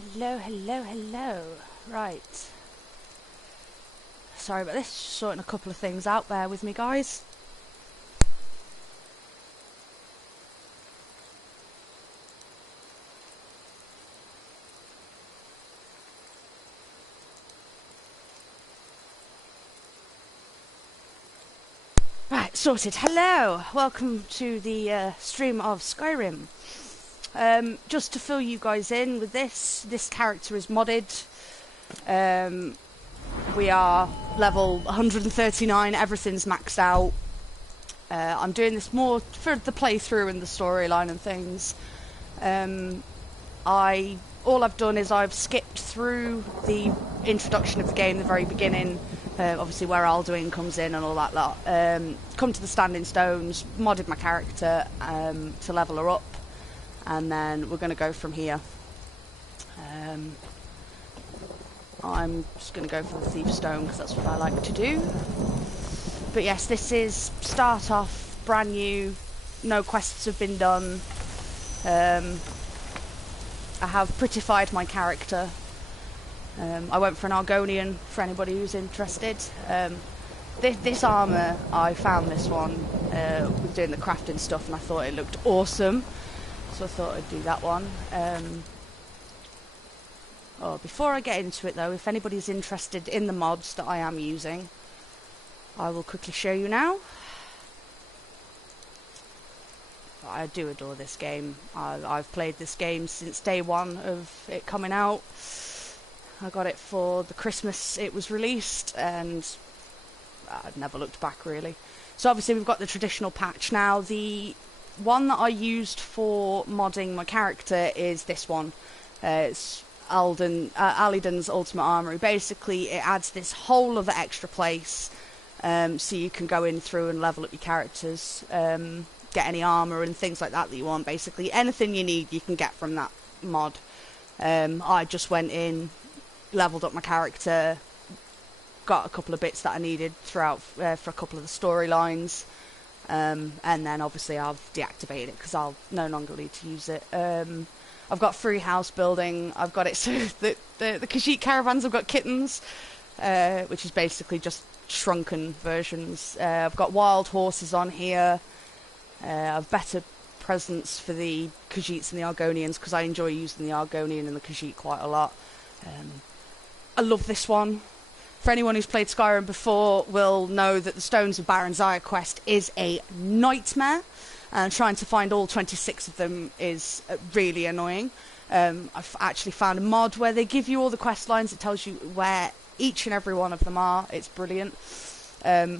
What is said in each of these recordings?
Hello, hello, hello. Right. Sorry about this, sorting a couple of things out there with me, guys. Right, sorted. Hello, welcome to the stream of Skyrim. Just to fill you guys in with this character is modded. We are level 139, everything's maxed out. I'm doing this more for the playthrough and the storyline and things. All I've done is I've skipped through the introduction of the game, the very beginning, obviously where Alduin comes in and all that lot. Come to the Standing Stones, modded my character to level her up, and then we're going to go from here. I'm just going to go for the Thief's Stone because that's what I like to do. But yes, this is start off, brand new, no quests have been done. I have prettified my character. I went for an Argonian for anybody who's interested. This armour, I found this one with doing the crafting stuff and I thought it looked awesome. So I thought I'd do that one. Before I get into it though, if anybody's interested in the mods that I am using, I will quickly show you now. I do adore this game. I've played this game since day one of it coming out. I got it for the Christmas it was released and I've never looked back really. So obviously we've got the traditional patch now. The one that I used for modding my character is this one. It's Alidon's Ultimate Armoury. Basically it adds this whole other extra place so you can go in through and level up your characters, get any armour and things like that you want. Basically anything you need you can get from that mod. I just went in, leveled up my character, got a couple of bits that I needed throughout for a couple of the storylines, and then obviously I've deactivated it because I'll no longer need to use it. I've got free house building. I've got it so that the Khajiit caravans have got kittens, which is basically just shrunken versions. I've got wild horses on here. I've better presents for the Khajiits and the Argonians because I enjoy using the Argonian and the Khajiit quite a lot. I love this one. For anyone who's played Skyrim before will know that the Stones of Baron Zaya quest is a nightmare, and trying to find all 26 of them is really annoying. I've actually found a mod where they give you all the quest lines. It tells you where each and every one of them are. It's brilliant. I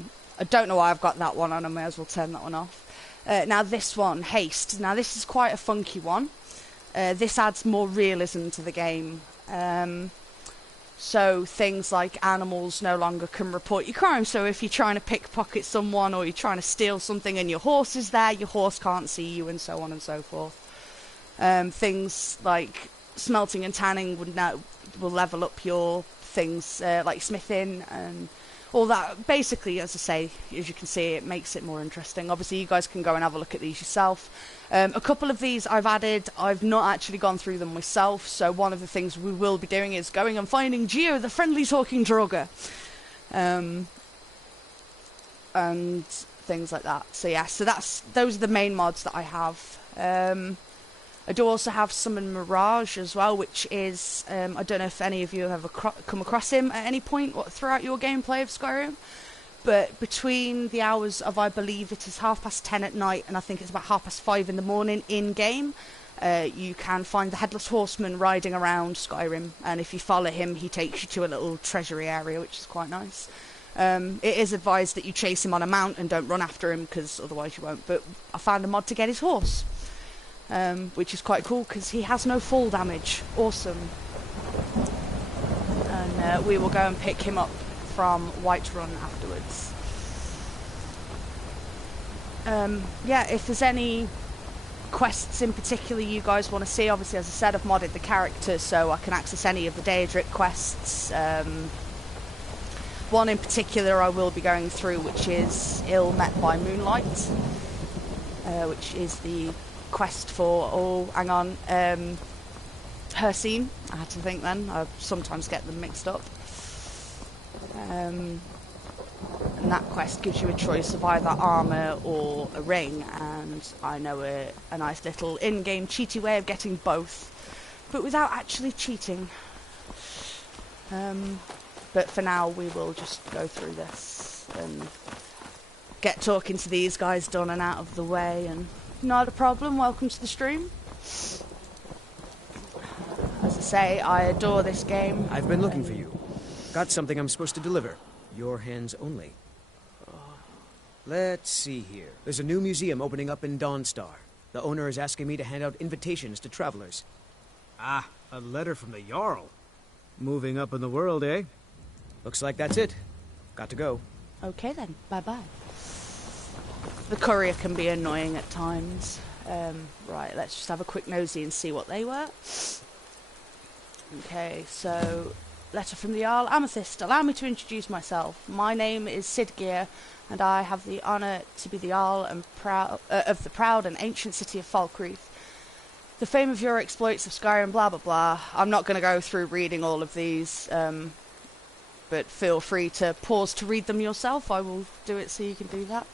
don't know why I've got that one on. I may as well turn that one off. Now this one, Haste. Now this is quite a funky one. This adds more realism to the game. So things like animals no longer can report your crime. So if you're trying to pickpocket someone or you're trying to steal something and your horse is there, your horse can't see you, and so on and so forth. Things like smelting and tanning will level up your things, like smithing and all that. Basically, as I say, as you can see, it makes it more interesting. Obviously, you guys can go and have a look at these yourself. A couple of these I've added. I've not actually gone through them myself, so one of the things we will be doing is going and finding Geo, the friendly talking Draugr. And things like that. So yeah, those are the main mods that I have. I do also have Summon Mirage as well, which is, I don't know if any of you have ever come across him at any point throughout your gameplay of Skyrim, but between the hours of, I believe it is 10:30 at night, and I think it's about 5:30 in the morning in-game, you can find the Headless Horseman riding around Skyrim, and if you follow him, he takes you to a little treasury area, which is quite nice. It is advised that you chase him on a mount and don't run after him, because otherwise you won't, but I found a mod to get his horse. Which is quite cool because he has no fall damage. Awesome. And we will go and pick him up from Whiterun afterwards. Yeah, if there's any quests in particular you guys want to see, obviously as I said I've modded the character so I can access any of the Daedric quests. One in particular I will be going through, which is Ill Met by Moonlight, which is the quest for, Hircine, I had to think then. I sometimes get them mixed up. And that quest gives you a choice of either armour or a ring, and I know a nice little in-game cheaty way of getting both, but without actually cheating. But for now we will just go through this and get talking to these guys done and out of the way, and not a problem. Welcome to the stream. As I say, I adore this game. I've been looking for you. Got something I'm supposed to deliver. Your hands only. Let's see here. There's a new museum opening up in Dawnstar. The owner is asking me to hand out invitations to travelers. Ah, a letter from the Jarl. Moving up in the world, eh? Looks like that's it. Got to go. Okay then, bye-bye. The courier can be annoying at times. Right, let's just have a quick nosy and see what they were. Okay, so... Letter from the Jarl. Amethyst, allow me to introduce myself. My name is Sidgeir, and I have the honour to be the Jarl and of the proud and ancient city of Falkreath. The fame of your exploits of Skyrim, blah blah blah. I'm not going to go through reading all of these, but feel free to pause to read them yourself. I will do it so you can do that.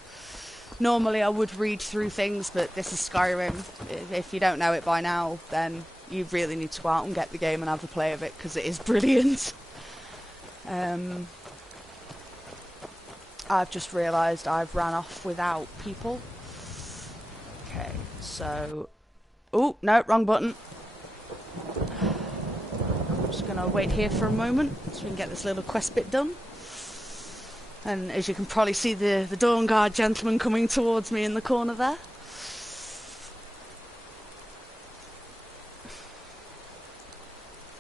Normally I would read through things, but this is Skyrim. If you don't know it by now, then you really need to go out and get the game and have a play of it, because it is brilliant. I've just realised I've ran off without people. Okay, so... Oh, no, wrong button. I'm just going to wait here for a moment so we can get this little quest bit done. And as you can probably see the Dawn Guard gentleman coming towards me in the corner there.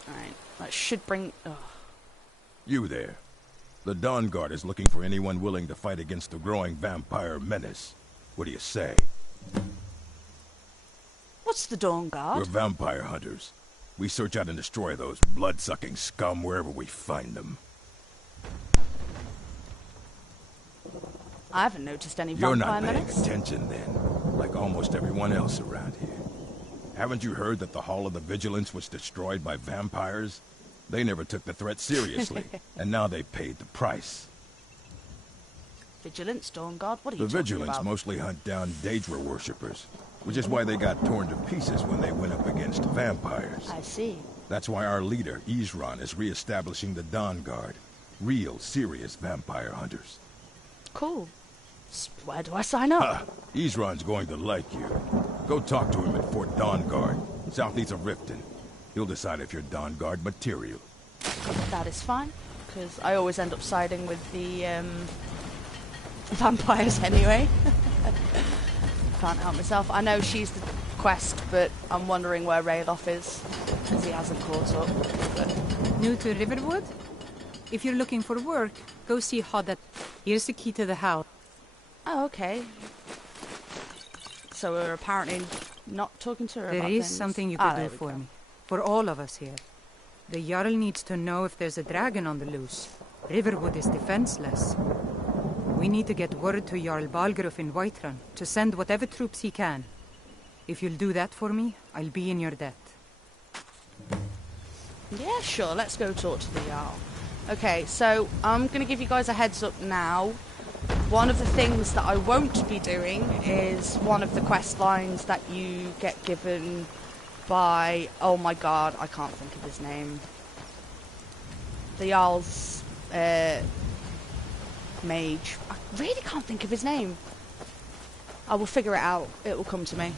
Alright, that should bring... Oh. You there. The Dawn Guard is looking for anyone willing to fight against the growing vampire menace. What do you say? What's the Dawn Guard? We're vampire hunters. We search out and destroy those blood-sucking scum wherever we find them. I haven't noticed any vampire menace. You're not paying attention then, like almost everyone else around here. Haven't you heard that the Hall of the Vigilance was destroyed by vampires? They never took the threat seriously, and now they paid the price. Vigilance, Dawn Guard, what are you talking about? The Vigilance mostly hunt down Daedra worshippers, which is why they got torn to pieces when they went up against vampires. I see. That's why our leader, Isran, is re-establishing the Dawn Guard. Real, serious vampire hunters. Cool. Where do I sign up? Isran's going to like you. Go talk to him at Fort Dawn Guard, southeast of Riften. He'll decide if you're Dawn Guard material. That is fine, because I always end up siding with the vampires anyway. Can't help myself. I know she's the quest, but I'm wondering where Ralof is, because he hasn't caught up. But... New to Riverwood? If you're looking for work, go see Hodet. Here's the key to the house. Oh, okay. So we're apparently not talking to her about There is things. something you could do for me. For all of us here. The Jarl needs to know if there's a dragon on the loose. Riverwood is defenseless. We need to get word to Jarl Balgruuf in Whiterun to send whatever troops he can. If you'll do that for me, I'll be in your debt. Yeah, sure. Let's go talk to the Jarl. Okay, so I'm going to give you guys a heads up now. One of the things that I won't be doing is one of the quest lines that you get given by... Oh my god, I can't think of his name. The Jarl's mage. I really can't think of his name. I will figure it out. It will come to me.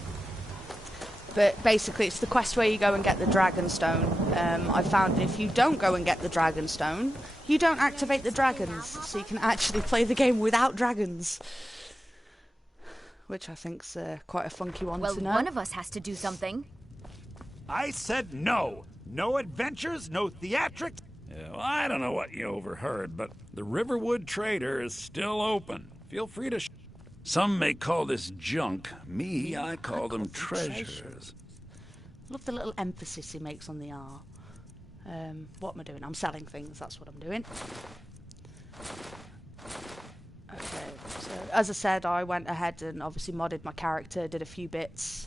But basically, it's the quest where you go and get the Dragonstone. I found if you don't go and get the Dragonstone, you don't activate the dragons, so you can actually play the game without dragons. Which I think's quite a funky one to know. Well, one of us has to do something. I said no. No adventures, no theatrics. Yeah, well, I don't know what you overheard, but the Riverwood Trader is still open. Feel free to... Some may call this junk. Me, I call them treasures. Love the little emphasis he makes on the R. What am I doing? I'm selling things, that's what I'm doing. Okay, so as I said, I went ahead and obviously modded my character, did a few bits.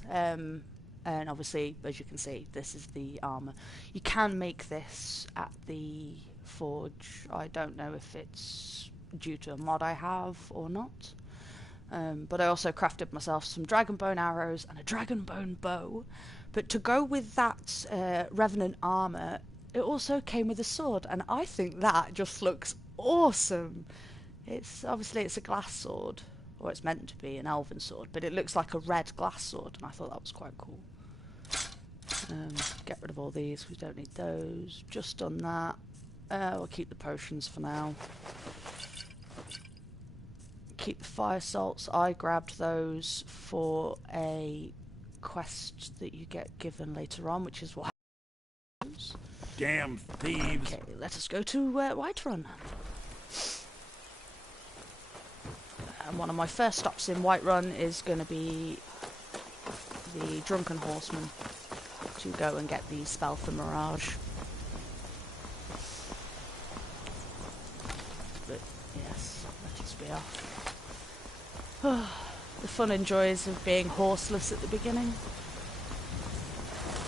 And obviously, as you can see, this is the armour. You can make this at the forge. I don't know if it's due to a mod I have or not. But I also crafted myself some dragonbone arrows and a dragonbone bow. But to go with that revenant armour, it also came with a sword, and I think that just looks awesome. It's a glass sword, or it's meant to be an elven sword, but it looks like a red glass sword, and I thought that was quite cool. Get rid of all these, we don't need those. Just done that. We'll keep the potions for now. Keep the fire salts. I grabbed those for a quest that you get given later on, which is what happens. Damn thieves. Okay, let us go to Whiterun. And one of my first stops in Whiterun is going to be the Drunken Horseman, to go and get the spell for Mirage. But yes, let us be off. The fun and joys of being horseless at the beginning.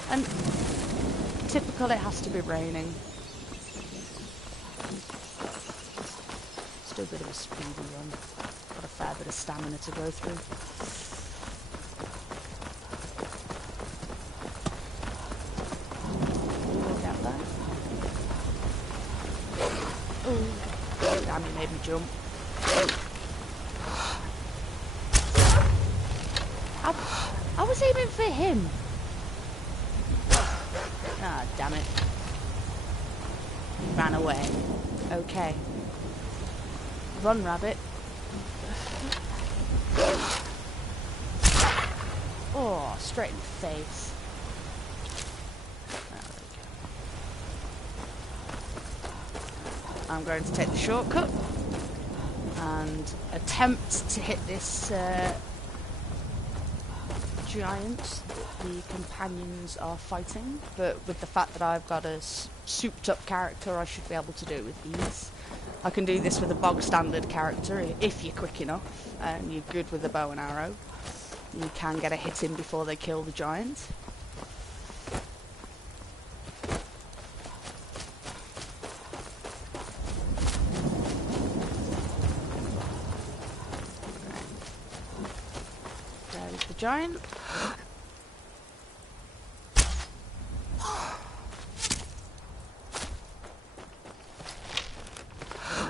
And typical, it has to be raining. Still a bit of a speedy run. Got a fair bit of stamina to go through. Get that. Oh, damn, he made me jump. I was aiming for him. Ah, damn it. He ran away. Okay. Run, rabbit. Oh, straight in the face. There we go. I'm going to take the shortcut and attempt to hit this giant the companions are fighting, but with the fact that I've got a souped up character, I should be able to do it with ease. I can do this with a bog standard character if you're quick enough and you're good with the bow and arrow. You can get a hit in before they kill the giant. There is the giant.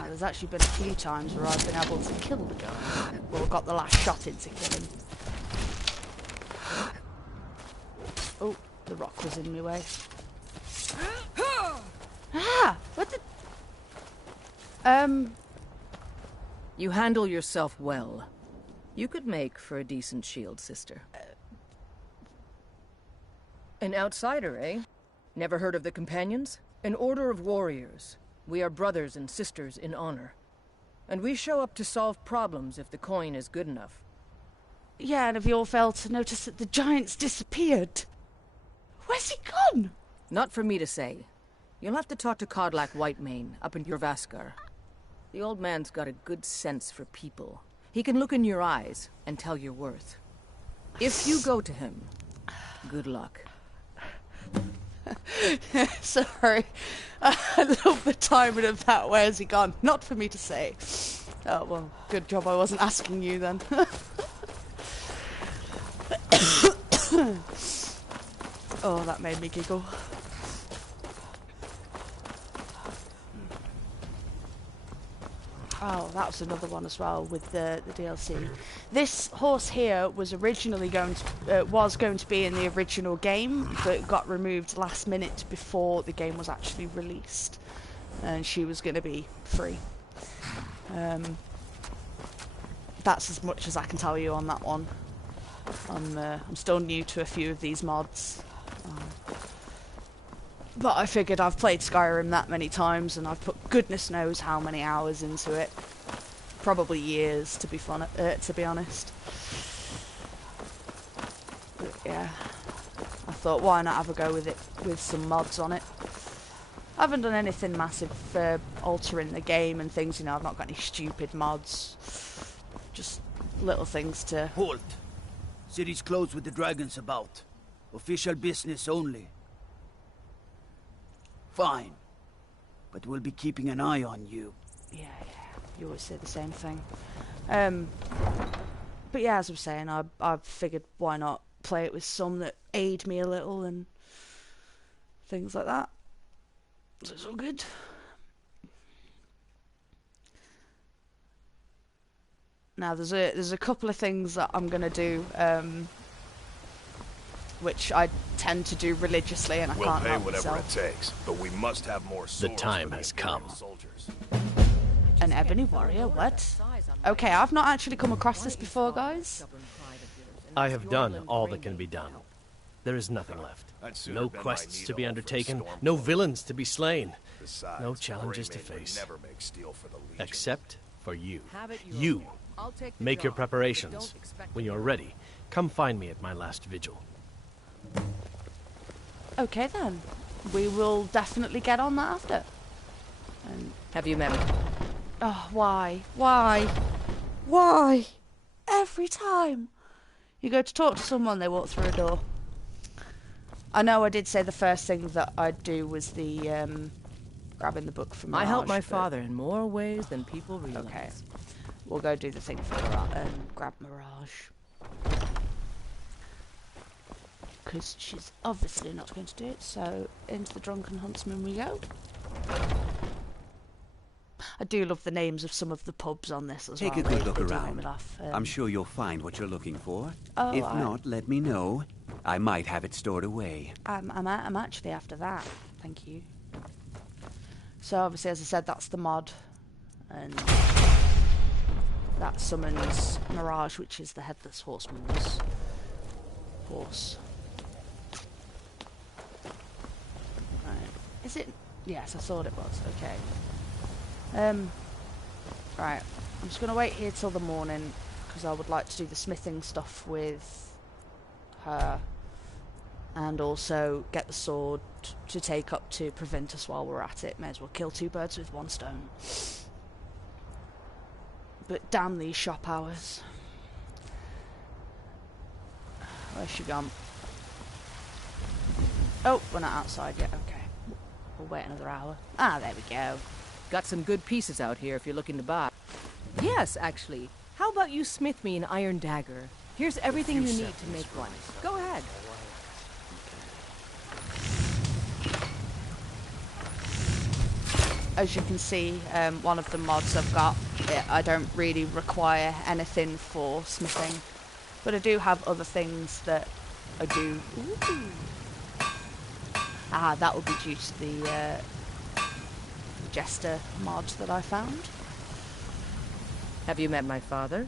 There's actually been a few times where I've been able to kill the giant, or got the last shot in to kill him. Oh, the rock was in my way. Ah! What the... You handle yourself well. You could make for a decent shield, sister. An outsider, eh? Never heard of the Companions? An order of warriors. We are brothers and sisters in honor. And we show up to solve problems if the coin is good enough. Yeah, and have you all failed to notice that the giant's disappeared? Where's he gone? Not for me to say. You'll have to talk to Codlac Whitemane up in Jorvaskar. The old man's got a good sense for people. He can look in your eyes and tell your worth. If you go to him, good luck. Sorry. I love the timing of that. Where's he gone? Not for me to say. Oh, well, good job I wasn't asking you then. Oh, that made me giggle. Oh, that was another one as well with the DLC. This horse here was originally going to be in the original game, but got removed last minute before the game was actually released, and she was going to be free. That's as much as I can tell you on that one. I'm still new to a few of these mods. But I figured I've played Skyrim that many times and I've put goodness knows how many hours into it. Probably years, to be honest. But yeah, I thought why not have a go with it with some mods on it. I haven't done anything massive for altering the game and things, you know, I've not got any stupid mods. Just little things to... Halt! City's closed with the dragons about. Official business only. Fine. But we'll be keeping an eye on you. Yeah. You always say the same thing. But yeah, as I was saying, I figured why not play it with some that aid me a little and things like that. So it's all good. Now there's a couple of things that I'm gonna do, which I tend to do religiously, and I can't help myself. We'll pay whatever it takes, but we must have more swords. The time has come. Soldiers. An ebony warrior? What? Okay, I've not actually come across this before, guys. I have done all that can be done. There is nothing left. No quests to be undertaken, no villains to be slain, no challenges to face. Except for you. You! Make your preparations. When you're ready, come find me at my last vigil. Okay then. We will definitely get on that after. And Have you met him? oh, why? Why? Why? Every time. You go to talk to someone, they walk through a door. I know I did say the first thing that I'd do was the grabbing the book from Mirage. I helped my father in more ways than people realize. Okay. We'll go do the thing for Mirage and grab Mirage. Because she's obviously not going to do it, so into the Drunken Huntsman we go. I do love the names of some of the pubs on this as well. Take a good look They do make around. me laugh. I'm sure you'll find what you're looking for. Oh, if not, let me know. I might have it stored away. I'm actually after that. Thank you. So obviously, as I said, that's the mod, and that summons Mirage, which is the Headless Horseman's horse. Right. Is it? Yes, I thought it was. Okay. Right. I'm just gonna wait here till the morning because I would like to do the smithing stuff with her, and also get the sword to take up to Proventus while we're at it. May as well kill two birds with one stone. But damn these shop hours. Where's she gone? Oh, we're not outside yet. Okay. We'll wait another hour. Ah, there we go. Got some good pieces out here if you're looking to buy. Yes, actually. How about you smith me an iron dagger? Here's everything you need to make one. Go ahead. As you can see, one of the mods I've got, I don't really require anything for smithing, but I do have other things that I do. Ooh. Ah, that would be due to the Jester mod that I found. Have you met my father?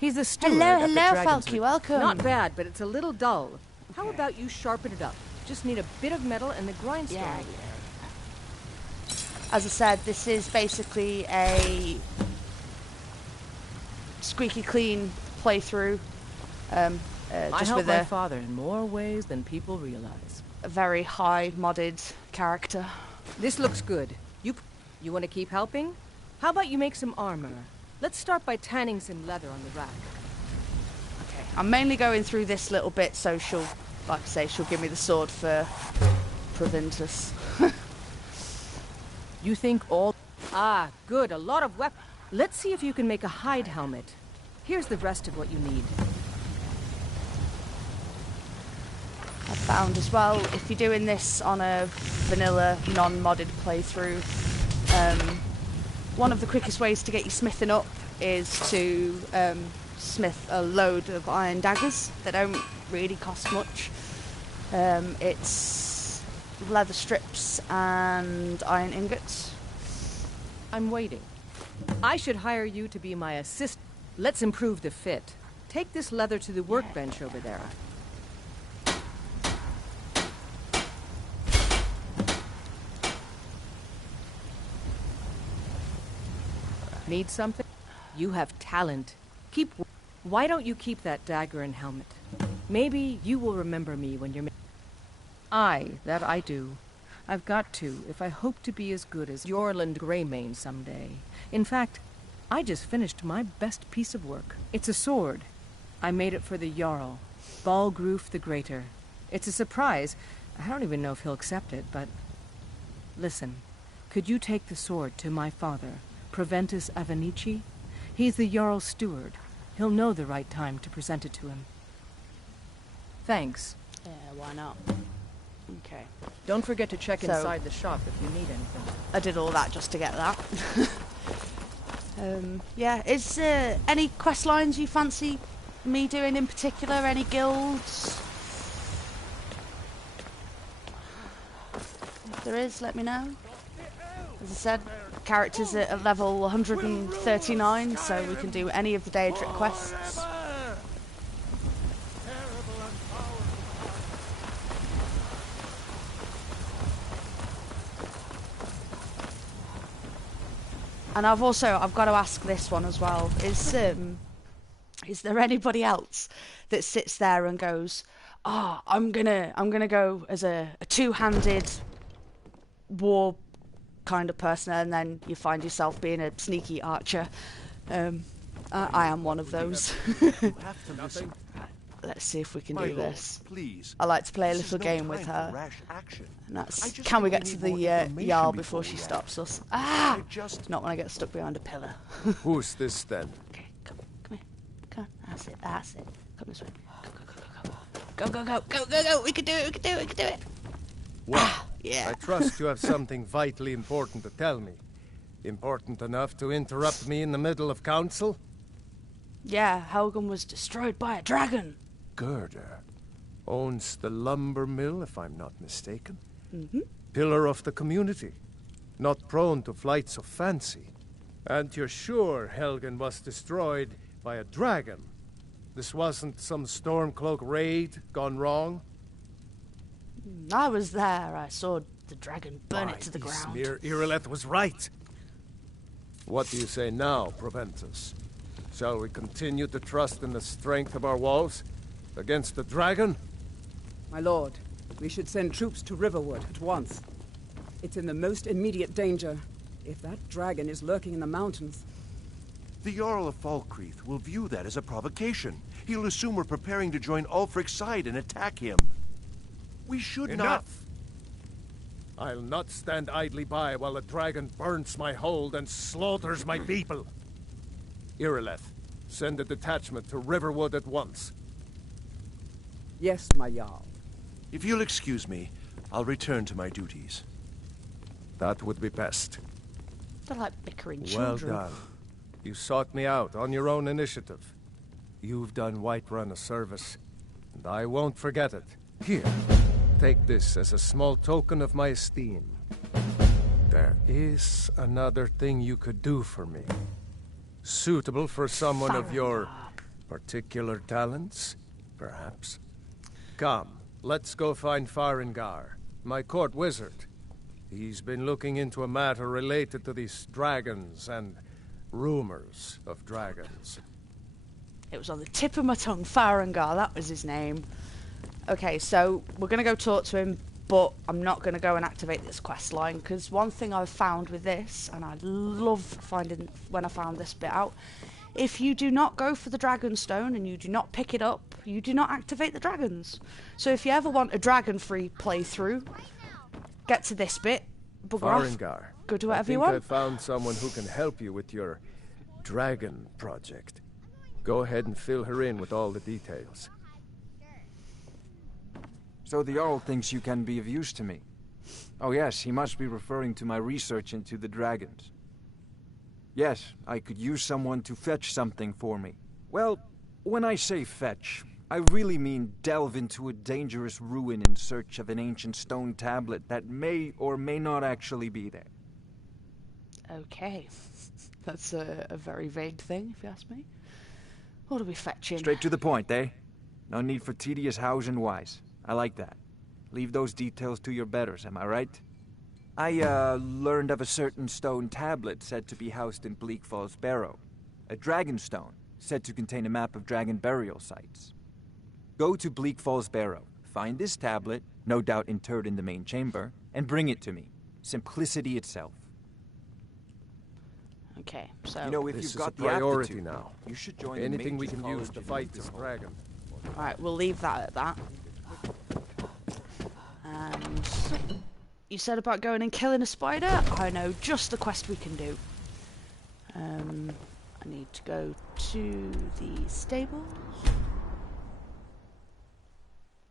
He's a steward. Hello, Falky, welcome. Not bad, but it's a little dull. How about you sharpen it up? Just need a bit of metal and the grindstone. Yeah. As I said, this is basically a squeaky clean playthrough. I Just help with my father in more ways than people realize. a very high modded character. This looks good. You want to keep helping? How about you make some armor? Let's start by tanning some leather on the rack. Okay. I'm mainly going through this little bit, so she'll, like I say, she'll give me the sword for Proventus. You think all... Ah, good. A lot of weapons. Let's see if you can make a hide helmet. Here's the rest of what you need. I found as well, if you're doing this on a vanilla, non-modded playthrough, one of the quickest ways to get your smithing up is to smith a load of iron daggers. They don't really cost much. It's leather strips and iron ingots. I'm waiting. I should hire you to be my assistant. Let's improve the fit. Take this leather to the workbench over there. Need something? You have talent. Why don't you keep that dagger and helmet? Maybe you will remember me when you're... Aye, that I do. I've got to, if I hope to be as good as Yorland Greymane someday. In fact, I just finished my best piece of work. It's a sword. I made it for the Jarl, Balgroof the Greater. It's a surprise. I don't even know if he'll accept it, but... Listen, could you take the sword to my father, Proventus Avenici? He's the Jarl's steward. He'll know the right time to present it to him. Thanks. Yeah, why not? Okay. Don't forget to check inside the shop if you need anything. I did all that just to get that. Yeah, is any quest lines you fancy me doing in particular? Any guilds? If there is, let me know. As I said, characters at level 139, so we can do any of the Daedric quests. And I've got to ask this one as well. Is there anybody else that sits there and goes, "Oh, I'm gonna go as a two-handed war kind of person," and then you find yourself being a sneaky archer? I am one of those. Let's see if we can do this. Please. I like to play a little game with her. And that's, can we get to the Jarl before she stops us? Ah! Not when I get stuck behind a pillar. Who's this then? Okay, come here. Come on, that's it. Come this way. Go. We can do it. Well, yeah. I trust you have something vitally important to tell me. Important enough to interrupt me in the middle of council? Yeah, Helgen was destroyed by a dragon. Gerda owns the lumber mill, if I'm not mistaken. Mm-hmm. Pillar of the community. Not prone to flights of fancy. And you're sure Helgen was destroyed by a dragon? This wasn't some Stormcloak raid gone wrong? I was there. I saw the dragon burn it to the ground. Irileth was right. What do you say now, Proventus? Shall we continue to trust in the strength of our walls against the dragon? My lord, we should send troops to Riverwood at once. It's in the most immediate danger. If that dragon is lurking in the mountains... The Jarl of Falkreath will view that as a provocation. He'll assume we're preparing to join Ulfric's side and attack him. We should not... I'll not stand idly by while the dragon burns my hold and slaughters my people. Irileth, send a detachment to Riverwood at once. Yes, my Jarl. If you'll excuse me, I'll return to my duties. That would be best. They're like bickering children. Well done. You sought me out on your own initiative. You've done Whiterun a service, and I won't forget it. Here, take this as a small token of my esteem. There is another thing you could do for me. Suitable for someone of your particular talents, perhaps. Come, let's go find Farengar, my court wizard. He's been looking into a matter related to these dragons and rumors of dragons. It was on the tip of my tongue. Farengar, that was his name. Okay, so we're going to go talk to him, but I'm not going to go and activate this quest line, because one thing I've found with this, and I love finding when I found this bit out, if you do not go for the Dragonstone and you do not pick it up, you do not activate the dragons. So if you ever want a dragon-free playthrough, get to this bit, bugger off, go do whatever you want. I think I found someone who can help you with your dragon project. Go ahead and fill her in with all the details. So the Jarl thinks you can be of use to me. Oh yes, he must be referring to my research into the dragons. Yes, I could use someone to fetch something for me. Well, when I say fetch, I really mean delve into a dangerous ruin in search of an ancient stone tablet that may or may not actually be there. Okay. That's a very vague thing, if you ask me. What are we fetching? Straight to the point, eh? No need for tedious hows and whys. I like that. Leave those details to your betters, am I right? I, learned of a certain stone tablet said to be housed in Bleak Falls Barrow. A dragon stone, said to contain a map of dragon burial sites. Go to Bleak Falls Barrow, find this tablet, no doubt interred in the main chamber, and bring it to me. Simplicity itself. Okay, so... You know, if this you've is got a the priority aptitude, now. you should join anything the we can use to fight this dragon. Alright, we'll leave that at that. And you said about going and killing a spider? I know just the quest we can do. I need to go to the stables.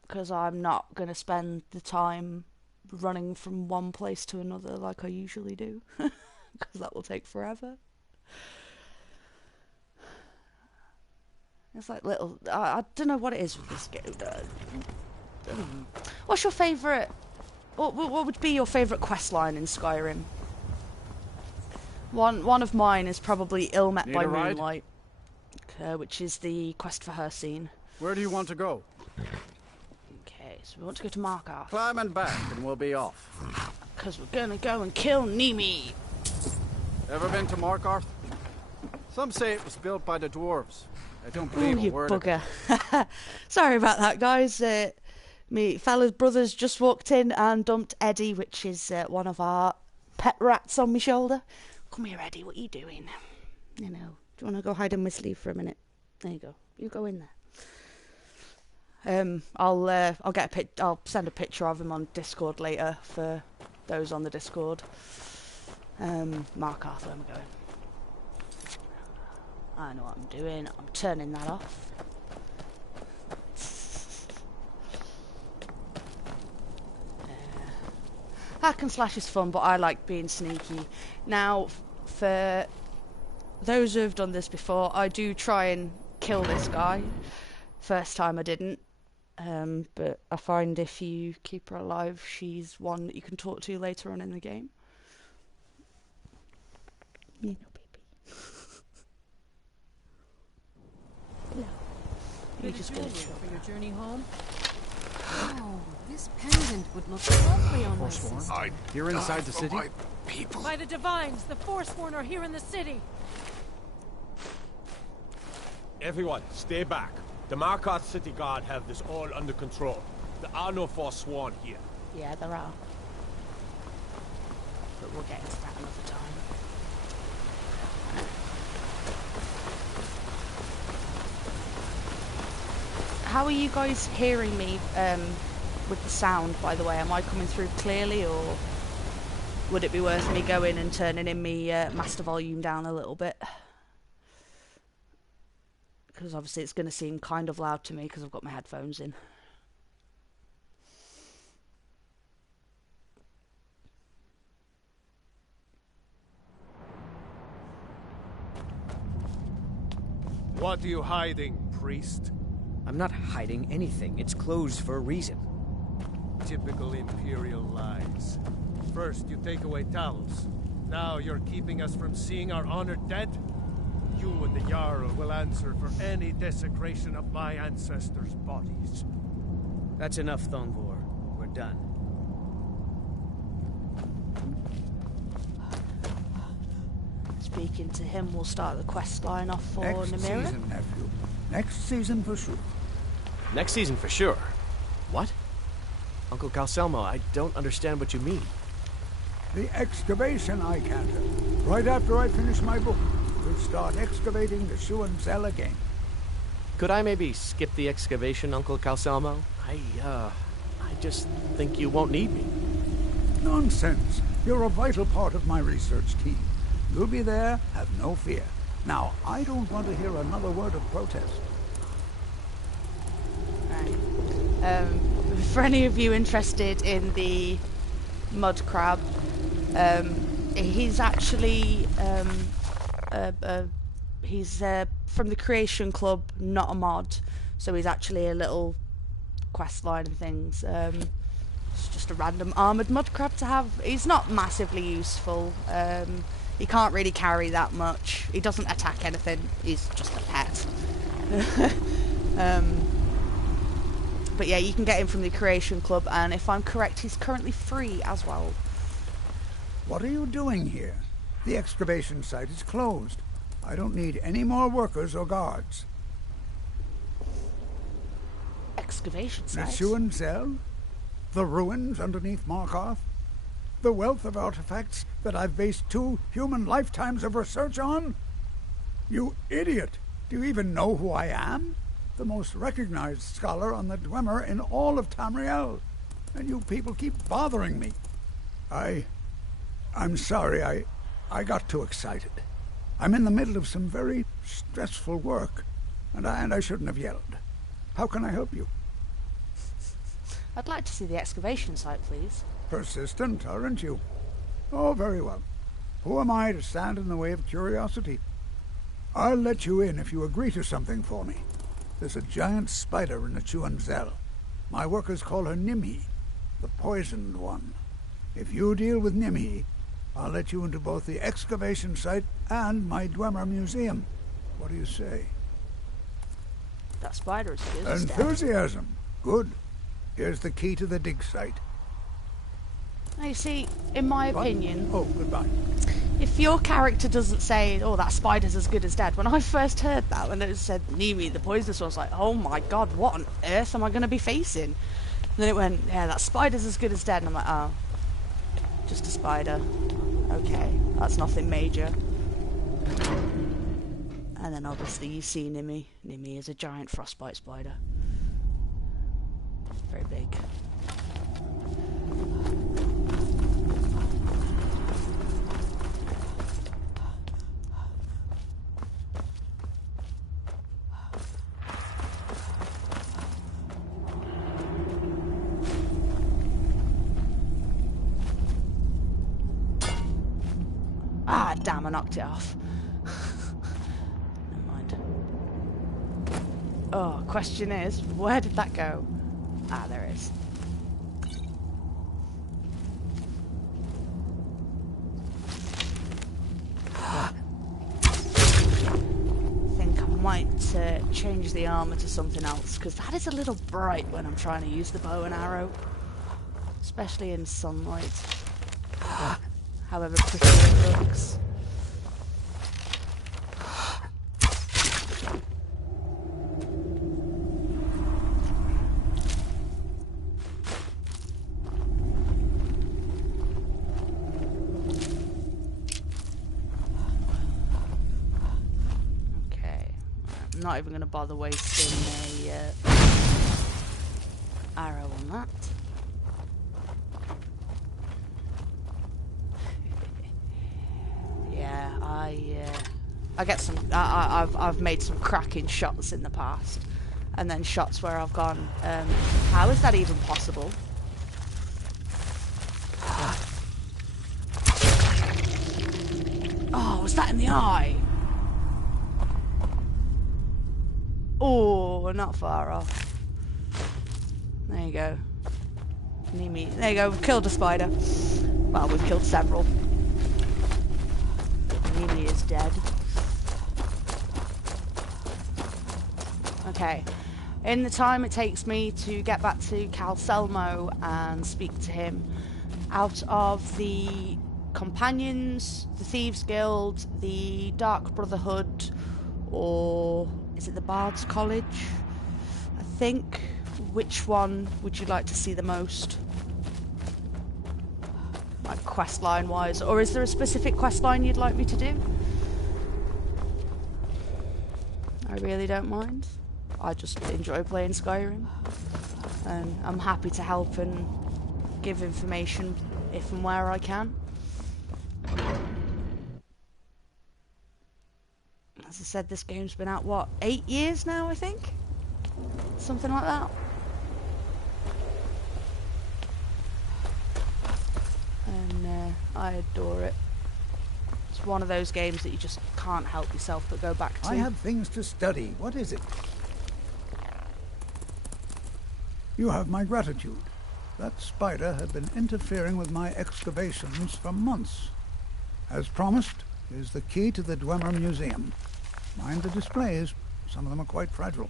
Because I'm not going to spend the time running from one place to another like I usually do. Because that will take forever. It's like little... I don't know what it is with this game. What's your favourite... What would be your favourite quest line in Skyrim? One of mine is probably Ill Met by Moonlight, which is the quest for her scene. Where do you want to go? Okay, so we want to go to Markarth. Climb and back and we'll be off. Because we're gonna go and kill Nimi. Ever been to Markarth? Some say it was built by the dwarves. I don't believe a word of it. Bugger. Sorry about that, guys. Me fellas brothers just walked in and dumped Eddie, which is one of our pet rats, on my shoulder. Come here, Eddie. What are you doing? You know, do you want to go hide in my sleeve for a minute? There you go. You go in there. I'll get I'll send a picture of him on Discord later for those on the Discord. Markarth, where am I going? I know what I'm doing. I'm turning that off. Hack and slash is fun, but I like being sneaky. Now, for those who have done this before, I do try and kill this guy. First time I didn't. But I find if you keep her alive, she's one that you can talk to later on in the game. You know, baby. Hello. You're just gonna chill. For your journey home? Oh, this pendant would look lovely on my sister. You're inside the city? People. By the Divines, the Forsworn are here in the city. Everyone, stay back. The Markarth City Guard have this all under control. There are no Forsworn here. Yeah, there are. But we'll get into that another time. How are you guys hearing me with the sound, by the way? Am I coming through clearly, or would it be worth me going and turning in my master volume down a little bit? Because obviously it's going to seem kind of loud to me because I've got my headphones in. What are you hiding, priest? I'm not hiding anything. It's closed for a reason. Typical Imperial lies. First, you take away Talos. Now you're keeping us from seeing our honored dead? You and the Jarl will answer for any desecration of my ancestors' bodies. That's enough, Thongvor. We're done. Speaking to him, we'll start the quest line off for Next Namira. season, nephew. Next season for sure. Next season for sure. What? Uncle Calcelmo, I don't understand what you mean. The excavation I canted. Right after I finish my book, we'll start excavating the Shuan Cell again. Could I maybe skip the excavation, Uncle Calcelmo? I just think you won't need me. Nonsense. You're a vital part of my research team. You'll be there, have no fear. Now, I don't want to hear another word of protest. Right. For any of you interested in the mud crab, he's actually he's from the Creation Club, not a mod, so he's actually a little quest line and things. It's just a random armoured mud crab to have. He's not massively useful. He can't really carry that much. He doesn't attack anything. He's just a pet. But yeah, you can get him from the Creation Club, and if I'm correct, he's currently free as well. What are you doing here? The excavation site is closed. I don't need any more workers or guards. Excavation The site? Shuan Cell? The ruins underneath Markarth? The wealth of artifacts that I've based 2 human lifetimes of research on? You idiot! Do you even know who I am? The most recognized scholar on the Dwemer in all of Tamriel. and you people keep bothering me. I'm sorry, I got too excited. I'm in the middle of some very stressful work, and I shouldn't have yelled. How can I help you? I'd like to see the excavation site, please. Persistent, aren't you? Oh, very well. Who am I to stand in the way of curiosity? I'll let you in if you agree to something for me. There's a giant spider in the Chuanzel. My workers call her Nimhi, the poisoned one. If you deal with Nimhi, I'll let you into both the excavation site and my Dwemer museum. What do you say? That spider is good as dead. Enthusiasm. Good. Here's the key to the dig site. Now, you see, in my opinion... Oh, goodbye. If your character doesn't say, oh, that spider's as good as dead, when I first heard that, when it said Nimhi, the poisonous one, I was like, oh my god, what on earth am I going to be facing? And then it went, yeah, that spider's as good as dead, and I'm like, oh, just a spider. Okay, that's nothing major. And then obviously you see Nimhi. Nimhi is a giant frostbite spider. Very big. Ah, damn, I knocked it off. Never mind. Oh, question is, where did that go? Ah, there it is. I think I might change the armor to something else, because that is a little bright when I'm trying to use the bow and arrow. Especially in sunlight. However pretty it looks. Okay, I'm not even going to bother wasting a arrow on that. I get some. I've made some cracking shots in the past, and then shots where I've gone. How is that even possible? Oh, was that in the eye? Oh, not far off. There you go. Nimhi. There you go. We've killed a spider. Well, we've killed several. Nimhi is dead. Okay. In the time it takes me to get back to Calselmo and speak to him, out of the companions, the Thieves Guild, the Dark Brotherhood, or is it the Bard's College? I think. Which one would you like to see the most? Like questline wise, or is there a specific questline you'd like me to do? I really don't mind. I just enjoy playing Skyrim, and I'm happy to help and give information if and where I can. As I said, this game's been out, what, 8 years now, I think? Something like that. And I adore it. It's one of those games that you just can't help yourself but go back to. I have things to study. What is it? You have my gratitude. That spider had been interfering with my excavations for months. As promised, is the key to the Dwemer Museum. Mind the displays. Some of them are quite fragile.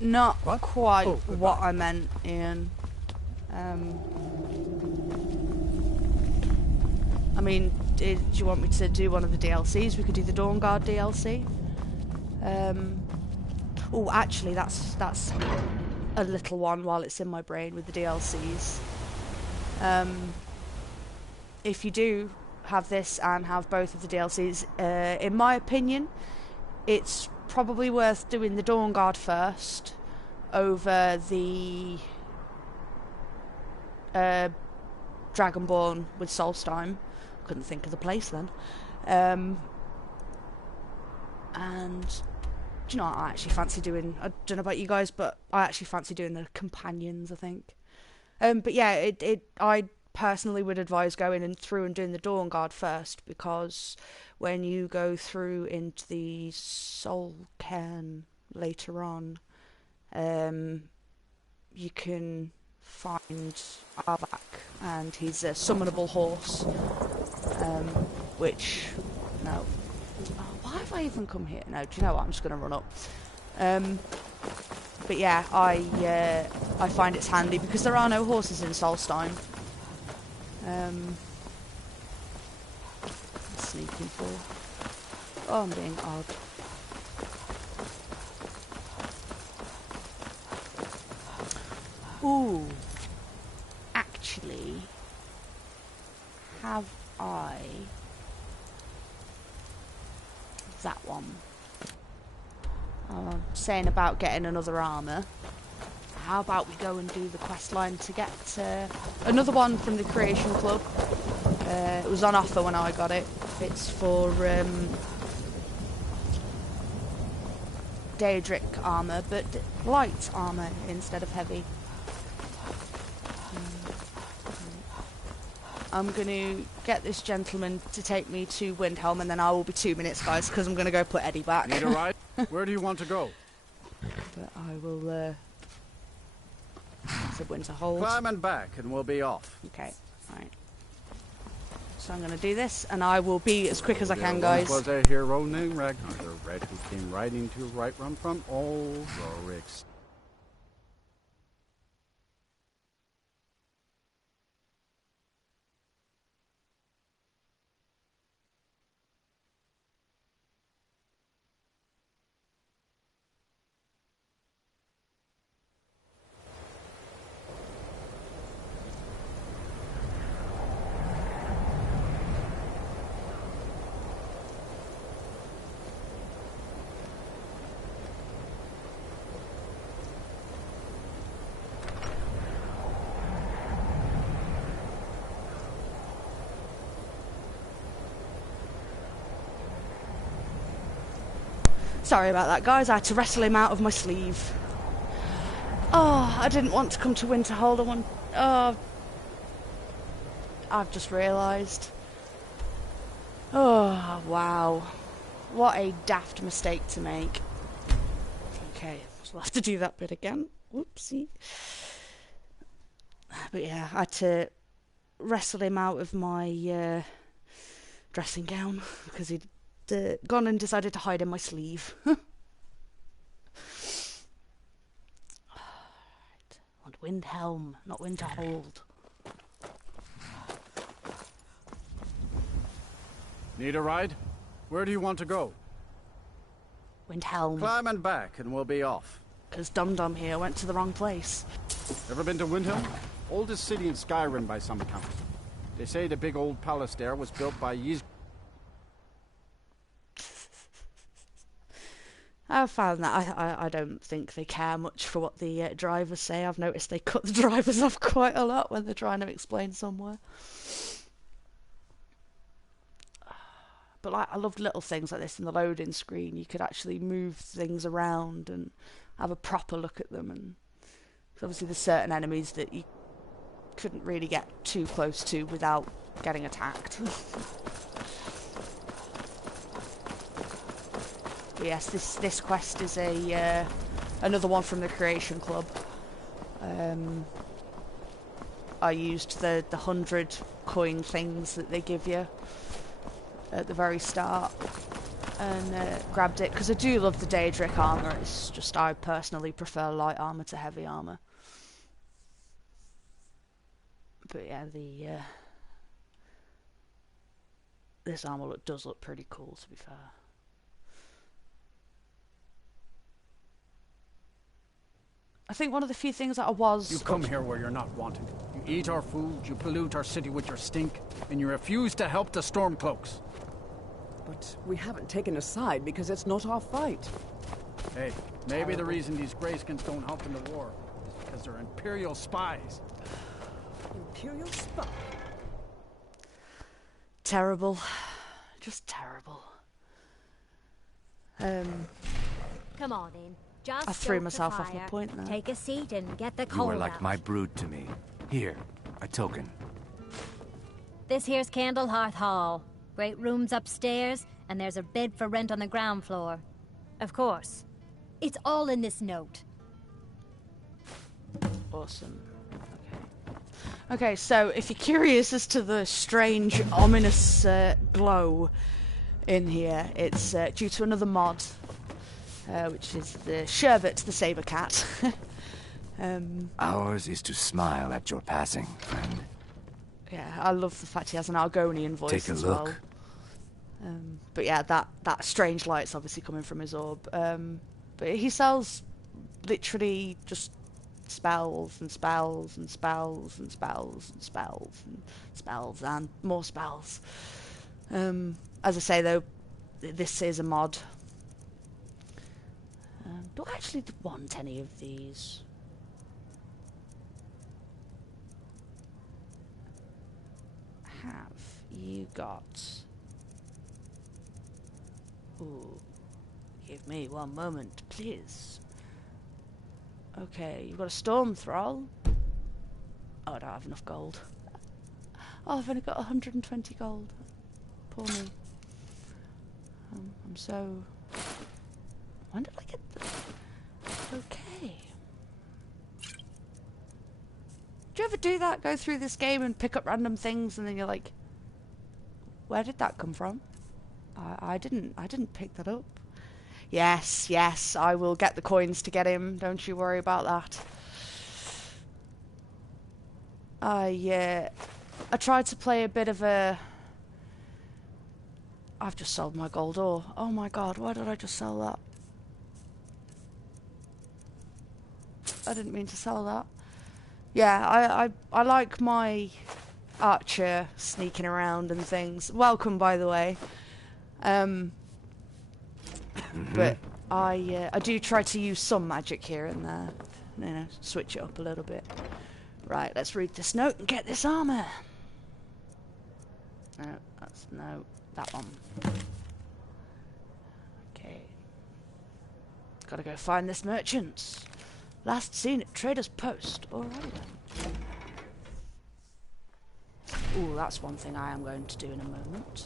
Not quite what I meant, Ian. I mean, do you want me to do one of the DLCs? We could do the Dawn Guard DLC. Oh, actually, that's a little one while it's in my brain with the DLCs. If you do have this and have both of the DLCs, in my opinion, it's probably worth doing the Dawn Guard first, over the Dragonborn with Solstheim. Couldn't think of the place then. And do you know what I actually fancy doing? I don't know about you guys, but I actually fancy doing the companions, I think. But yeah, I personally would advise going through and doing the Dawn Guard first, because when you go through into the Soul Cairn later on, you can find Arvak, and he's a summonable horse, which, no. Oh, why have I even come here? No, do you know what? I'm just going to run up. But yeah, I find it's handy because there are no horses in Solstheim. Sneaking for. Oh, I'm being odd. Ooh. Actually, have I... that one. I'm saying about getting another armour. How about we go and do the questline to get another one from the Creation Club. It was on offer when I got it. It's for Daedric armour, but light armour instead of heavy. I'm going to get this gentleman to take me to Windhelm, and then I will be 2 minutes, guys, because I'm going to go put Eddie back. Need a ride? Where do you want to go? But I will, to Winterhold. Climb and back, and we'll be off. Okay, right. So I'm going to do this, and I will be as quick as I can, guys. Was a hero named Ragnar the Red who came riding to Whiterun from old Rorik's. Sorry about that, guys. I had to wrestle him out of my sleeve. Oh, I didn't want to come to Winterhold. Oh, I've just realised. Oh, wow. What a daft mistake to make. Okay, so we'll have to do that bit again. Whoopsie. But yeah, I had to wrestle him out of my dressing gown because he'd gone and decided to hide in my sleeve. Right. I want Windhelm, not Winterhold. Need a ride? Where do you want to go? Windhelm. Climb and back, and we'll be off. Because Dum-Dum here went to the wrong place. Ever been to Windhelm? Oldest city in Skyrim by some account. They say the big old palace there was built by Ys. I've found that I don't think they care much for what the drivers say. I've noticed they cut the drivers off quite a lot when they're trying to explain somewhere. But like, I loved little things like this in the loading screen. You could actually move things around and have a proper look at them. And obviously there's certain enemies that you couldn't really get too close to without getting attacked. But yes, this quest is a another one from the Creation Club. I used the 100 coin things that they give you at the very start and grabbed it because I do love the Daedric armour. It's just I personally prefer light armour to heavy armour. But yeah, this armour does look pretty cool, to be fair. I think one of the few things that I was... You come here where you're not wanted. You eat our food, you pollute our city with your stink, and you refuse to help the Stormcloaks. But we haven't taken a side because it's not our fight. Hey, maybe the reason these Greyskins don't help in the war is because they're Imperial spies. Imperial spy? Terrible. Just terrible. Come on in. Just I threw stoke the myself off my fire, point there. Take a seat and get the You coal are like out. my brood to me. Here, a token. This here's Candlehearth Hall. Great rooms upstairs, and there's a bed for rent on the ground floor. Of course. It's all in this note. Awesome. Okay, so if you're curious as to the strange, ominous glow in here, it's due to another mod, which is the Sherbet the Saber Cat. Ours is to smile at your passing, friend. Yeah, I love the fact he has an Argonian voice Take a as look. well. But yeah, that strange light's obviously coming from his orb. But he sells literally just spells and spells and spells and spells and spells and spells and more spells. As I say though, this is a mod. Do I actually want any of these? Have you got... Ooh, give me one moment, please. Okay, you've got a storm thrall. Oh, I don't have enough gold. Oh, I've only got 120 gold. Poor me. I'm so... When did I get the... Okay. Do you ever do that? Go through this game and pick up random things and then you're like, where did that come from? I didn't pick that up. Yes, I will get the coins to get him. Don't you worry about that. I tried to play a bit of a... I've just sold my gold ore. Oh my god, why did I just sell that? I didn't mean to sell that. Yeah, I like my archer sneaking around and things. Welcome, by the way. But I do try to use some magic here and there. You know, switch it up a little bit. Right, let's read this note and get this armor. No, that one. Okay. Gotta go find this merchant. Last seen at Trader's Post. Alright then. Ooh, that's one thing I am going to do in a moment.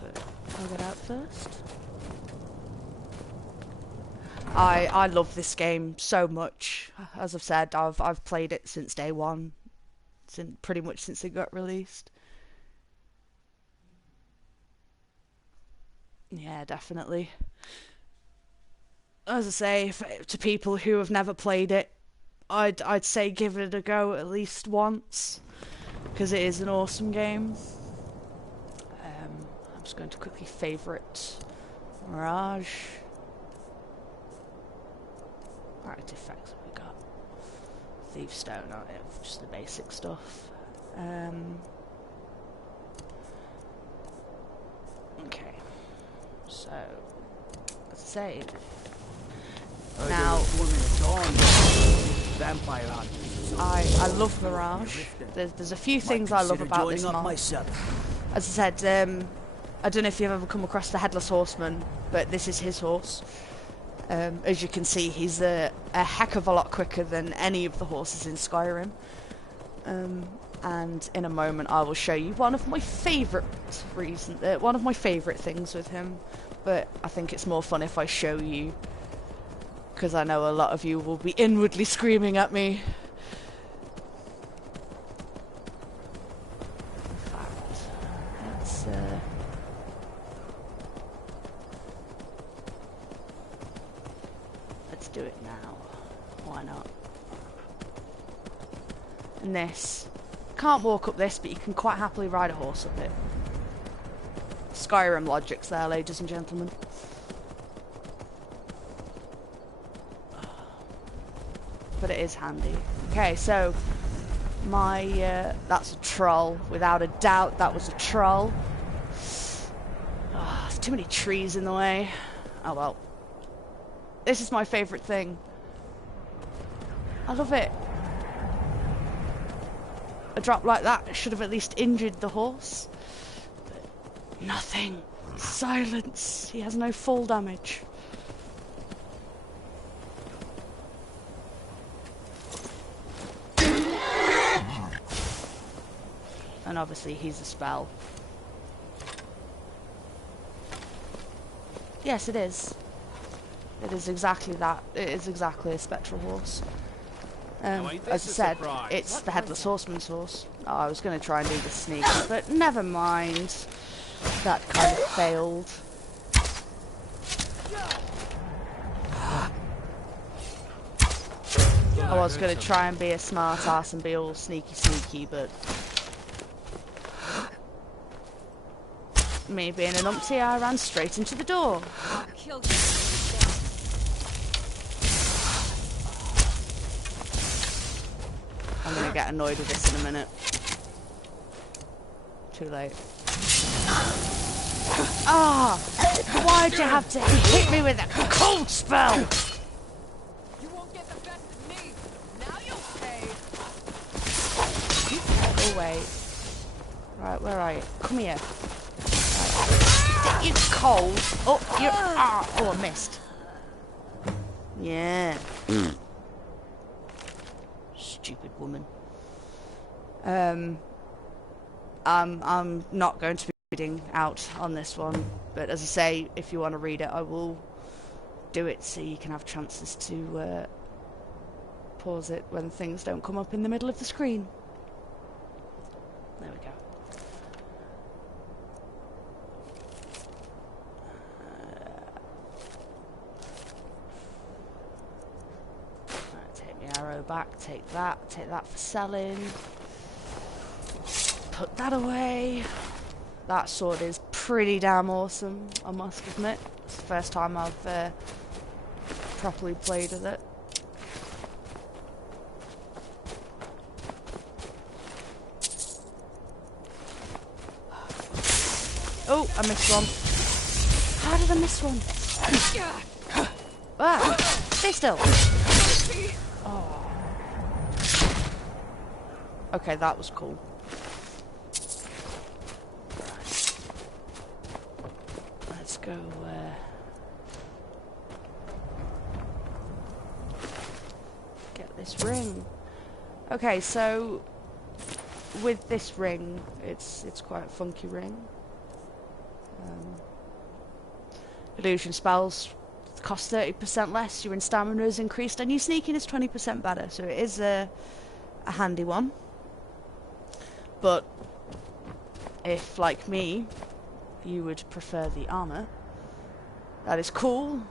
But I'll get out first. I love this game so much. As I've said, I've played it since day one. Pretty much since it got released. Yeah, definitely. As I say, to people who have never played it, I'd say give it a go at least once, because it is an awesome game. I'm just going to quickly favourite Mirage. Alright, effects have we got? Thief's Stone, oh yeah, just the basic stuff. Okay, so let's say now vampire hunters. I love Mirage. There's a few things I love about this mod. As I said, I don't know if you've ever come across the Headless Horseman, but this is his horse. As you can see, he's a heck of a lot quicker than any of the horses in Skyrim. And in a moment, I will show you one of my favourite things with him. But I think it's more fun if I show you, because I know a lot of you will be inwardly screaming at me. In fact, let's do it now. Why not? And this. Can't walk up this, but you can quite happily ride a horse up it. Skyrim logics there, ladies and gentlemen. But it is handy. Okay, so my that's a troll. Without a doubt, that was a troll. Oh, there's too many trees in the way. Oh well. This is my favourite thing. I love it. A drop like that should have at least injured the horse. But nothing. Silence. He has no fall damage. And obviously he's a spell. Yes, it is. It is exactly that. It is exactly a spectral horse. As I said, it's the Headless Horseman's horse. Oh, I was going to try and do the sneak, but never mind. That kind of failed. I was going to try and be a smart ass and be all sneaky, but me being an umpty, I ran straight into the door. I'm going to get annoyed with this in a minute. Too late. Ah! Why'd you have to hit me with a cold spell? You won't get the best of me. Now you'll pay. Oh wait. Right, where are you? Come here. Right. You cold. Oh, you're. Oh, I missed. Yeah. Stupid woman. I'm not going to be reading out on this one, but as I say, if you want to read it, I will do it so you can have chances to pause it when things don't come up in the middle of the screen. There we go. Take my arrow back, take that for selling. Put that away. That sword is pretty damn awesome, I must admit. It's the first time I've properly played with it. Oh, I missed one. How did I miss one? Ah, stay still. Oh. Okay, that was cool. Let's go. Get this ring. Okay, so with this ring, it's quite a funky ring. Illusion spells cost 30% less, your stamina is increased, and your sneaking is 20% better, so it is a handy one. But if, like me, you would prefer the armour, that is cool,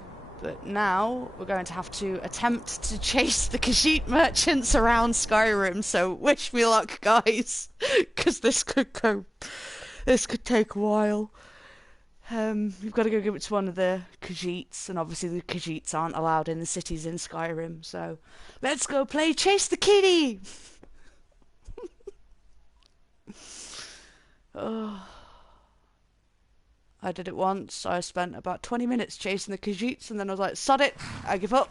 but now we're going to have to attempt to chase the Khajiit merchants around Skyrim, so wish me luck, guys, because this could take a while. We've got to go give it to one of the Khajiits, and obviously the Khajiits aren't allowed in the cities in Skyrim, so let's go play Chase the Kitty! Oh. I did it once. I spent about 20 minutes chasing the Khajiits, and then I was like, sod it, I give up.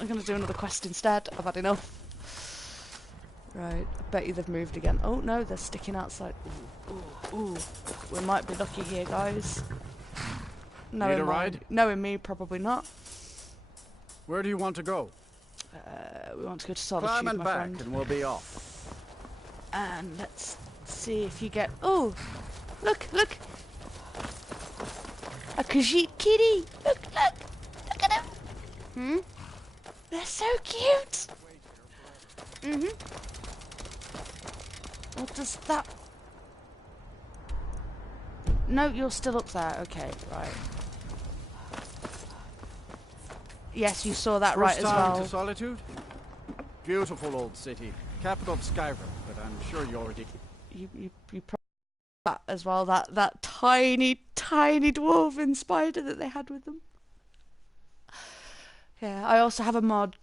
I'm going to do another quest instead. I've had enough. Right, I bet you they've moved again. Oh no, they're sticking outside. Ooh. We might be lucky here, guys. Need a ride? Knowing me, probably not. Where do you want to go? We want to go to Solitude, Climb and my back, friend. and we'll be off. And let's see if you get... Oh! Look! A Khajiit kitty! Look at him! Hmm? They're so cute! What does that... No, you're still up there. Okay, right. Yes, you saw that right as well. To Solitude? Beautiful old city. Capital of Skyrim, but I'm sure you already... You probably that as well, that tiny dwarven spider that they had with them. Yeah, I also have a mod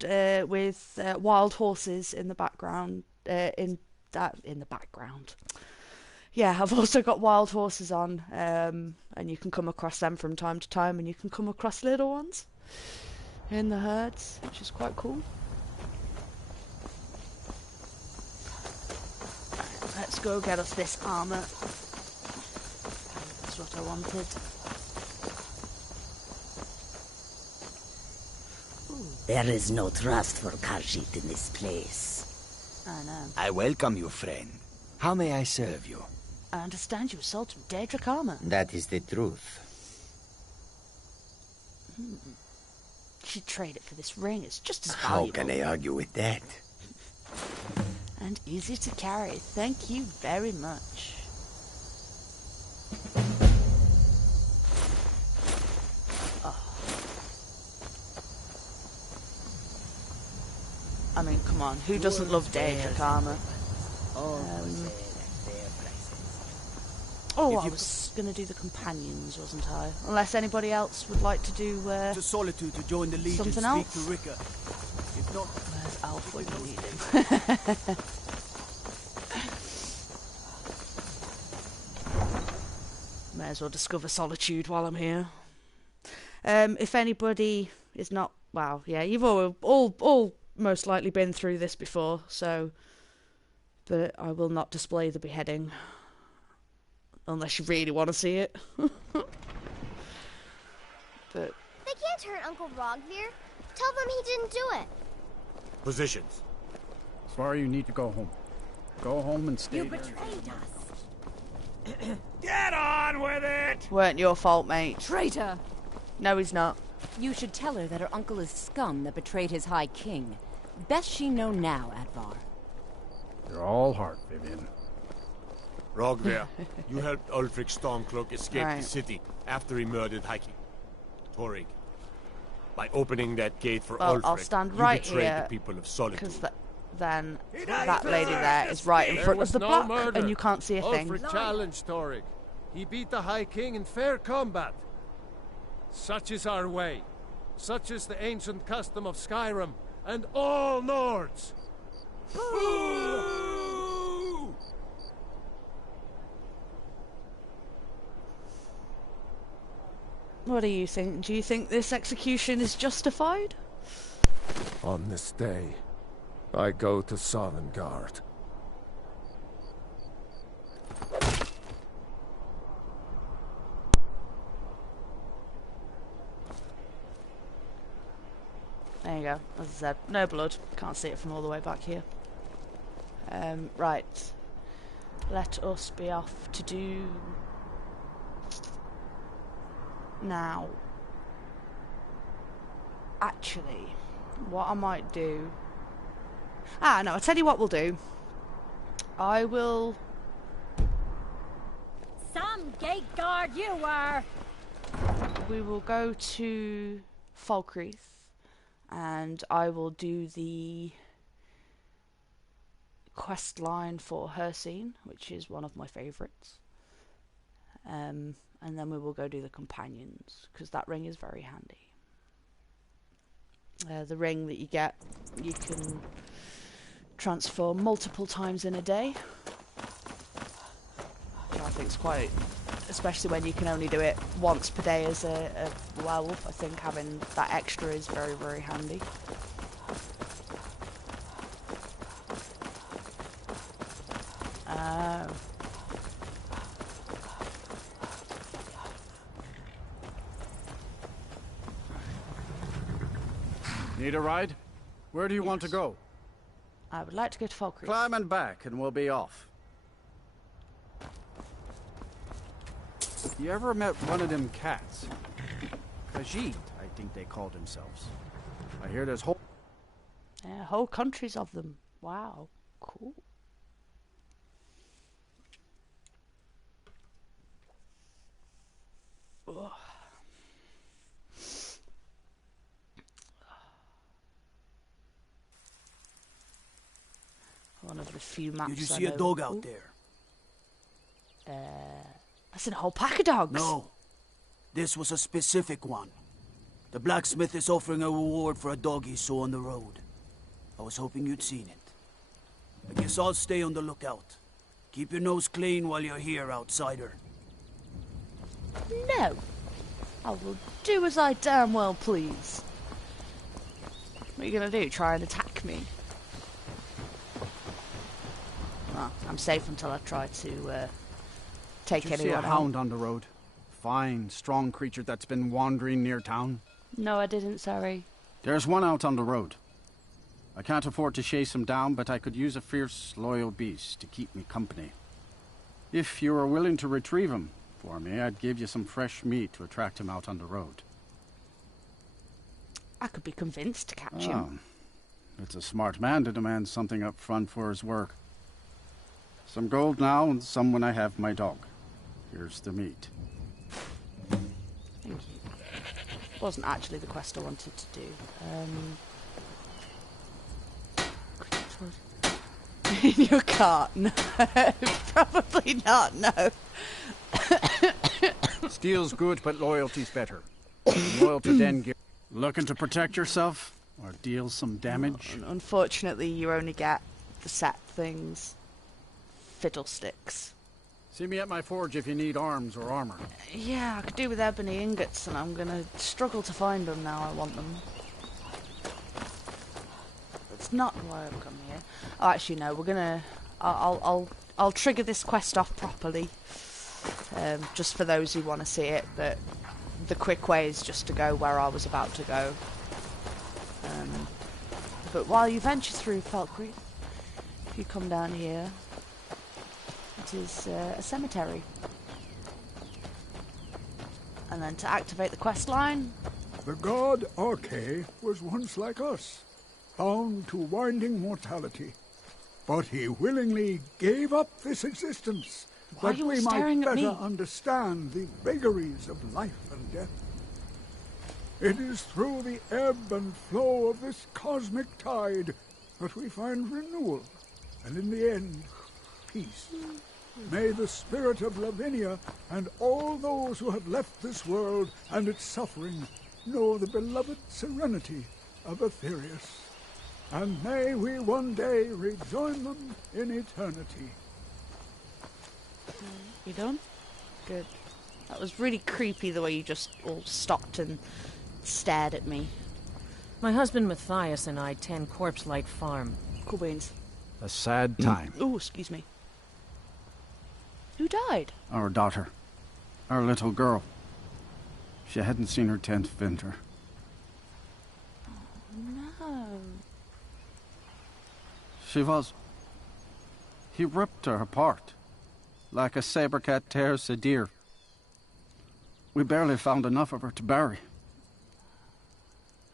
with wild horses in the background. In the background. Yeah, I've also got wild horses on, and you can come across them from time to time, and you can come across little ones in the herds, which is quite cool. Right, let's go get us this armor. That's what I wanted. There is no trust for Khajiit in this place. I know. I welcome you, friend. How may I serve you? I understand you assaulted Daedric armor. That is the truth. Should trade it for this ring. It's just as valuable. How can I argue with that? And easy to carry. Thank you very much. I mean, come on, who doesn't love Daedric armor? I was going to do the companions, wasn't I? Unless anybody else would like to do to Solitude to join the Legion, something speak else. to Rika. If not, where's Alf when you need him? May as well discover Solitude while I'm here. If anybody is not, well, yeah, you've all most likely been through this before, so, but I will not display the beheading unless you really want to see it. But they can't hurt Uncle Rogvir. Tell them he didn't do it. Positions. Sorry, you need to go home. Go home and stay You there. betrayed us. Get on with it! Weren't your fault, mate. Traitor! No, he's not. You should tell her that her uncle is scum that betrayed his High King. Best she know now, Advar. You're all heart, Vivian. Rogvir, you helped Ulfric Stormcloak escape Right. the city after he murdered Heike. Torig. By opening that gate for Well, Ulfric, I'll stand you right betrayed here, the people of Solitude. because then that lady there is right in front of the block, and you can't see a thing. Ulfric challenged Torig. He beat the High King in fair combat. Such is our way. Such is the ancient custom of Skyrim and all Nords. Boo! What do you think? Do you think this execution is justified? On this day, I go to Sovngarde. There you go. As I said, no blood. Can't see it from all the way back here. Right. Let us be off to do... Now. Actually, what I might do... no, I'll tell you what we'll do. I will... Some gate guard you were! We will go to Falkreath, and I will do the quest line for her scene, which is one of my favourites. And then we will go do the companions, because that ring is very handy. The ring that you get, you can transform multiple times in a day. Which I think is quite, especially when you can only do it once per day as a werewolf. I think having that extra is very, very handy. Need a ride? Where do you want to go? I would like to go to Falkreath. Climb and back, and we'll be off. You ever met one of them cats? Khajiit, I think they call themselves. I hear there's whole... Yeah, whole countries of them. Wow, cool. Ugh. One of the few maps. Did you I see a know. dog out there? That's a whole pack of dogs. No. This was a specific one. The blacksmith is offering a reward for a dog he saw on the road. I was hoping you'd seen it. I guess I'll stay on the lookout. Keep your nose clean while you're here, outsider. No. I will do as I damn well please. What are you gonna do? Try and attack me? Well, I'm safe until I try to take Did you see anyone a out. hound on the road? Fine, strong creature that's been wandering near town. No, I didn't, sorry. There's one out on the road. I can't afford to chase him down, but I could use a fierce, loyal beast to keep me company. If you were willing to retrieve him for me, I'd give you some fresh meat to attract him out on the road. I could be convinced to catch him. It's a smart man to demand something up front for his work. Some gold now, and some when I have my dog. Here's the meat. Thank you. Wasn't actually the quest I wanted to do. In your cart? No. Probably not, no. Steal's good, but loyalty's better. Loyal to Den Gear. Looking to protect yourself? Or deal some damage? Unfortunately, you only get the set things. Fiddlesticks. See me at my forge if you need arms or armor. Yeah, I could do with ebony ingots, and I'm gonna struggle to find them now I want them. That's not why I've come here. Oh, actually, no, we're gonna... I'll trigger this quest off properly. Just for those who want to see it, but the quick way is just to go where I was about to go. But while you venture through Falkreath, if you come down here, it is a cemetery. And then to activate the quest line... The god Arche was once like us, bound to winding mortality. But he willingly gave up this existence, Why that are you we might staring at better me? understand the vagaries of life and death. It is through the ebb and flow of this cosmic tide that we find renewal, and in the end, peace. May the spirit of Lavinia and all those who have left this world and its suffering know the beloved serenity of Aetherius. And may we one day rejoin them in eternity. You done? Good. That was really creepy the way you just all stopped and stared at me. My husband Matthias and I tend Corpse Light Farm. Cool beans. A sad time. Oh, excuse me. Who died? Our daughter. Our little girl. She hadn't seen her 10th winter. No. She was... He ripped her apart. Like a saber cat tears a deer. We barely found enough of her to bury.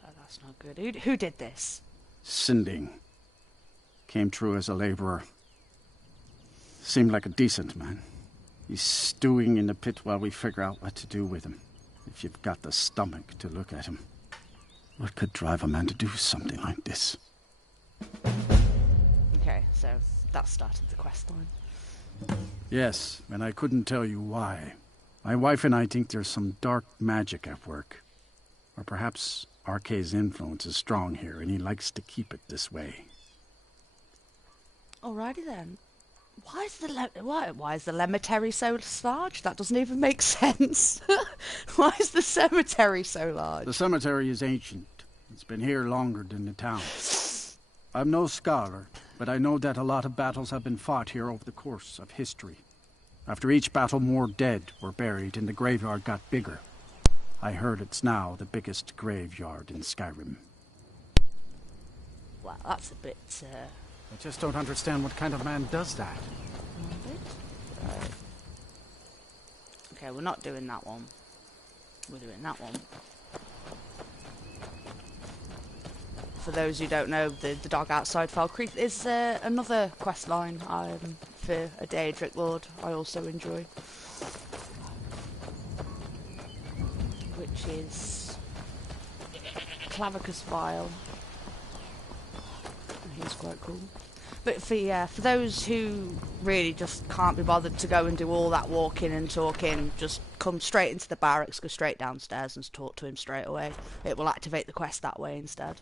Oh, that's not good. Who did this? Sinding. Came through as a laborer. Seemed like a decent man. He's stewing in the pit while we figure out what to do with him. If you've got the stomach to look at him. What could drive a man to do something like this? Okay, so that started the quest line. Yes, and I couldn't tell you why. My wife and I think there's some dark magic at work. Or perhaps Arche's influence is strong here, and he likes to keep it this way. Alrighty then. Why is the cemetery so large? That doesn't even make sense. Why is the cemetery so large? The cemetery is ancient. It's been here longer than the town. I'm no scholar, but I know that a lot of battles have been fought here over the course of history. After each battle, more dead were buried, and the graveyard got bigger. I heard it's now the biggest graveyard in Skyrim. Well, that's a bit, I just don't understand what kind of man does that. Right. Okay, we're not doing that one. We're doing that one. For those who don't know, the dog outside Falkreath is another quest line for a Daedric Lord I also enjoy. Which is Clavicus Vile. He's quite cool. But for those who really just can't be bothered to go and do all that walking and talking, just come straight into the barracks, go straight downstairs and talk to him straight away. It will activate the quest that way instead.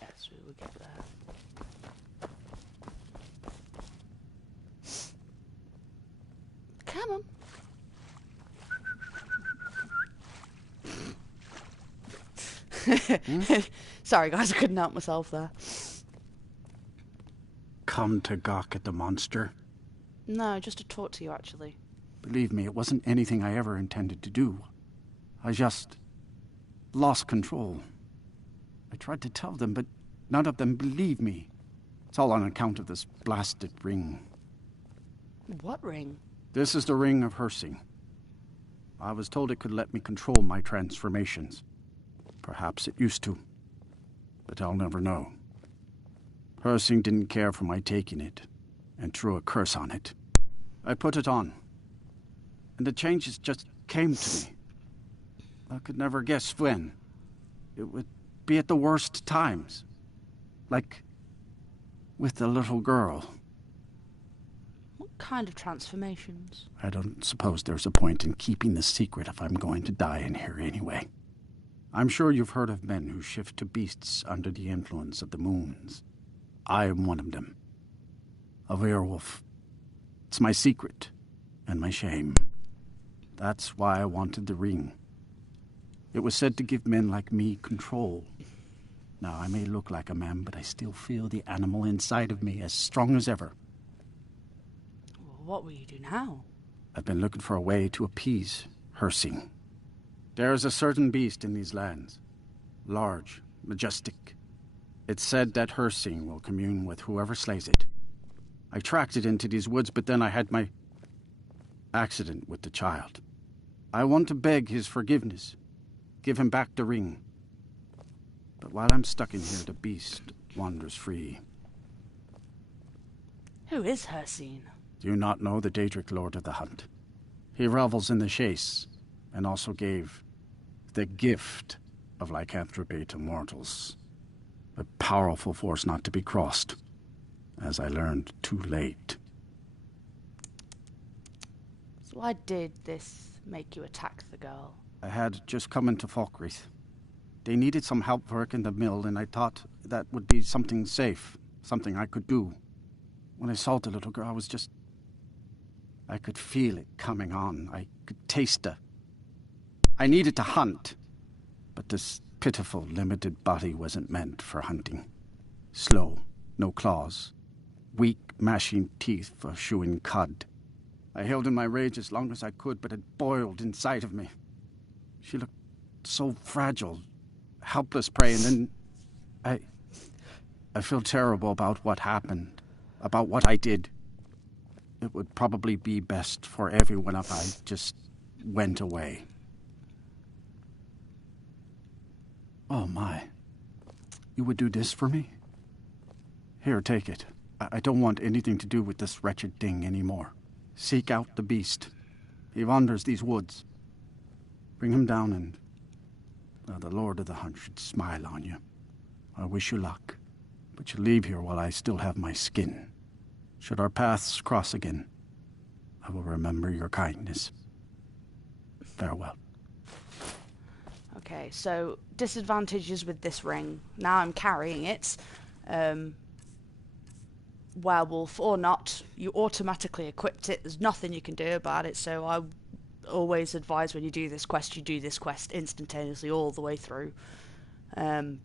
Yes, we will get there. Come on. Sorry, guys, I couldn't help myself there. Come to gawk at the monster? No, just to talk to you, actually. Believe me, it wasn't anything I ever intended to do. I just lost control. I tried to tell them, but none of them believed me. It's all on account of this blasted ring. What ring? This is the ring of Hersing. I was told it could let me control my transformations. Perhaps it used to, but I'll never know. Hersing didn't care for my taking it, and threw a curse on it. I put it on, and the changes just came to me. I could never guess when. It would be at the worst times. Like with the little girl. What kind of transformations? I don't suppose there's a point in keeping the secret if I'm going to die in here anyway. I'm sure you've heard of men who shift to beasts under the influence of the moons. I am one of them. A werewolf. It's my secret and my shame. That's why I wanted the ring. It was said to give men like me control. Now, I may look like a man, but I still feel the animal inside of me as strong as ever. Well, what will you do now? I've been looking for a way to appease Hersing. There is a certain beast in these lands. Large, majestic. It's said that Hersing will commune with whoever slays it. I tracked it into these woods, but then I had my accident with the child. I want to beg his forgiveness. Give him back the ring. But while I'm stuck in here, the beast wanders free. Who is Hersing? Do you not know the Daedric Lord of the Hunt? He revels in the chase, and also gave the gift of lycanthropy to mortals. A powerful force not to be crossed, as I learned too late. So why did this make you attack the girl? I had just come into Falkreath. They needed some help working the mill, and I thought that would be something safe, something I could do. When I saw the little girl, I could feel it coming on. I could taste her. I needed to hunt, but this pitiful, limited body wasn't meant for hunting. Slow, no claws, weak, mashing teeth for chewing cud. I held in my rage as long as I could, but it boiled inside of me. She looked so fragile, helpless prey, and then I feel terrible about what happened, about what I did. It would probably be best for everyone if I just went away. Oh my. You would do this for me? Here, take it. I don't want anything to do with this wretched thing anymore. Seek out the beast. He wanders these woods. Bring him down and the Lord of the Hunt should smile on you. I wish you luck, but you leave here while I still have my skin. Should our paths cross again, I will remember your kindness. Farewell. Okay, so disadvantages with this ring. Now I'm carrying it. Werewolf or not, you automatically equipped it. There's nothing you can do about it, so I always advise when you do this quest, you do this quest instantaneously all the way through.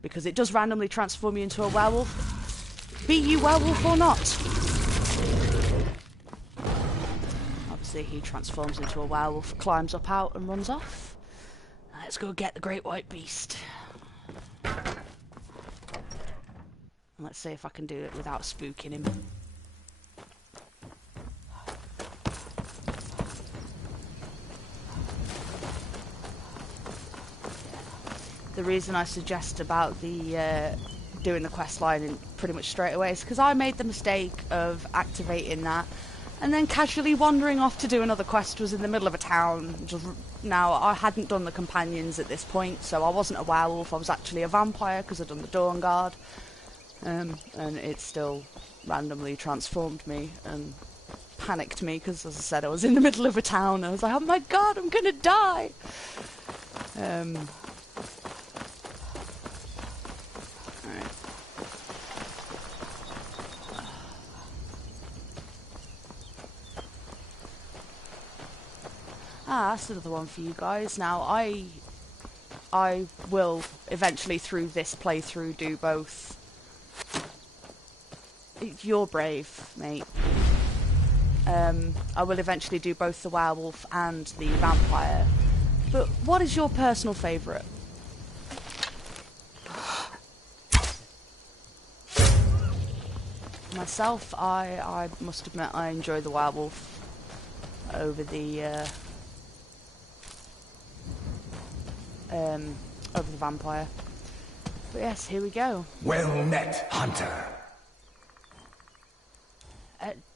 Because it does randomly transform you into a werewolf. Be you werewolf or not. Obviously he transforms into a werewolf, climbs up out and runs off. Let's go get the great white beast. Let's see if I can do it without spooking him. The reason I suggest about the doing the quest line in pretty much straight away is because I made the mistake of activating that and then casually wandering off to do another quest. Was in the middle of a town. Now, I hadn't done the companions at this point, so I wasn't a werewolf. I was actually a vampire because I'd done the Dawn Guard. And it still randomly transformed me and panicked me because, as I said, I was in the middle of a town. I was like, oh my god, I'm going to die! Alright. That's another one for you guys. Now, I I will eventually, through this playthrough, do both. You're brave, mate. I will eventually do both the werewolf and the vampire. But what is your personal favourite? Myself, I must admit I enjoy the werewolf over the vampire. But yes, here we go. Well met, hunter.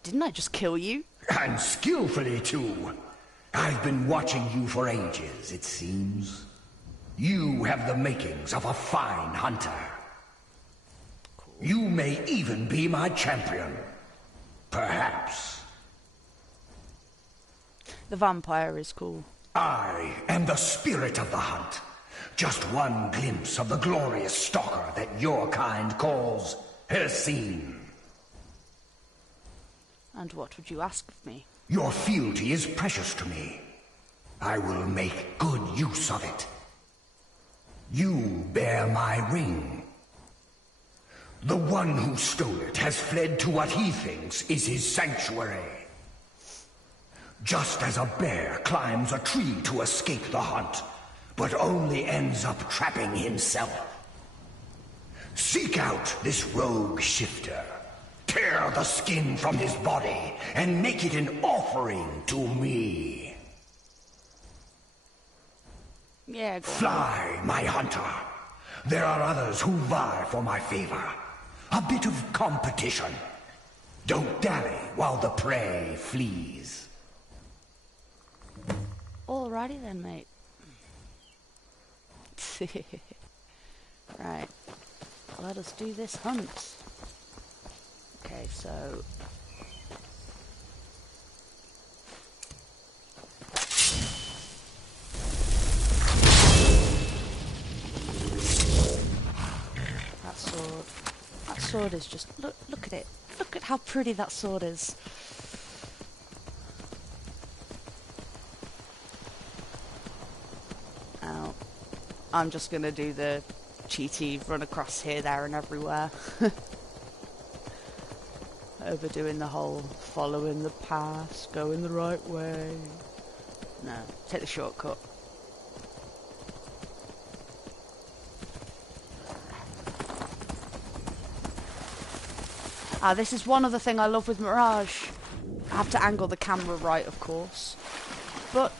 Didn't I just kill you? And skillfully too. I've been watching you for ages, it seems. You have the makings of a fine hunter. You may even be my champion. Perhaps. The vampire is cool. I am the spirit of the hunt. Just one glimpse of the glorious stalker that your kind calls Hercine. And what would you ask of me? Your fealty is precious to me. I will make good use of it. You bear my ring. The one who stole it has fled to what he thinks is his sanctuary. Just as a bear climbs a tree to escape the hunt, but only ends up trapping himself. Seek out this rogue shifter. Tear the skin from his body and make it an offering to me. Yeah, go on. Fly, my hunter. There are others who vie for my favor. A bit of competition. Don't dally while the prey flees. Alrighty then, mate. Right. Let us do this hunt. Okay, so... That sword is just... Look at it. Look at how pretty that sword is. Now, I'm just gonna do the cheaty run across here, there and everywhere. Overdoing the whole following the path, going the right way. No, take the shortcut. This is one other thing I love with Mirage. I have to angle the camera right, of course. But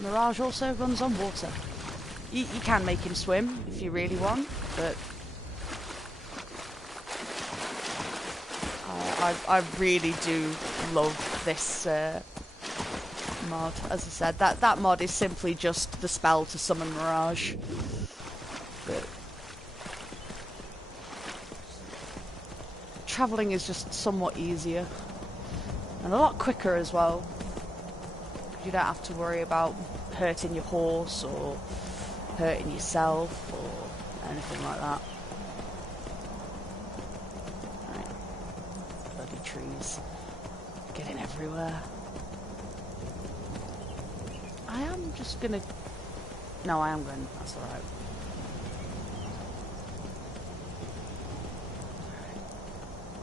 Mirage also runs on water. You can make him swim if you really want, but I really do love this mod. As I said, that mod is simply just the spell to summon Mirage. But travelling is just somewhat easier. And a lot quicker as well. You don't have to worry about hurting your horse or hurting yourself or anything like that. Right. Bloody trees. Getting everywhere. I am just gonna... No, I am going. That's alright.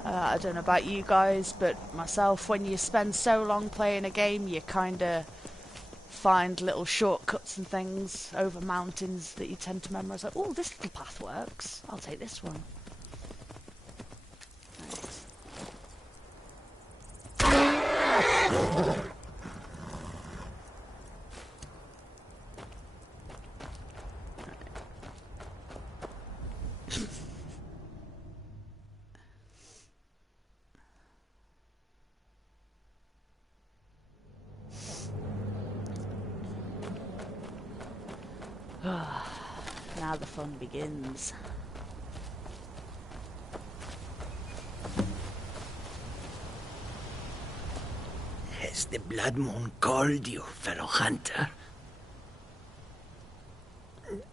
I don't know about you guys, but myself, when you spend so long playing a game, you kind of find little shortcuts and things over mountains that you tend to memorize. Like, oh, this little path works. I'll take this one. Right. Now the fun begins. Has the Blood Moon called you, fellow hunter?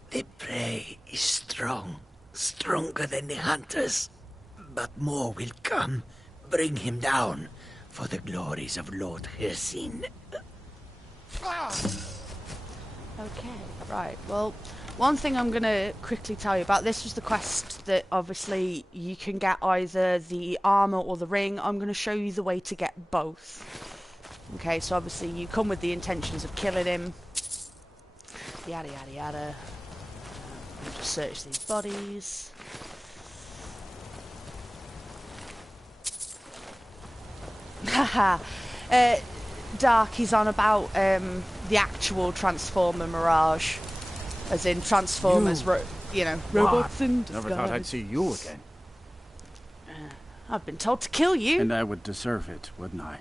The prey is strong, stronger than the hunters. But more will come. Bring him down for the glories of Lord Hercine. Okay, right, well, One thing I'm going to quickly tell you about, this was the quest that obviously you can get either the armor or the ring. I'm going to show you the way to get both. Okay, so obviously you come with the intentions of killing him. Yada yada yada. Just search these bodies. Haha. Dark, he's on about the actual Transformer Mirage. As in Transformers, robots in disguise. Never thought I'd see you again. I've been told to kill you. And I would deserve it, wouldn't I?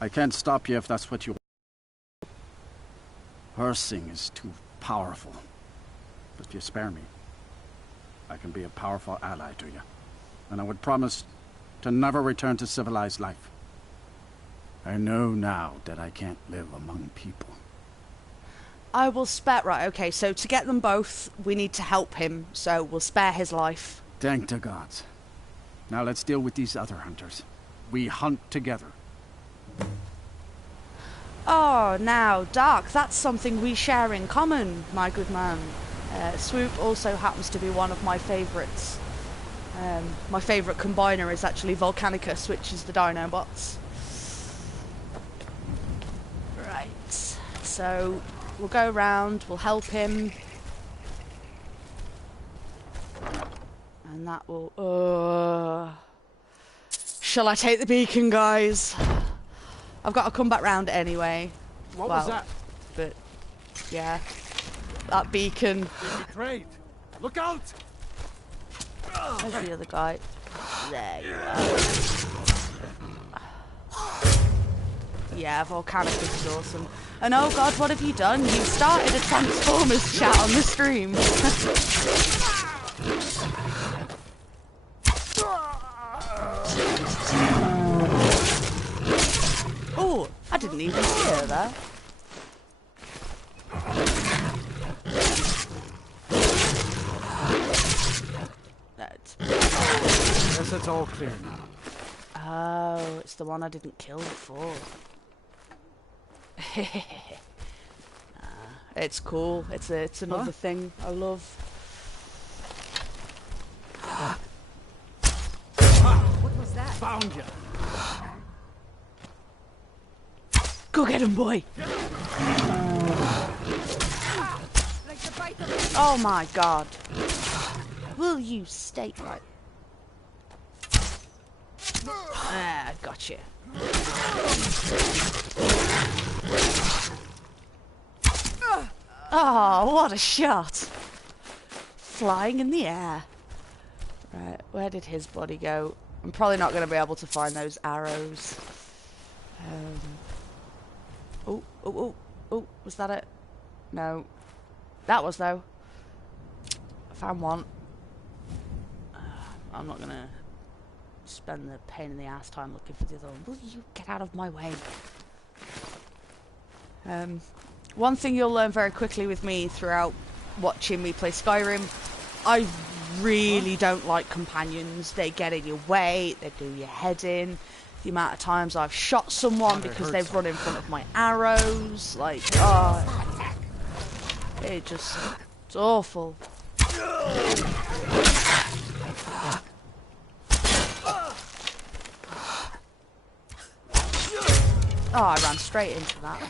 I can't stop you if that's what you want. Hersing is too powerful. But if you spare me, I can be a powerful ally to you. And I would promise to never return to civilized life. I know now that I can't live among people. I will spare... Right, okay, so to get them both, we need to help him, so we'll spare his life. Thank the gods. Now let's deal with these other hunters. We hunt together. Oh, now, Dark, that's something we share in common, my good man. Swoop also happens to be one of my favourites. My favourite combiner is actually Volcanicus, which is the Dinobots. Right, so... we'll go round, we'll help him. And that will... Shall I take the beacon, guys? I've got to come back round anyway. What was that? But, yeah. That beacon. Great. Look out! Where's the other guy? There you are. Yeah, Volcanicus is awesome. And oh god, what have you done? You started a Transformers chat on the stream. Oh, I didn't even hear that. Guess it's all clear now. Oh, it's the one I didn't kill before. It's cool. It's another thing I love. What was that? Found you. Go get him, boy. Oh my god. Will you stay right? Ah, gotcha. Oh, what a shot! Flying in the air. Right, where did his body go? I'm probably not going to be able to find those arrows. Oh, was that it? No. That was, though. I found one. I'm not going to spend the pain in the ass time looking for the other one. Will you get out of my way? One thing you'll learn very quickly with me throughout watching me play Skyrim, I really don't like companions. They get in your way, they do your head in. The amount of times I've shot someone because they've run in front of my arrows, like, oh, it's awful. Oh, I ran straight into that.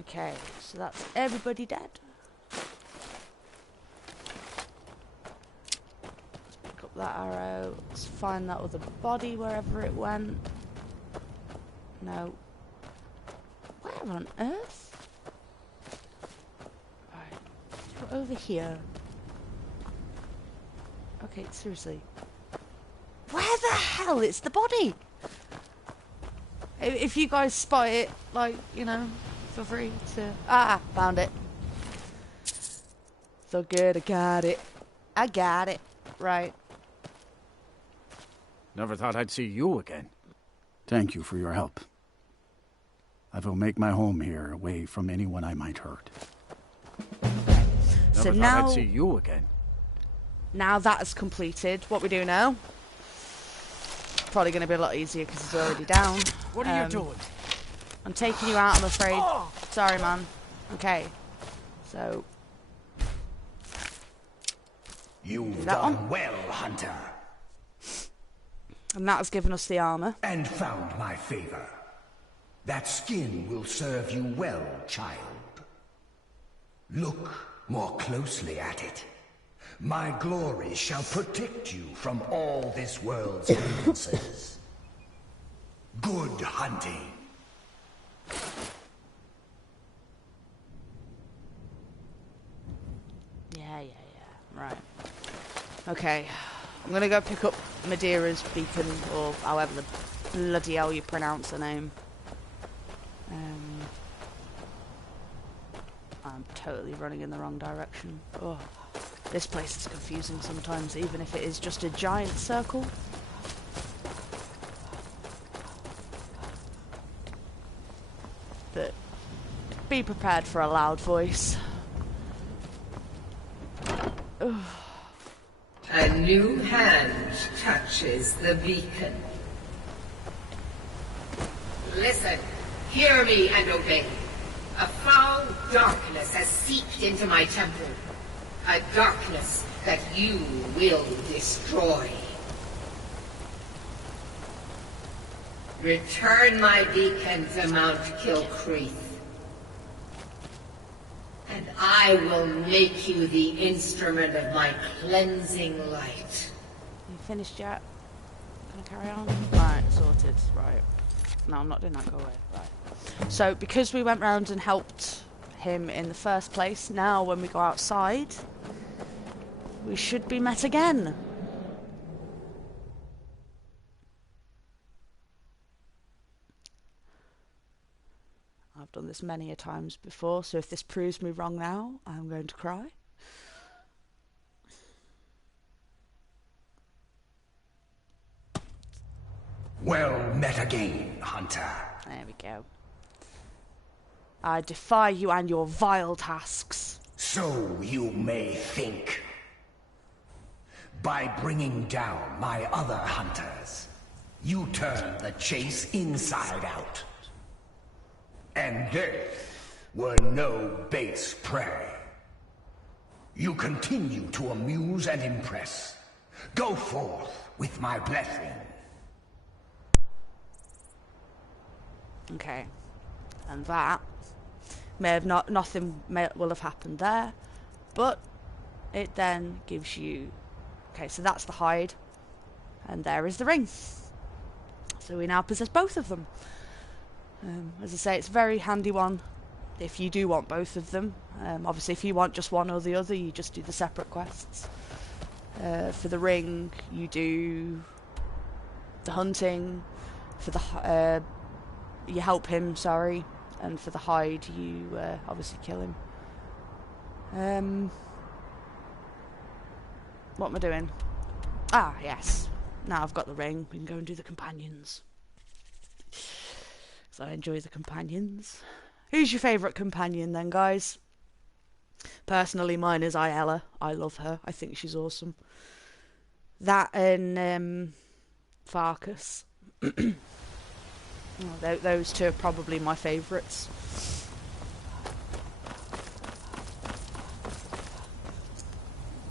Okay, so that's everybody dead. Let's pick up that arrow. Let's find that other body wherever it went. No. Where on earth? Right, over here. Okay, seriously. Where the hell is the body? If you guys spot it, like, you know, feel free to... Ah, found it. So good, I got it. I got it. Right. Never thought I'd see you again. Thank you for your help. I will make my home here, away from anyone I might hurt. So Never now... thought I'd see you again. Now that is completed, what we do now? Probably going to be a lot easier because he's already down. What are you doing? I'm taking you out, I'm afraid. Sorry, man. Okay. So... You've done well, Hunter. And that has given us the armor. And found my favor. That skin will serve you well, child. Look more closely at it. My glory shall protect you from all this world's hindrances. Good hunting. Yeah. Right. Okay. I'm gonna go pick up Madeira's beacon, or however the bloody hell you pronounce her name. I'm totally running in the wrong direction. Oh, this place is confusing sometimes, even if it is just a giant circle. But be prepared for a loud voice. Ugh. A new hand touches the beacon. Listen, hear me and obey. A foul darkness has seeped into my temple. A darkness that you will destroy. Return my beacon to Mount Kilcreath, and I will make you the instrument of my cleansing light. You finished yet? Can I carry on? Right, sorted. Right. No, I'm not doing that. Go away. Right. So, because we went round and helped him in the first place, now when we go outside, we should be met again. I've done this many a times before, so if this proves me wrong now, I'm going to cry. Well met again, Hunter. There we go. I defy you and your vile tasks. So you may think. By bringing down my other hunters, you turn the chase inside out. And they were no base prey. You continue to amuse and impress. Go forth with my blessing. Okay. And that may have will have happened there, but it then gives you... Okay, so that's the hide, and there is the ring. So we now possess both of them. As I say, it's a very handy one if you do want both of them. Obviously, if you want just one or the other, you just do the separate quests. For the ring, you do the hunting. For the you help him, sorry. And for the hide, you obviously kill him. What am I doing? Ah, yes. Now I've got the ring, we can go and do the companions. So I enjoy the companions. Who's your favourite companion then, guys? Personally, mine is Ayala. I love her. I think she's awesome. That and Farkas. Those two are probably my favourites.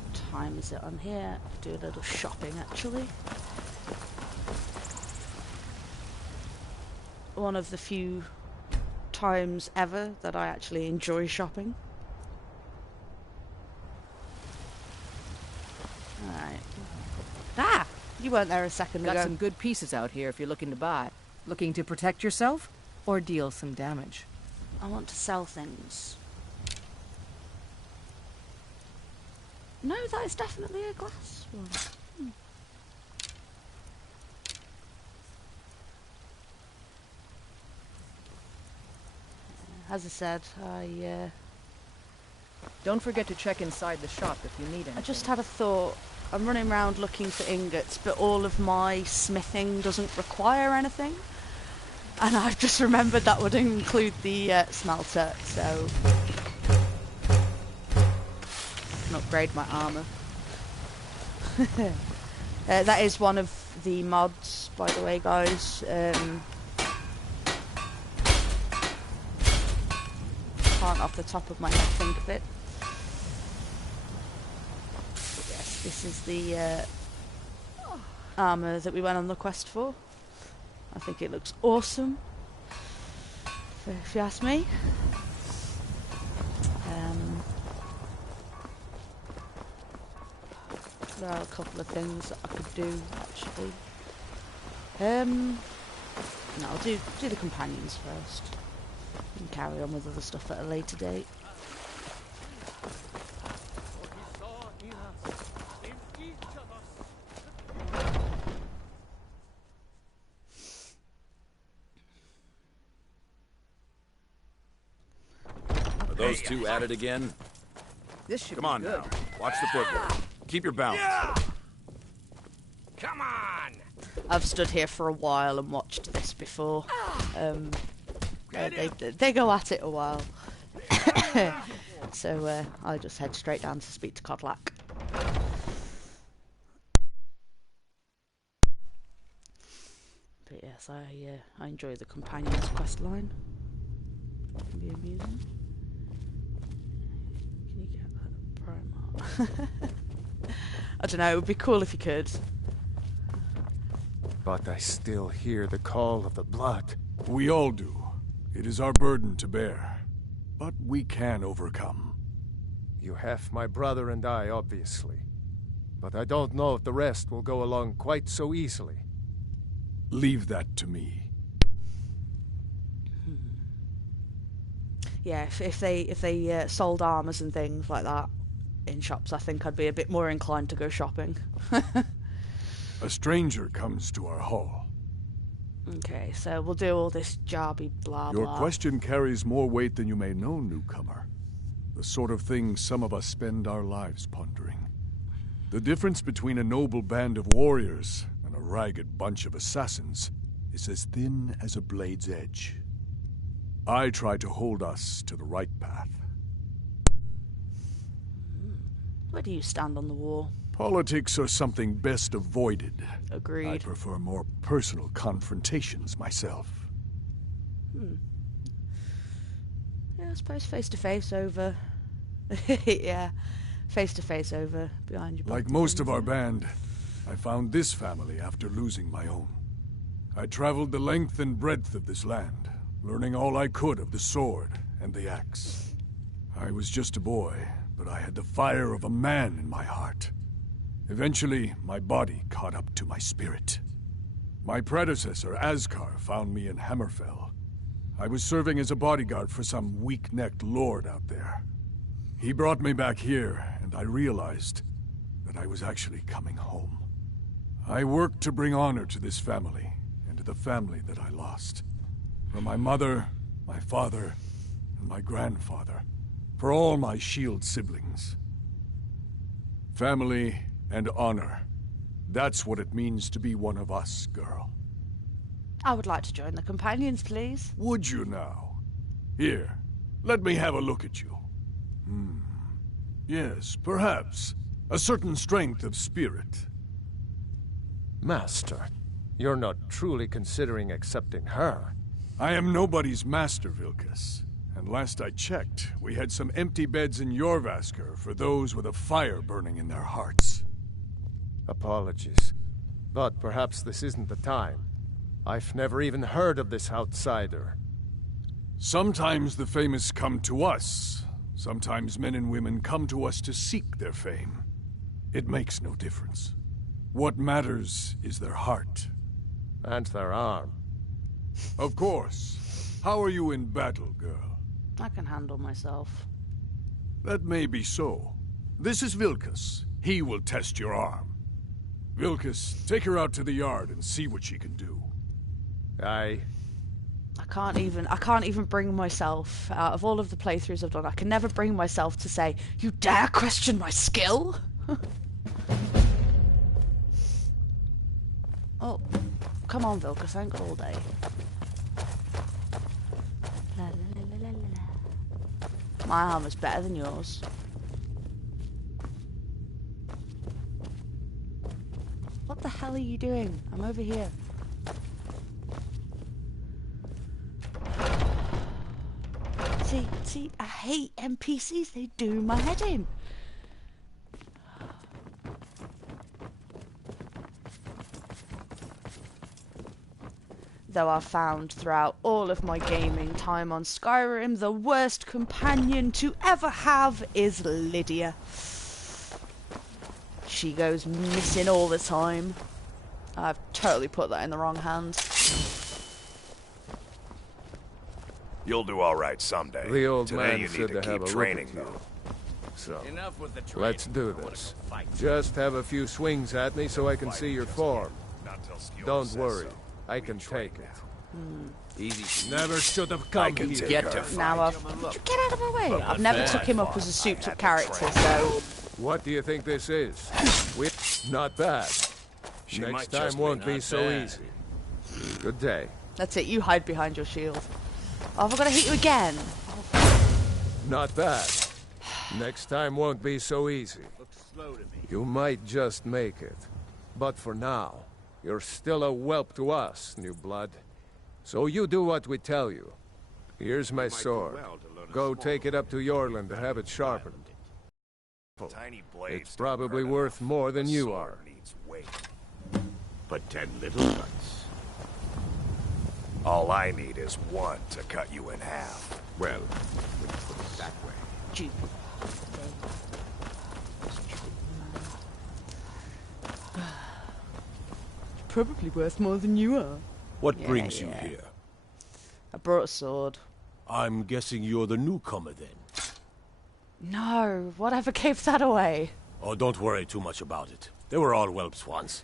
What time is it on here? Do a little shopping, actually. One of the few times ever that I actually enjoy shopping. Alright. Ah! You weren't there a second ago. Got some good pieces out here if you're looking to buy. Looking to protect yourself or deal some damage? I want to sell things. No, that is definitely a glass one. As I said, Don't forget to check inside the shop if you need anything. I just had a thought. I'm running around looking for ingots, but all of my smithing doesn't require anything. And I've just remembered that would include the smelter, so... I can upgrade my armour. That is one of the mods, by the way, guys. can't off the top of my head think of it. But yes, this is the armour that we went on the quest for. I think it looks awesome, if you ask me. There are a couple of things that I could do, actually. No, I'll do the companions first. And carry on with other stuff at a later date. Are those two at it again? This should Come on be good. now. Watch the footwork. Keep your balance. Yeah. Come on! I've stood here for a while and watched this before. They go at it a while. So I just head straight down to speak to Kodlak. But yes, I enjoy the companions questline. It can be amusing. Can you get that Primark? I don't know, it would be cool if you could. But I still hear the call of the blood. We all do. It is our burden to bear. But we can overcome. You have my brother and I, obviously. But I don't know if the rest will go along quite so easily. Leave that to me. Yeah, if they sold armors and things like that in shops, I think I'd be a bit more inclined to go shopping. A stranger comes to our hall. Okay, so we'll do all this jobby blah blah. Your question carries more weight than you may know, newcomer. The sort of thing some of us spend our lives pondering. The difference between a noble band of warriors and a ragged bunch of assassins is as thin as a blade's edge. I try to hold us to the right path. Where do you stand on the war? Politics are something best avoided. Agreed. I prefer more personal confrontations myself. Yeah, I suppose face-to-face over... yeah, face-to-face over behind your back. Like most of our band, I found this family after losing my own. I traveled the length and breadth of this land, learning all I could of the sword and the axe. I was just a boy, but I had the fire of a man in my heart. Eventually, my body caught up to my spirit. My predecessor, Ascar, found me in Hammerfell. I was serving as a bodyguard for some weak-necked lord out there. He brought me back here, and I realized that I was actually coming home. I worked to bring honor to this family, and to the family that I lost. For my mother, my father, and my grandfather. For all my shield siblings. Family and honor. That's what it means to be one of us, girl. I would like to join the companions, please. Would you now? Here, let me have a look at you. Yes, perhaps. A certain strength of spirit. Master, you're not truly considering accepting her. I am nobody's master, Vilkas. And last I checked, we had some empty beds in Jorvaskr for those with a fire burning in their hearts. Apologies. But perhaps this isn't the time. I've never even heard of this outsider. Sometimes the famous come to us. Sometimes men and women come to us to seek their fame. It makes no difference. What matters is their heart. And their arm. Of course. How are you in battle, girl? I can handle myself. That may be so. This is Vilkas. He will test your arm. Vilkas, take her out to the yard and see what she can do. Aye. I can't even bring myself, out of all of the playthroughs I've done, I can never bring myself to say, "You dare question my skill?" Oh, come on, Vilkas, I ain't got all day. La, la, la, la, la, la. My armor's better than yours. What the hell are you doing? I'm over here. See, I hate NPCs. They do my head in. Though I've found throughout all of my gaming time on Skyrim, the worst companion to ever have is Lydia. She goes missing all the time. I've totally put that in the wrong hands. You'll do all right someday. The old Today man you said need to to have keep a training, look at you. though. So, Enough with the training. let's do this. Just have a few swings at me so I can see your form. Don't worry, I can take it. Easy. Never should have come here. Get to Now I've... Get out of my way! I've never took him up as a souped-up character, so... What do you think this is? Not bad. Next time won't be so easy. Good day. That's it, you hide behind your shield. Oh, have I got to hit you again? Not bad. Next time won't be so easy. You might just make it. But for now, you're still a whelp to us, new blood. So you do what we tell you. Here's my sword. Go take it up to Yorland to have it sharpened. It's probably worth more than you are. But 10 little cuts. All I need is one to cut you in half. Well, when you put it that way. Probably worth more than you are. What brings you here? I brought a sword. I'm guessing you're the newcomer then. No, whatever gave that away? Oh, don't worry too much about it. They were all whelps once.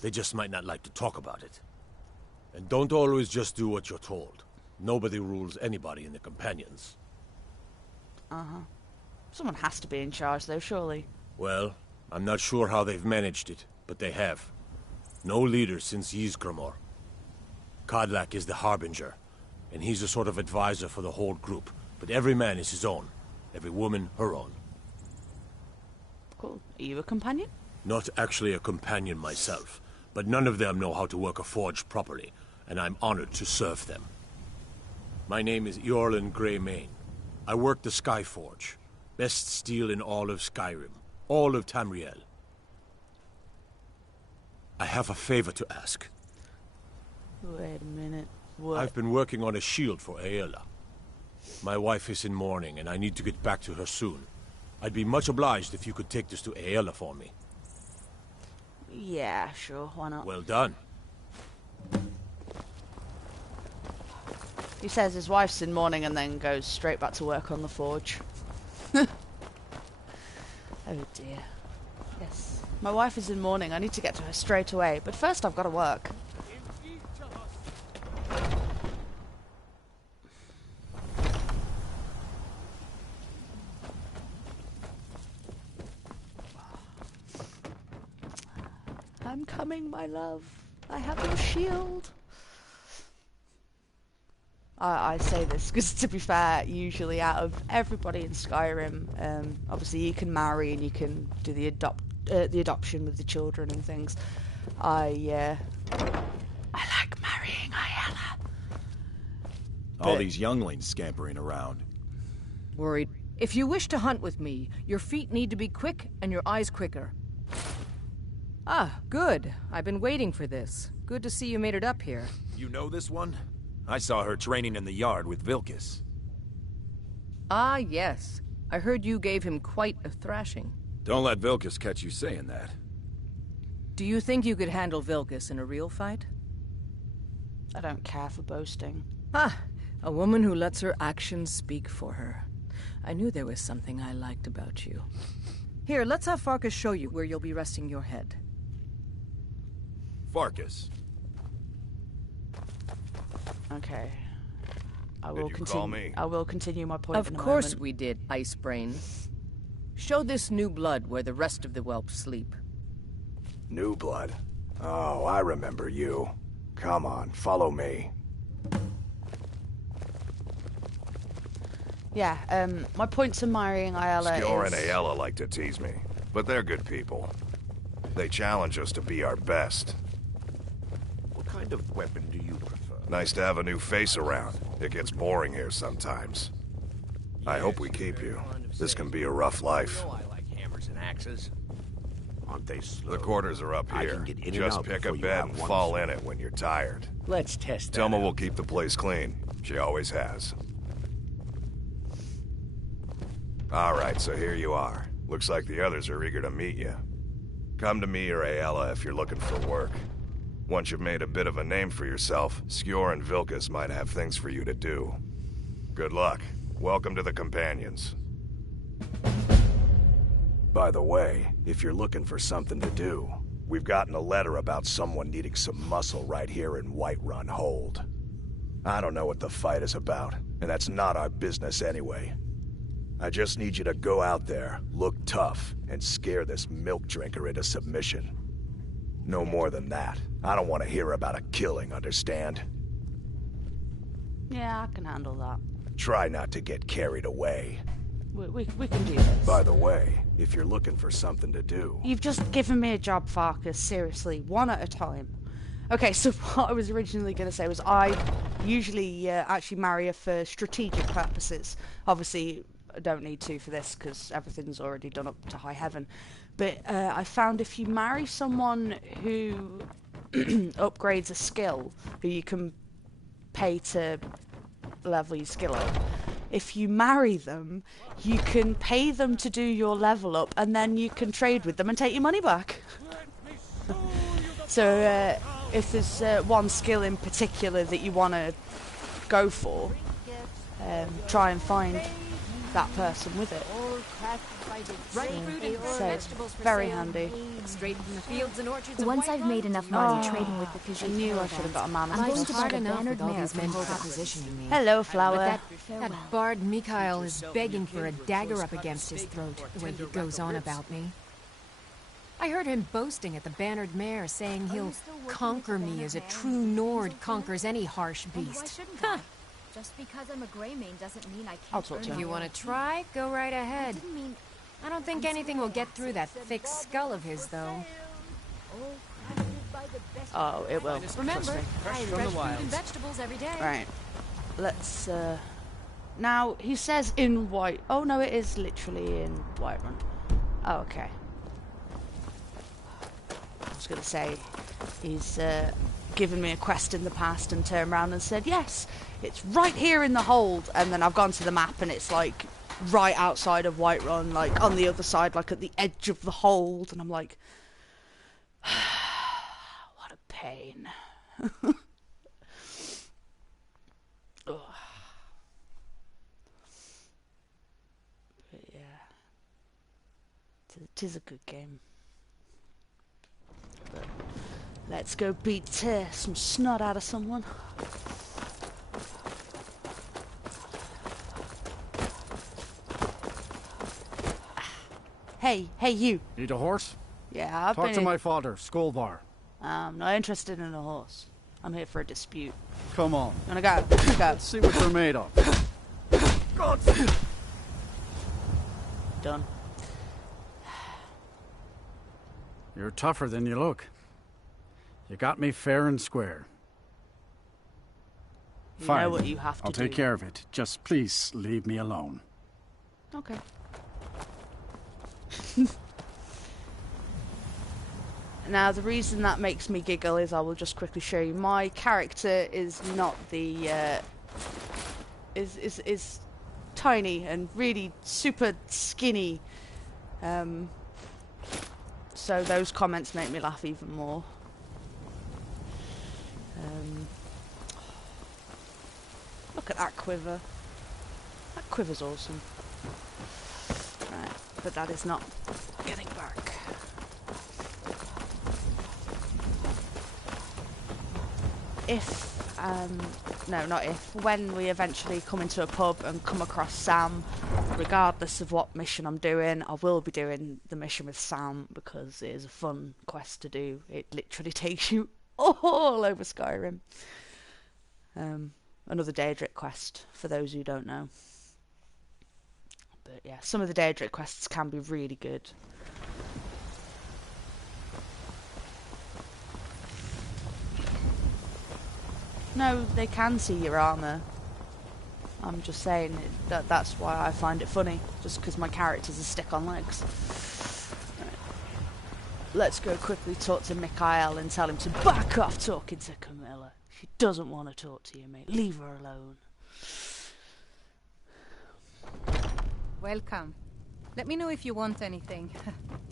They just might not like to talk about it. And don't always just do what you're told. Nobody rules anybody in the companions. Uh-huh. Someone has to be in charge, though, surely. Well, I'm not sure how they've managed it, but they have. No leader since Ysgramor. Kodlak is the Harbinger, and he's a sort of advisor for the whole group. But every man is his own. Every woman, her own. Cool. Are you a companion? Not actually a companion myself, but none of them know how to work a forge properly, and I'm honored to serve them. My name is Eorlin Greymane. I work the Skyforge. Best steel in all of Skyrim. All of Tamriel. I have a favor to ask. Wait a minute. What? I've been working on a shield for Aela. My wife is in mourning, and I need to get back to her soon. I'd be much obliged if you could take this to Aela for me. Yeah, sure, why not? Well done. He says his wife's in mourning and then goes straight back to work on the forge. Oh dear. Yes. My wife is in mourning. I need to get to her straight away. But first I've got to work. I'm coming, my love. I have your shield. I say this because, to be fair, usually out of everybody in Skyrim, obviously you can marry and you can do the adoption with the children and things. I like marrying Aela. All these younglings scampering around. Worried. If you wish to hunt with me, your feet need to be quick and your eyes quicker. Ah, good. I've been waiting for this. Good to see you made it up here. You know this one? I saw her training in the yard with Vilkis. Ah, yes. I heard you gave him quite a thrashing. Don't let Vilkis catch you saying that. Do you think you could handle Vilkis in a real fight? I don't care for boasting. Ah, a woman who lets her actions speak for her. I knew there was something I liked about you. Here, let's have Farkas show you where you'll be resting your head. Farkas. Okay. I will Did you call me? I will continue my point. Of course we did, Ice Brain. Show this new blood where the rest of the whelps sleep. New blood? Oh, I remember you. Come on, follow me. Yeah, my point to marrying Aela Skjor is... and Aela like to tease me, but they're good people. They challenge us to be our best. What kind of weapon do you prefer? Nice to have a new face around. It gets boring here sometimes. I hope we keep you. This can be a rough life. I like hammers and axes. Aren't they slow? The quarters are up I here. can get in and Just out pick a before you bed have and one. fall in it when you're tired. Let's test that. Telma will keep the place clean. She always has. Alright, so here you are. Looks like the others are eager to meet you. Come to me or Ayala if you're looking for work. Once you've made a bit of a name for yourself, Skjor and Vilkas might have things for you to do. Good luck. Welcome to the Companions. By the way, if you're looking for something to do, we've gotten a letter about someone needing some muscle right here in Whiterun Hold. I don't know what the fight is about, and that's not our business anyway. I just need you to go out there, look tough, and scare this milk drinker into submission. No more than that. I don't want to hear about a killing, understand? Yeah, I can handle that. Try not to get carried away. We can do this. By the way, if you're looking for something to do... You've just given me a job, Farkas. Seriously, one at a time. Okay, so what I was originally going to say was I usually actually marry her for strategic purposes. Obviously, I don't need to for this because everything's already done up to high heaven. But I found if you marry someone who upgrades a skill, who you can pay to level your skill up, if you marry them, you can pay them to do your level up, and then you can trade with them and take your money back. So if there's one skill in particular that you want to go for, try and find that person with it. So it's very handy. Straight from the fields and orchards. Once I've made enough money trading with the I Khajiit knew I should have got a mana. I'm going to start start a enough bannered with all mare these from men Hogwarts. propositioning me. Hello, flower. But that bard Mikhail is begging for a dagger up against his throat, the way he goes on about me. I heard him boasting at the bannered mare, saying he'll conquer me as a true Nord conquers any harsh beast. Huh. Just because I'm a Greymane doesn't mean I can't. I'll talk to If him. you want to try, go right ahead. I don't think anything will get through that thick skull of his, though. Oh, it will. Remember, Trust me. fresh fruit and vegetables every day. Right. Let's, now, he says in White... Oh, no, it is literally in Whiterun. Oh, okay. I was going to say, he's, given me a quest in the past and turned around and said, yes, it's right here in the hold. And then I've gone to the map and it's, like, right outside of Whiterun, like, on the other side, like, at the edge of the hold. And I'm like... what a pain. Ugh. But yeah, tis a good game. But let's go beat some snot out of someone. Hey, you. Need a horse? Yeah, I've Talk been to my father, Skolvar. I'm not interested in a horse. I'm here for a dispute. Come on. You wanna go? Go. Let's see what they're made of. Done. You're tougher than you look. You got me fair and square. You Fine. know what you have to I'll do. take care of it. Just please leave me alone. Okay. Now, the reason that makes me giggle is I will just quickly show you. My character is not the is tiny and really super skinny. So those comments make me laugh even more. Look at that quiver. That quiver's awesome. Right, but that is not getting back. When we eventually come into a pub and come across Sam, regardless of what mission I'm doing, I will be doing the mission with Sam because it is a fun quest to do. It literally takes you all over Skyrim. Another Daedric quest, for those who don't know. But yeah, some of the Daedric quests can be really good. No, they can see your armour. I'm just saying that's why I find it funny, just because my character's a stick on legs. Right. Let's go quickly talk to Mikhail and tell him to back off talking to Camilla. She doesn't want to talk to you, mate. Leave her alone. Welcome. Let me know if you want anything.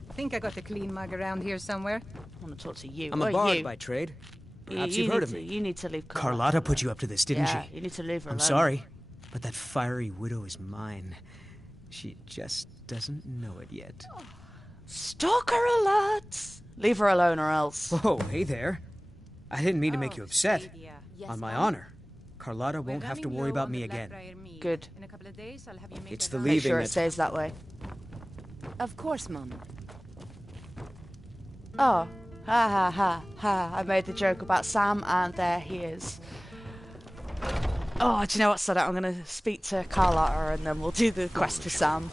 I think I got a clean mug around here somewhere. I want to talk to you. I'm a bard by trade. Perhaps you've heard of me. You need to leave Carlotta put you up to this, didn't she? Yeah, you need to leave her alone. I'm sorry, but that fiery widow is mine. She just doesn't know it yet. Stalker alert! Leave her alone or else. Oh, hey there. I didn't mean to make you upset. On my honor. Carlotta won't have to worry about me again. Good. It's the Make leaving sure it stays that way. Of course, Mum. Oh. Ha ha ha ha. I made the joke about Sam and there he is. Oh, do you know what, Sada? I'm going to speak to Carlotta and then we'll do the quest for Sam.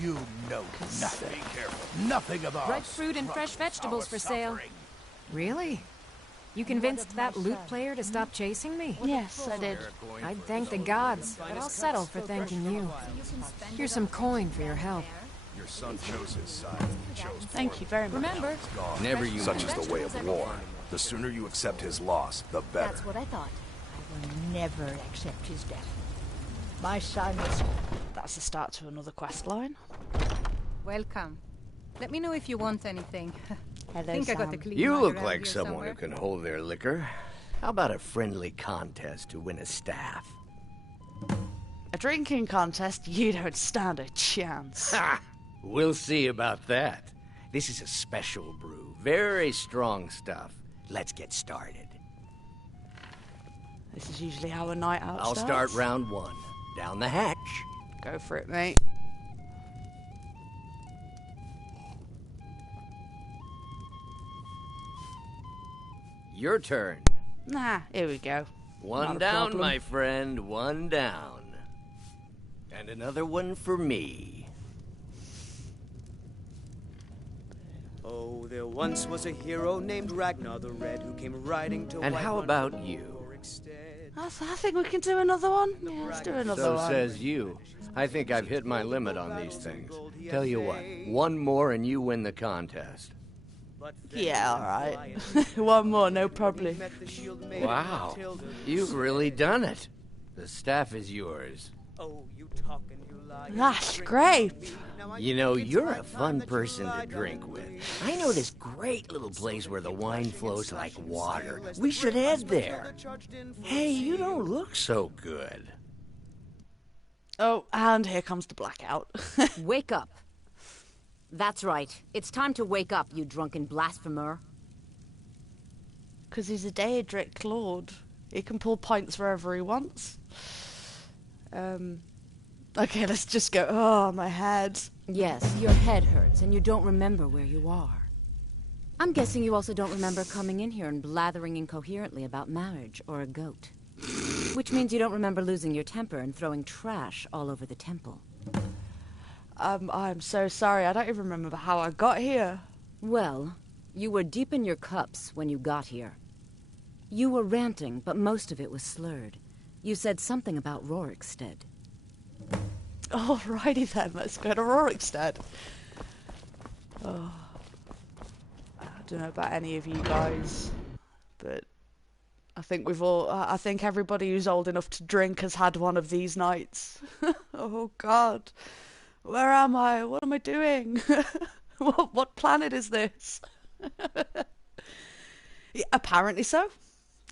You know nothing. Be careful. Nothing of ours. Ripe fruit and fresh vegetables for sale. Really? You convinced that loot player to stop chasing me? Yes, I did. I'd thank the gods, but I'll settle for thanking you. Here's some coin for your help. Your son chose his side. He chose Thank you very much. Remember, never you. Such is the way of war. The sooner you accept his loss, the better. That's what I thought. I will never accept his death. My son is... That's the start to another quest line. Welcome. Let me know if you want anything. Hello, think I got the clean You mug look around like here someone somewhere. who can hold their liquor. How about a friendly contest to win a staff? A drinking contest? You don't stand a chance. Ha! We'll see about that. This is a special brew. Very strong stuff. Let's get started. This is usually how a night out I'll starts. start round one. Down the hatch. Go for it, mate. Your turn. Nah, here we go. One Not a down, problem. my friend. One down. And another one for me. Oh, there once was a hero named Ragnar the Red who came riding to And White how Run about from you? I think we can do another one. Yeah, let's do another So one. says you. I think I've hit my limit on these things. Tell you what, one more and you win the contest. Yeah, alright. One more, no problem. Wow, you've really done it. The staff is yours. That's great. You know, you're a fun person to drink with. I know this great little place where the wine flows like water. We should head there. Hey, you don't look so good. Oh, and here comes the blackout. Wake up. That's right. It's time to wake up, you drunken blasphemer. Because he's a Daedric Lord. He can pull pints wherever he wants. Okay, let's just go. Oh, my head. Yes, your head hurts and you don't remember where you are. I'm guessing you also don't remember coming in here and blathering incoherently about marriage or a goat. Which means you don't remember losing your temper and throwing trash all over the temple. I'm so sorry. I don't even remember how I got here. Well, you were deep in your cups when you got here. You were ranting, but most of it was slurred. You said something about Rorikstead. Alrighty then, let's go to Rorikstead. Oh, I don't know about any of you guys, but I think we've all. I think everybody who's old enough to drink has had one of these nights. Oh God, where am I? What am I doing? What planet is this? Yeah, apparently so.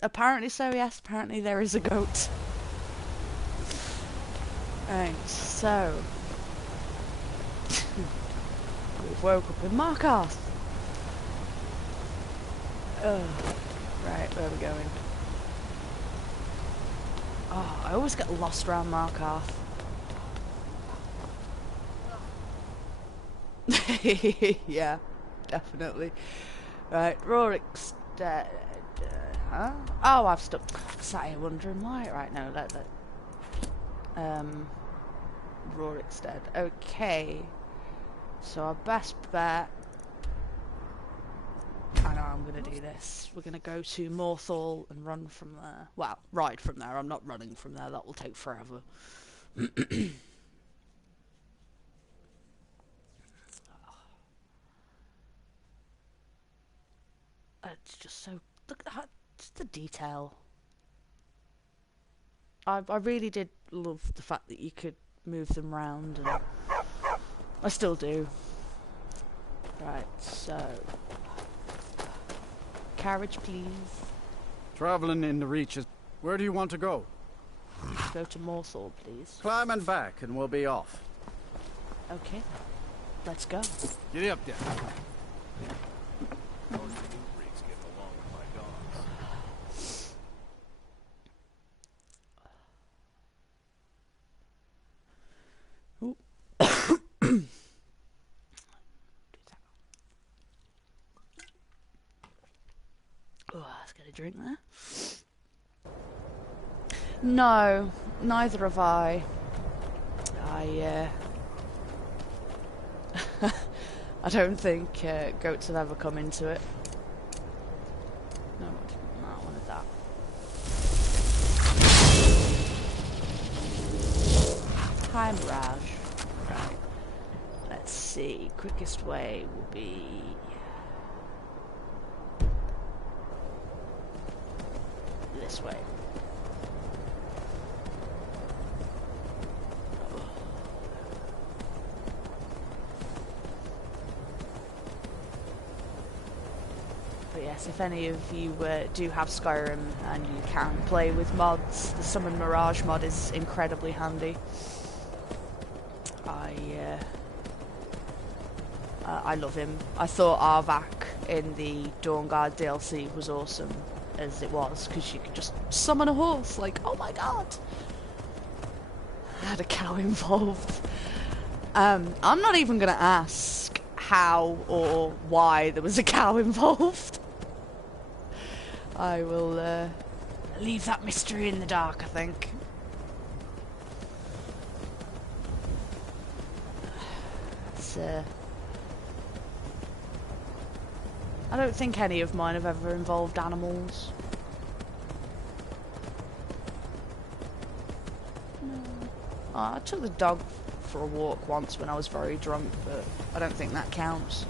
Apparently so. Yes. Apparently there is a goat. Right, so we've woke up in Markarth. Right, where are we going? Oh, I always get lost around Markarth. Yeah, definitely. Right, Rorikstead. Huh? Oh, I've stuck. Sat here wondering why. Right, no, let. Rorikstead. Okay. So our best bet. I know I'm going to do this. We're going to go to Morthal and run from there. Well, ride from there. I'm not running from there. That will take forever. It's just so... Look at that. Just the detail. I really did love the fact that you could move them round, and I still do. Right, so... Carriage, please. Traveling in the Reaches. Where do you want to go? Go to Morthal, please. Climb and back, and we'll be off. Okay, let's go. Get up there. Let's get a drink there. No, neither have I. I don't think goats have ever come into it. No, not one of that. Hi, Mirage. Right. Let's see. Quickest way will be... this way. But yes, if any of you do have Skyrim and you can play with mods, the Summon Mirage mod is incredibly handy. I love him. I thought Arvak in the Dawnguard DLC was awesome as it was, because you could just summon a horse, like, oh my god! I had a cow involved. I'm not even going to ask how or why there was a cow involved. I will leave that mystery in the dark, I think. It's, I don't think any of mine have ever involved animals. No. Oh, I took the dog for a walk once when I was very drunk, but I don't think that counts.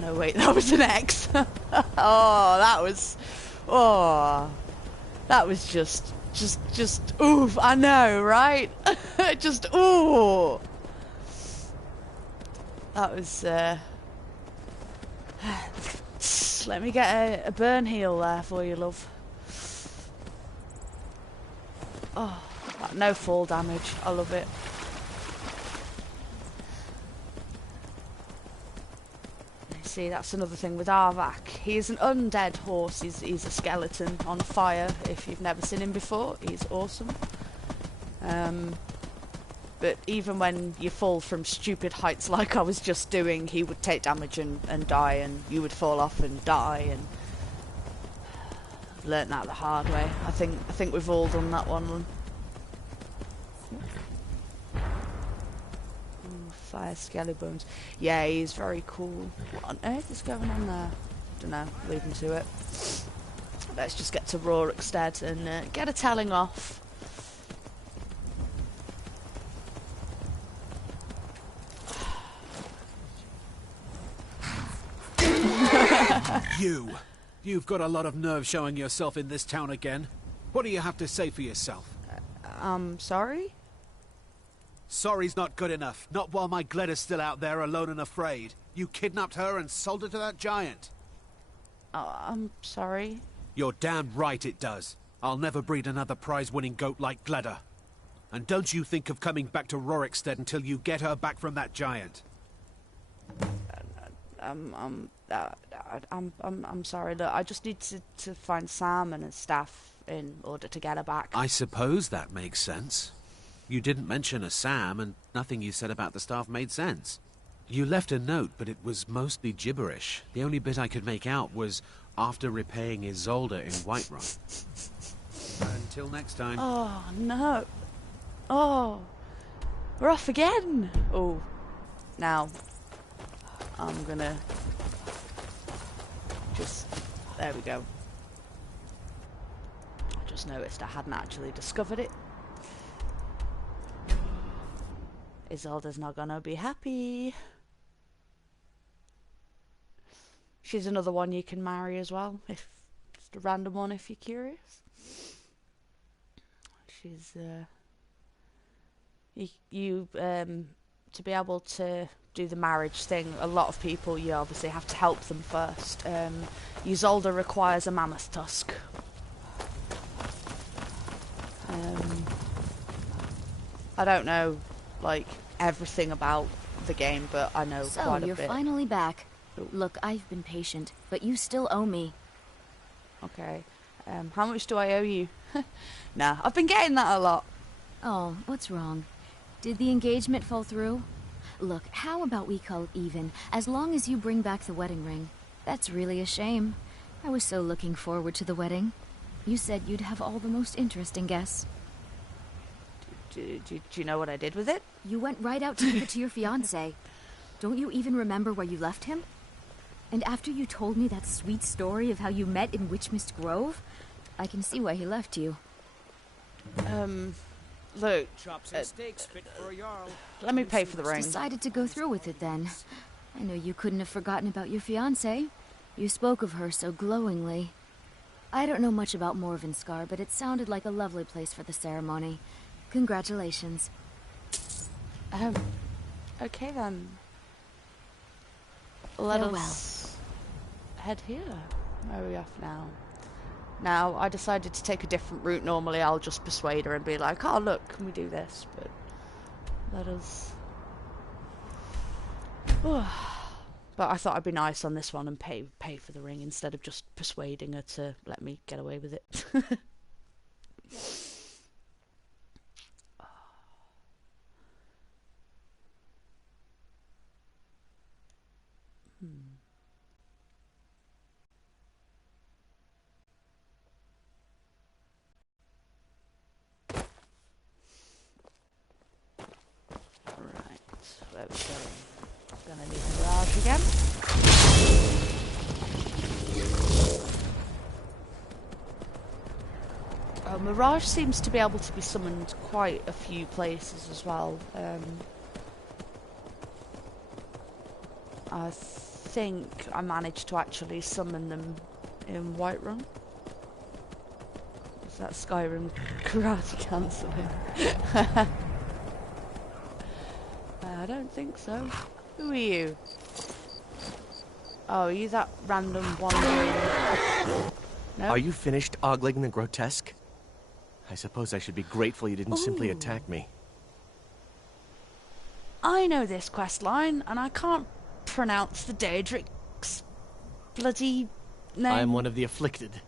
No, wait, that was an X. That was just, oof, I know, right? Just, ooh. That was, let me get a burn heal there for you, love. Oh, no fall damage. I love it. See, that's another thing with Arvak. He is an undead horse. He's a skeleton on fire. If you've never seen him before, he's awesome. But even when you fall from stupid heights like I was just doing, he would take damage and die, and you would fall off and die, and learnt that the hard way. I think we've all done that one. Fire Skellybones. Yeah, he's very cool. What on earth is going on there? Dunno, leave him to it. Let's just get to Rorikstead and get a telling off. You've got a lot of nerve showing yourself in this town again. What do you have to say for yourself? Sorry? Sorry's not good enough. Not while my Gleda's still out there alone and afraid. You kidnapped her and sold her to that giant. I'm sorry. You're damn right it does. I'll never breed another prize-winning goat like Gleda. And don't you think of coming back to Rorikstead until you get her back from that giant. I'm sorry. Look, I just need to find Sam and his staff in order to get her back. I suppose that makes sense. You didn't mention a Sam, and nothing you said about the staff made sense. You left a note, but it was mostly gibberish. The only bit I could make out was after repaying Isolde in Whiterun. Until next time. Oh, no. Oh. We're off again. Oh. Now, I'm gonna There we go. I just noticed I hadn't actually discovered it. Isolde's not gonna be happy. She's another one you can marry as well, if just a random one if you're curious. She's to be able to do the marriage thing, a lot of people, you obviously have to help them first. Isolde requires a mammoth tusk. I don't know, like, everything about the game, but I know quite a bit. So, you're finally back. Look, I've been patient, but you still owe me. Okay. How much do I owe you? Nah, I've been getting that a lot. Oh, what's wrong? Did the engagement fall through? Look, how about we call it even, as long as you bring back the wedding ring? That's really a shame. I was so looking forward to the wedding. You said you'd have all the most interesting guests. Do you know what I did with it? You went right out to give it to your fiancé. Don't you even remember where you left him? And after you told me that sweet story of how you met in Witchmist Grove, I can see why he left you. Look, Chops and steaks fit for a Jarl. let me pay for the ring. Decided to go through with it then. I know you couldn't have forgotten about your fiancée. You spoke of her so glowingly. I don't know much about Morvenskar, but it sounded like a lovely place for the ceremony. Congratulations. Okay then. Let us head here. Where are we off now? Now, I decided to take a different route. Normally I'll just persuade her and be like, oh look, can we do this? But let us... But I thought I'd be nice on this one and pay for the ring instead of just persuading her to let me get away with it. Where are we going? Gonna need Mirage again. Oh, Mirage seems to be able to be summoned quite a few places as well. I think I managed to actually summon them in Whiterun. Is that Skyrim karate cancelling? I don't think so. Who are you? Oh, are you that random wandering... No? Are you finished ogling the grotesque? I suppose I should be grateful you didn't simply attack me. I know this quest line, and I can't pronounce the Daedric's bloody name. I am one of the afflicted.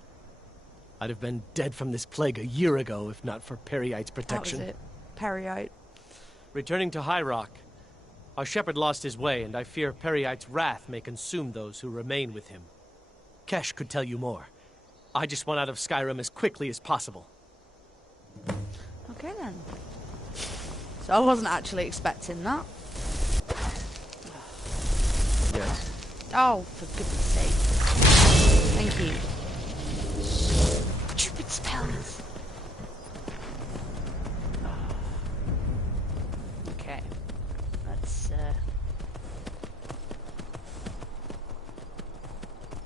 I'd have been dead from this plague a year ago if not for Periite's protection. That was it. Periite. Returning to High Rock, our shepherd lost his way, and I fear Periite's wrath may consume those who remain with him. Kesh could tell you more. I just want out of Skyrim as quickly as possible. Okay then. So I wasn't actually expecting that. Yes? Oh, for goodness sake. Thank you. Stupid spells. Okay. Let's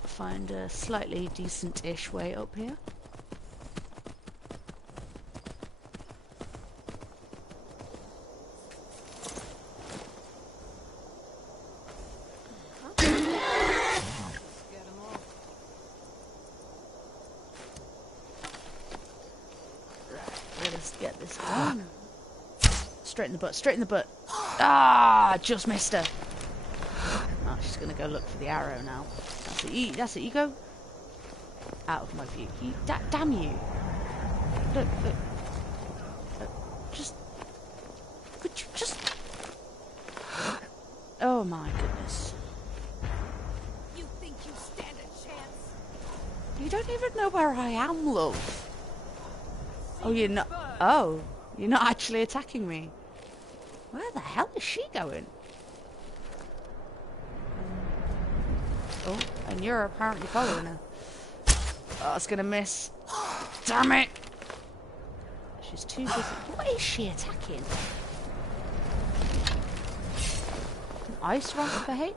find a slightly decent-ish way up here. Straight in the butt, straight in the butt. Ah, just missed her. Oh, she's gonna go look for the arrow now. That's it, you go. Out of my view. Damn you. Look. Could you just... Oh my goodness. You think you stand a chance? You don't even know where I am, love. Oh, you're not... Oh, you're not actually attacking me. Where the hell is she going? Oh, and you're apparently following her. Oh, it's gonna miss. Damn it! She's too busy. What is she attacking? An ice rock for hate?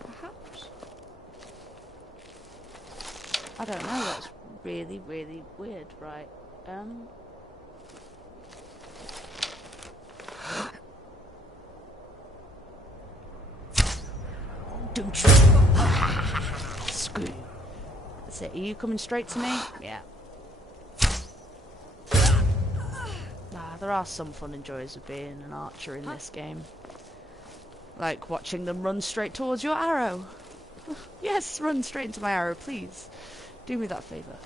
Perhaps? I don't know, that's really, really weird, right? Don't you? Screw you. That's it. Are you coming straight to me? Yeah. Nah, there are some fun and joys of being an archer in this game. Like watching them run straight towards your arrow. Yes, run straight into my arrow, please. Do me that favour.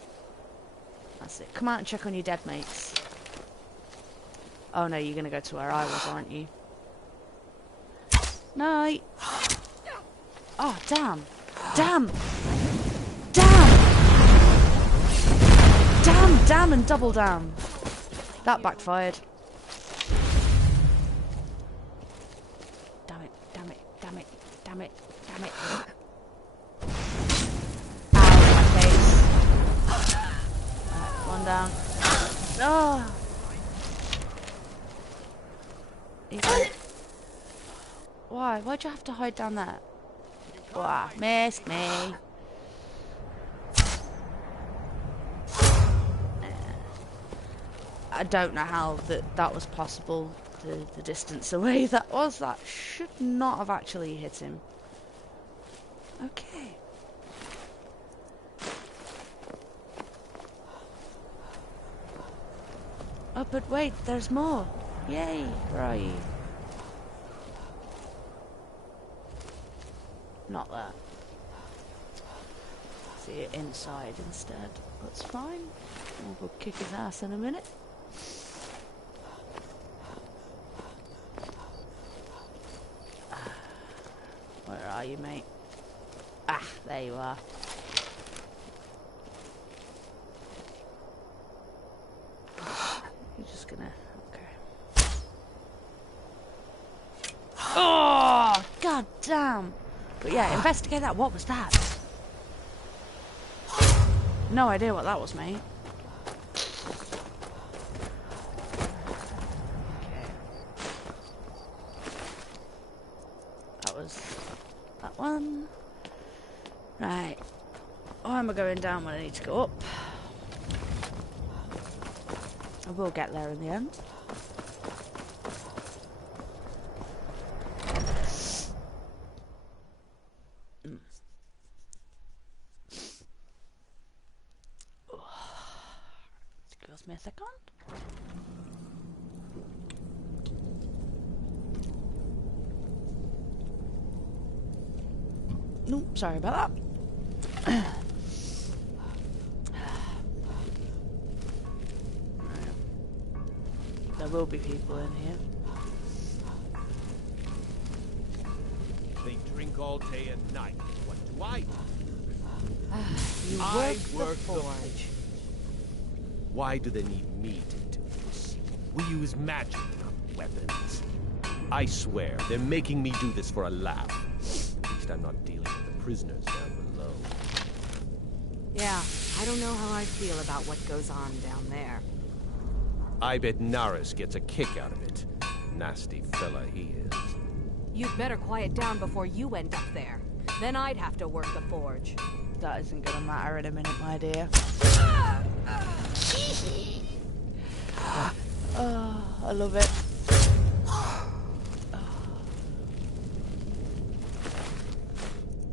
That's it. Come out and check on your dead mates. Oh no, you're going to go to where I was, aren't you? Night. Oh, damn. Damn. Damn. Damn, damn, and double damn. That backfired. Damn it, damn it, damn it, damn it, damn it. Ow, my face. One down. Oh. Why? Why'd you have to hide down there? Wow, missed me. I don't know how that was possible. The distance away that was. That should not have actually hit him. Okay. Oh, but wait, there's more. Yay, where are you? Not there. See it inside instead. That's fine. We'll go kick his ass in a minute. Where are you, mate? Ah, there you are. You're just gonna... Okay. Oh, god damn! But yeah, investigate that. What was that? No idea what that was, mate. Okay. That was that one. Right. Why am I going down when I need to go up? I will get there in the end. Give me a second. Nope, sorry about that. There will be people in here. They drink all day and night. What do I do? You work the forge. Why do they need me to do this? We use magic, not weapons. I swear, they're making me do this for a laugh. At least I'm not dealing with the prisoners down below. Yeah, I don't know how I feel about what goes on down there. I bet Naris gets a kick out of it. Nasty fella he is. You'd better quiet down before you end up there. Then I'd have to work the forge. That isn't gonna matter in a minute, my dear. Oh, I love it.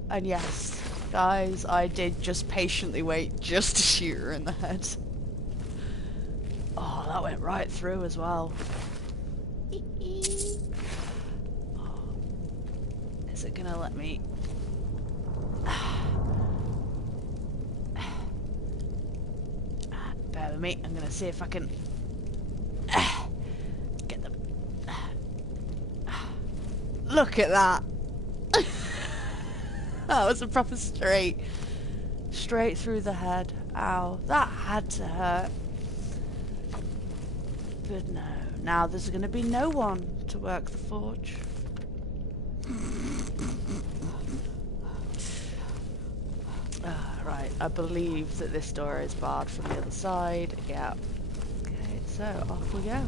And yes, guys, I did just patiently wait just to shoot her in the head. Oh, that went right through as well. Is it gonna let me... Bear with me, I'm gonna see if I can get them. Look at that! That was a proper straight through the head. Ow, that had to hurt. But no, now there's gonna be no one to work the forge. I believe that this door is barred from the other side. Yeah. Okay, so off we go.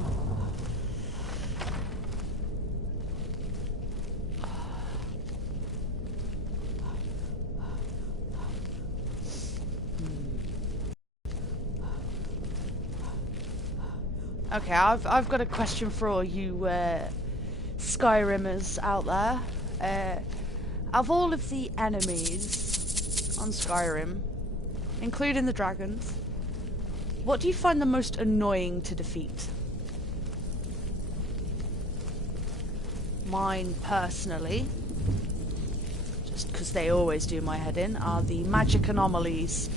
Okay, I've got a question for all you Skyrimmers out there. Of all of the enemies on Skyrim, including the dragons, what do you find the most annoying to defeat? Mine, personally, just because they always do my head in, are the magic anomalies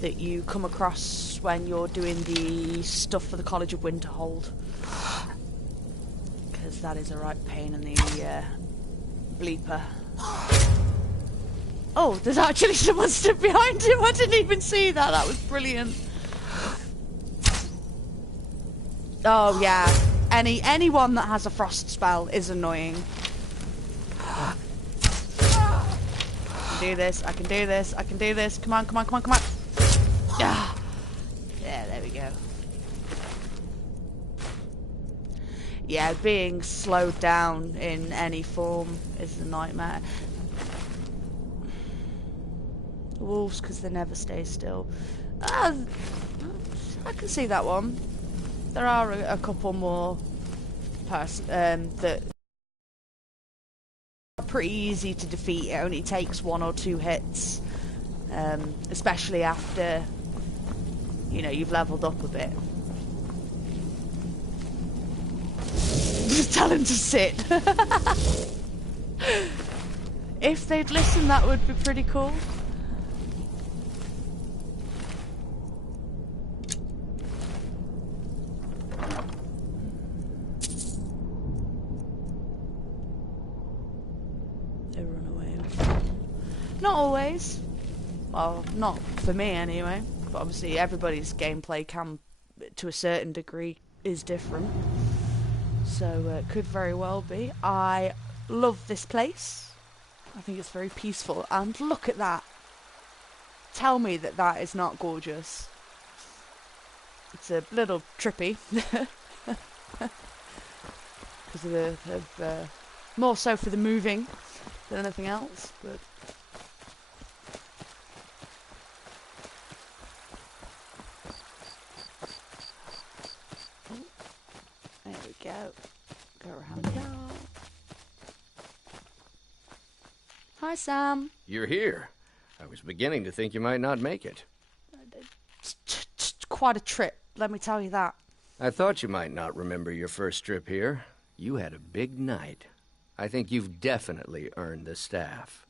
that you come across when you're doing the stuff for the College of Winterhold. Because that is a right pain in the bleeper. Oh, there's actually someone stood behind him. I didn't even see that. That was brilliant. Oh yeah, anyone that has a frost spell is annoying. I can do this. I can do this. I can do this. Come on, come on, come on, come on. Yeah, there we go. Yeah, being slowed down in any form is a nightmare. Wolves, because they never stay still. I can see that one. There are a couple more that are pretty easy to defeat. It only takes 1 or 2 hits, especially after, you know, you've leveled up a bit. Just tell him to sit. If they'd listen, that would be pretty cool. They run away. Not always. Well, not for me anyway. But obviously everybody's gameplay can, to a certain degree, is different. So it could very well be. I love this place. I think it's very peaceful. And look at that. Tell me that that is not gorgeous. It's a little trippy. Because of the more so for the moving than anything else. But there we go. Go around the yard. Hi, Sam. You're here. I was beginning to think you might not make it. It's quite a trip, let me tell you that. I thought you might not remember your first trip here. You had a big night. I think you've definitely earned the staff.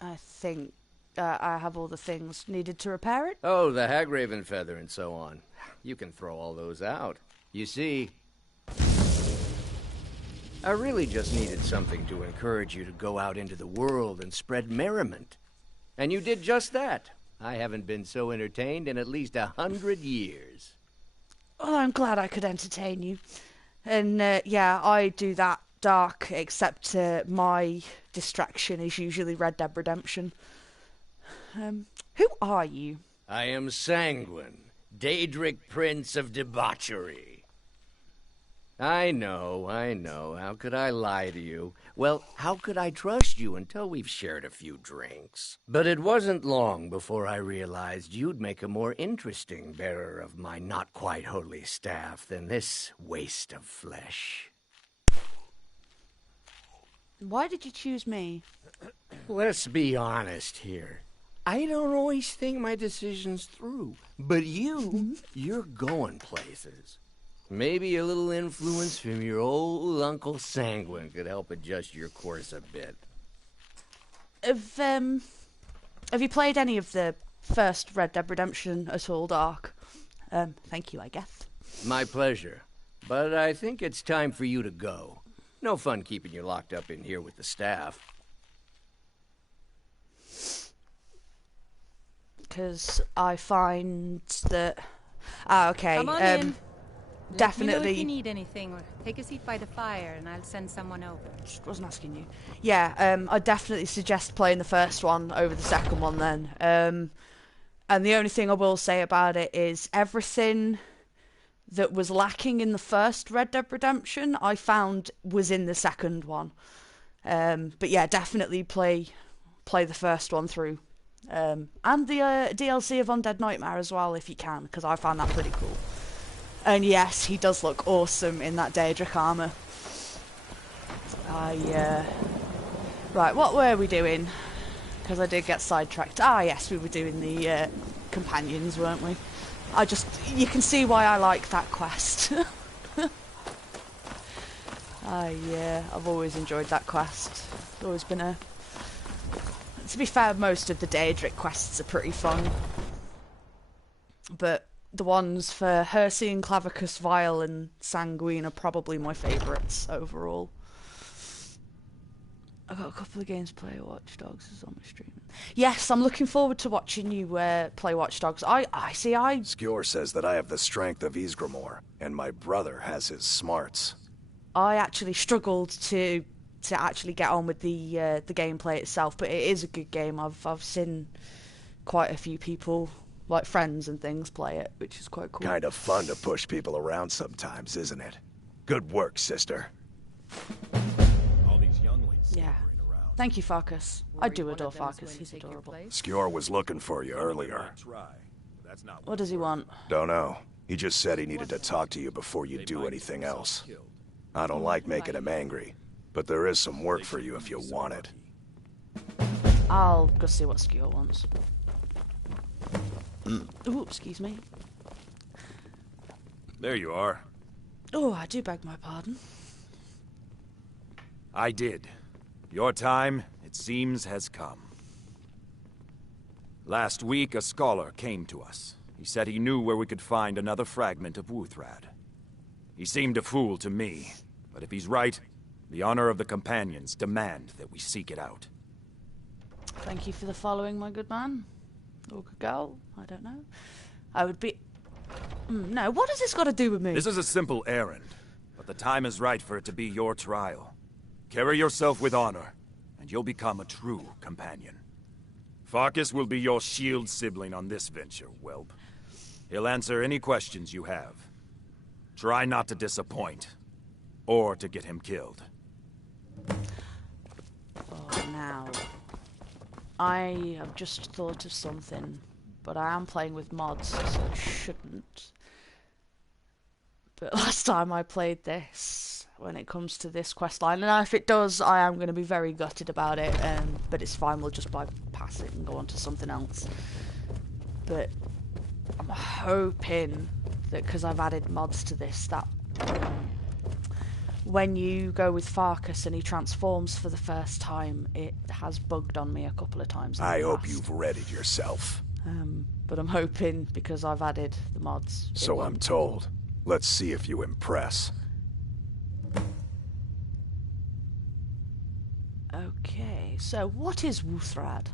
I think I have all the things needed to repair it. Oh, the Hagraven feather and so on. You can throw all those out. You see, I really just needed something to encourage you to go out into the world and spread merriment. And you did just that. I haven't been so entertained in at least 100 years. Oh, I'm glad I could entertain you. And yeah, I do that dark, except my distraction is usually Red Dead Redemption. Who are you? I am Sanguine, Daedric Prince of Debauchery. I know. How could I lie to you? Well, how could I trust you until we've shared a few drinks? But it wasn't long before I realized you'd make a more interesting bearer of my not-quite-holy staff than this waste of flesh. Why did you choose me? Let's be honest here. I don't always think my decisions through. But you're going places. Maybe a little influence from your old Uncle Sanguine could help adjust your course a bit. Have you played any of the first Red Dead Redemption at all, Dark? Thank you, I guess. My pleasure. But I think it's time for you to go. No fun keeping you locked up in here with the staff. Because I find that... Ah, okay. Come on in. definitely. Let me know if you need anything, or take a seat by the fire, and I'll send someone over. Just wasn't asking you. Yeah, I definitely suggest playing the first one over the second one then. And the only thing I will say about it is everything that was lacking in the first Red Dead Redemption, I found was in the second one. But yeah, definitely play the first one through. And the DLC of Undead Nightmare as well, if you can, because I found that pretty cool. And yes, he does look awesome in that Daedric armour. Right, what were we doing? Because I did get sidetracked. Ah, yes, we were doing the companions, weren't we? You can see why I like that quest. I've always enjoyed that quest. It's always been a... To be fair, most of the Daedric quests are pretty fun. But the ones for Hersian, Clavicus, Vile and Sanguine are probably my favourites overall. I've got a couple of games to play. Watch Dogs is on my stream. Yes, I'm looking forward to watching you play Watch Dogs. Skjor says that I have the strength of Ysgramor, and my brother has his smarts. I actually struggled to actually get on with the gameplay itself, but it is a good game. I've seen quite a few people, like friends and things, play it, which is quite cool. Kind of fun to push people around sometimes, isn't it? Good work, sister. All these younglings. Yeah. Thank you, Farkas. I do adore Farkas. He's adorable. Skjor was looking for you earlier. What does he want? Don't know. He just said he needed to talk to you before you do anything else. I don't like making him angry, but there is some work for you if you want it. I'll go see what Skjor wants. Ooh, excuse me. There you are. Oh, I do beg my pardon. I did. Your time, it seems, has come. Last week, a scholar came to us. He said he knew where we could find another fragment of Wuthrad. He seemed a fool to me, but if he's right, the honor of the companions demand that we seek it out. Thank you for the following, my good man. Or good girl, I don't know. I would be... No, what has this got to do with me? This is a simple errand, but the time is right for it to be your trial. Carry yourself with honor, and you'll become a true companion. Farkas will be your shield sibling on this venture, whelp. He'll answer any questions you have. Try not to disappoint, or to get him killed. Oh, now... I have just thought of something, but I am playing with mods, so I shouldn't. But last time I played this, when it comes to this questline, and if it does, I am going to be very gutted about it, but it's fine, we'll just bypass it and go on to something else. But I'm hoping that because I've added mods to this, that when you go with Farkas and he transforms for the first time, it has bugged on me a couple of times. I hope you've readied yourself. But I'm hoping, because I've added the mods... So I'm told. Let's see if you impress. Okay, so what is Wuthrad?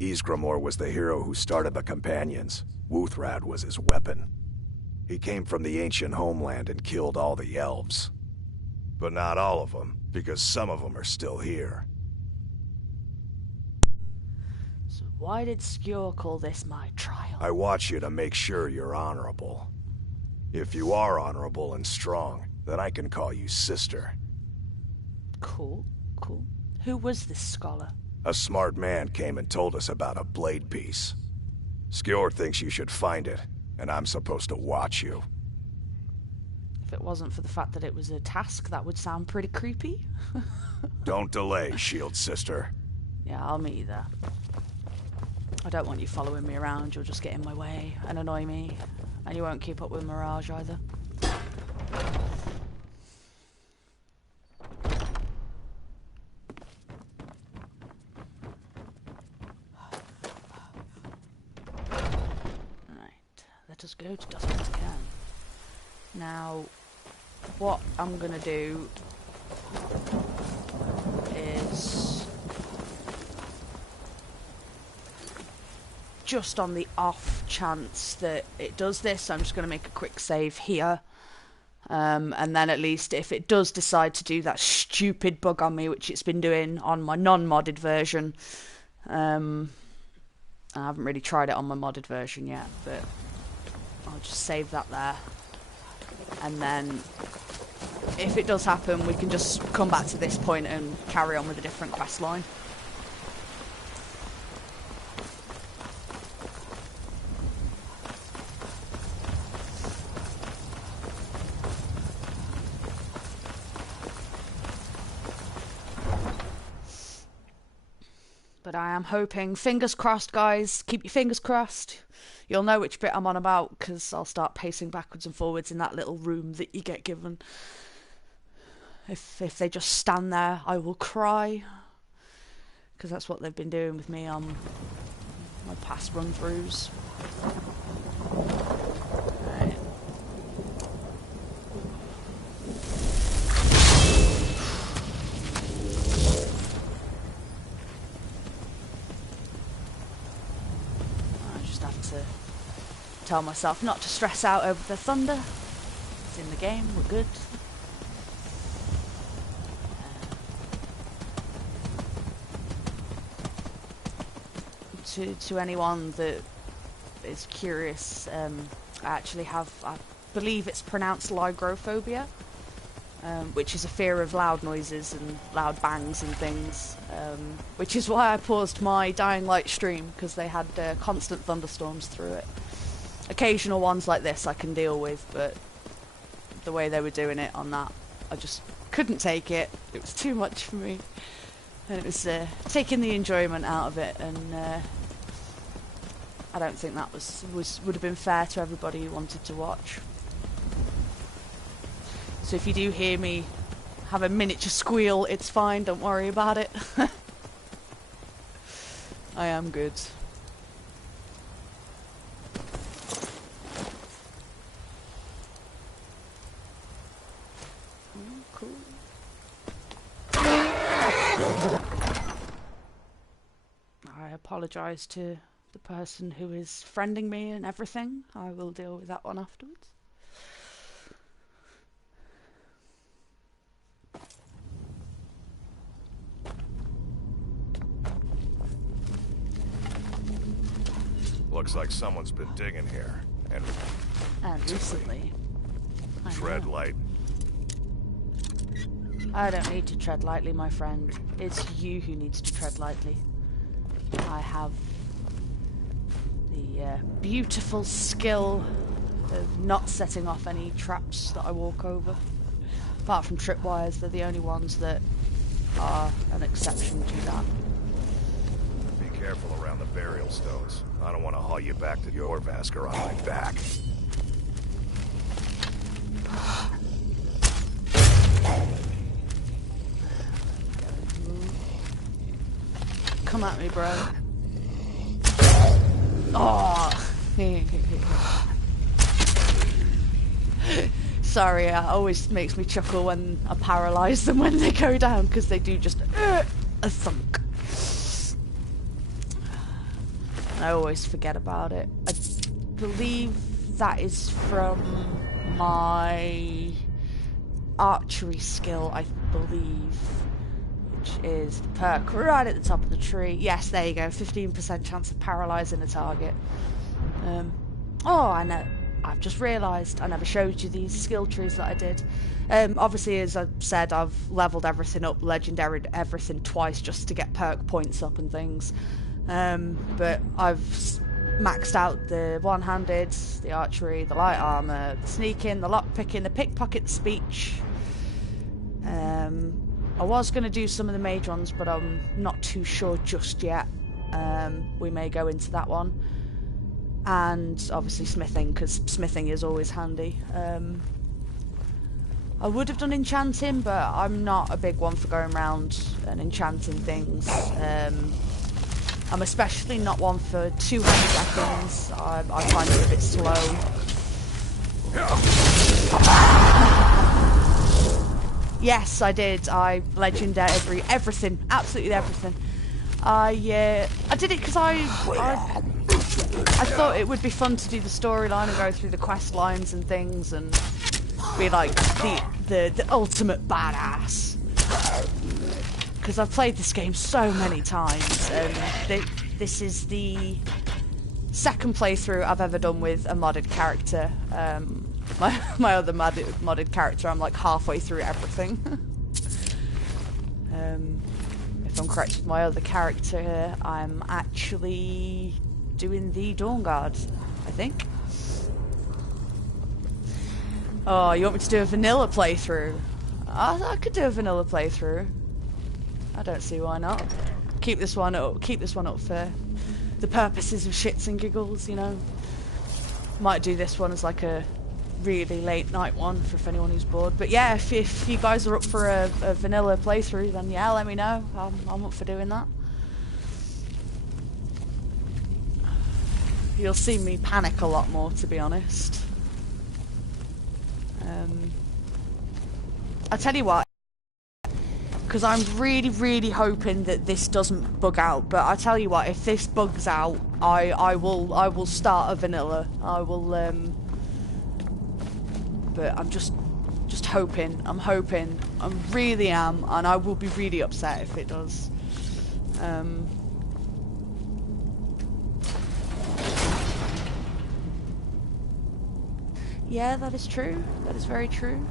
Ysgramor was the hero who started the Companions. Wuthrad was his weapon. He came from the ancient homeland and killed all the elves. But not all of them, because some of them are still here. So why did Skjor call this my trial? I watch you to make sure you're honorable. If you are honorable and strong, then I can call you sister. Cool, cool. Who was this scholar? A smart man came and told us about a blade piece. Skjor thinks you should find it, and I'm supposed to watch you. If it wasn't for the fact that it was a task, that would sound pretty creepy. Don't delay, shield sister. Yeah, I'll meet you there. I don't want you following me around, you'll just get in my way and annoy me. And you won't keep up with Mirage either. Right, let us go to Dustman's Cairn. Now, what I'm gonna do is, just on the off chance that it does this, I'm just gonna make a quick save here. And then at least if it does decide to do that stupid bug on me, which it's been doing on my non-modded version, I haven't really tried it on my modded version yet, but I'll just save that there. And then if it does happen, we can just come back to this point and carry on with a different quest line. But I am hoping, fingers crossed guys, keep your fingers crossed. You'll know which bit I'm on about, because I'll start pacing backwards and forwards in that little room that you get given. If they just stand there, I will cry. Because that's what they've been doing with me on my past run-throughs. Right. To tell myself not to stress out over the thunder. It's in the game, we're good. To anyone that is curious, I actually have, I believe it's pronounced lygrophobia, which is a fear of loud noises and loud bangs and things, which is why I paused my Dying Light stream, because they had constant thunderstorms through it. Occasional ones like this I can deal with, but the way they were doing it on that, I just couldn't take it. It was too much for me, and it was taking the enjoyment out of it, and I don't think that would have been fair to everybody who wanted to watch. So if you do hear me have a miniature squeal, it's fine, don't worry about it. I am good. Cool. I apologise to the person who is friending me and everything. I will deal with that one afterwards. Looks like someone's been digging here. And recently. Tread light. I don't need to tread lightly, my friend. It's you who needs to tread lightly. I have the beautiful skill of not setting off any traps that I walk over. Apart from tripwires, they're the only ones that are an exception to that. Be careful around the burial stones. I don't want to haul you back to your Vasker on my back. Come at me, bro. Oh. Sorry, it always makes me chuckle when I paralyze them when they go down, because they do just a thunk. I always forget about it. I believe that is from my archery skill, I believe, which is the perk right at the top of the tree. Yes, there you go, 15% chance of paralysing a target. Oh, I know. I've just realised I never showed you these skill trees that I did. Obviously, as I said, I've levelled everything up, legendaried everything twice just to get perk points up and things. But I've maxed out the one-handed, the archery, the light armour, the sneaking, the lockpicking, the pickpocket, the speech. I was going to do some of the mage ones, but I'm not too sure just yet. We may go into that one. And obviously smithing, because smithing is always handy. I would have done enchanting, but I'm not a big one for going around and enchanting things. I'm especially not one for 200 weapons. I find it a bit slow. Yes, I did. I legendary everything, absolutely everything. I did it because I thought it would be fun to do the storyline and go through the quest lines and things, and be like the ultimate badass. Because I've played this game so many times, and this is the second playthrough I've ever done with a modded character. My other modded character, I'm like halfway through everything. If I'm correct with my other character, I'm actually doing the Dawn Guard, I think. Oh, you want me to do a vanilla playthrough? I could do a vanilla playthrough. I don't see why not. Keep this one up for the purposes of shits and giggles, you know. Might do this one as like a really late night one for anyone who's bored. But yeah, if you guys are up for a vanilla playthrough, then yeah, let me know. I'm up for doing that. You'll see me panic a lot more, to be honest. I tell you what, because I'm really hoping that this doesn't bug out. But I tell you what, if this bugs out, I will start a vanilla. I will. But I'm just hoping. I'm hoping. I really am, and I will be really upset if it does. Yeah, that is true. That is very true.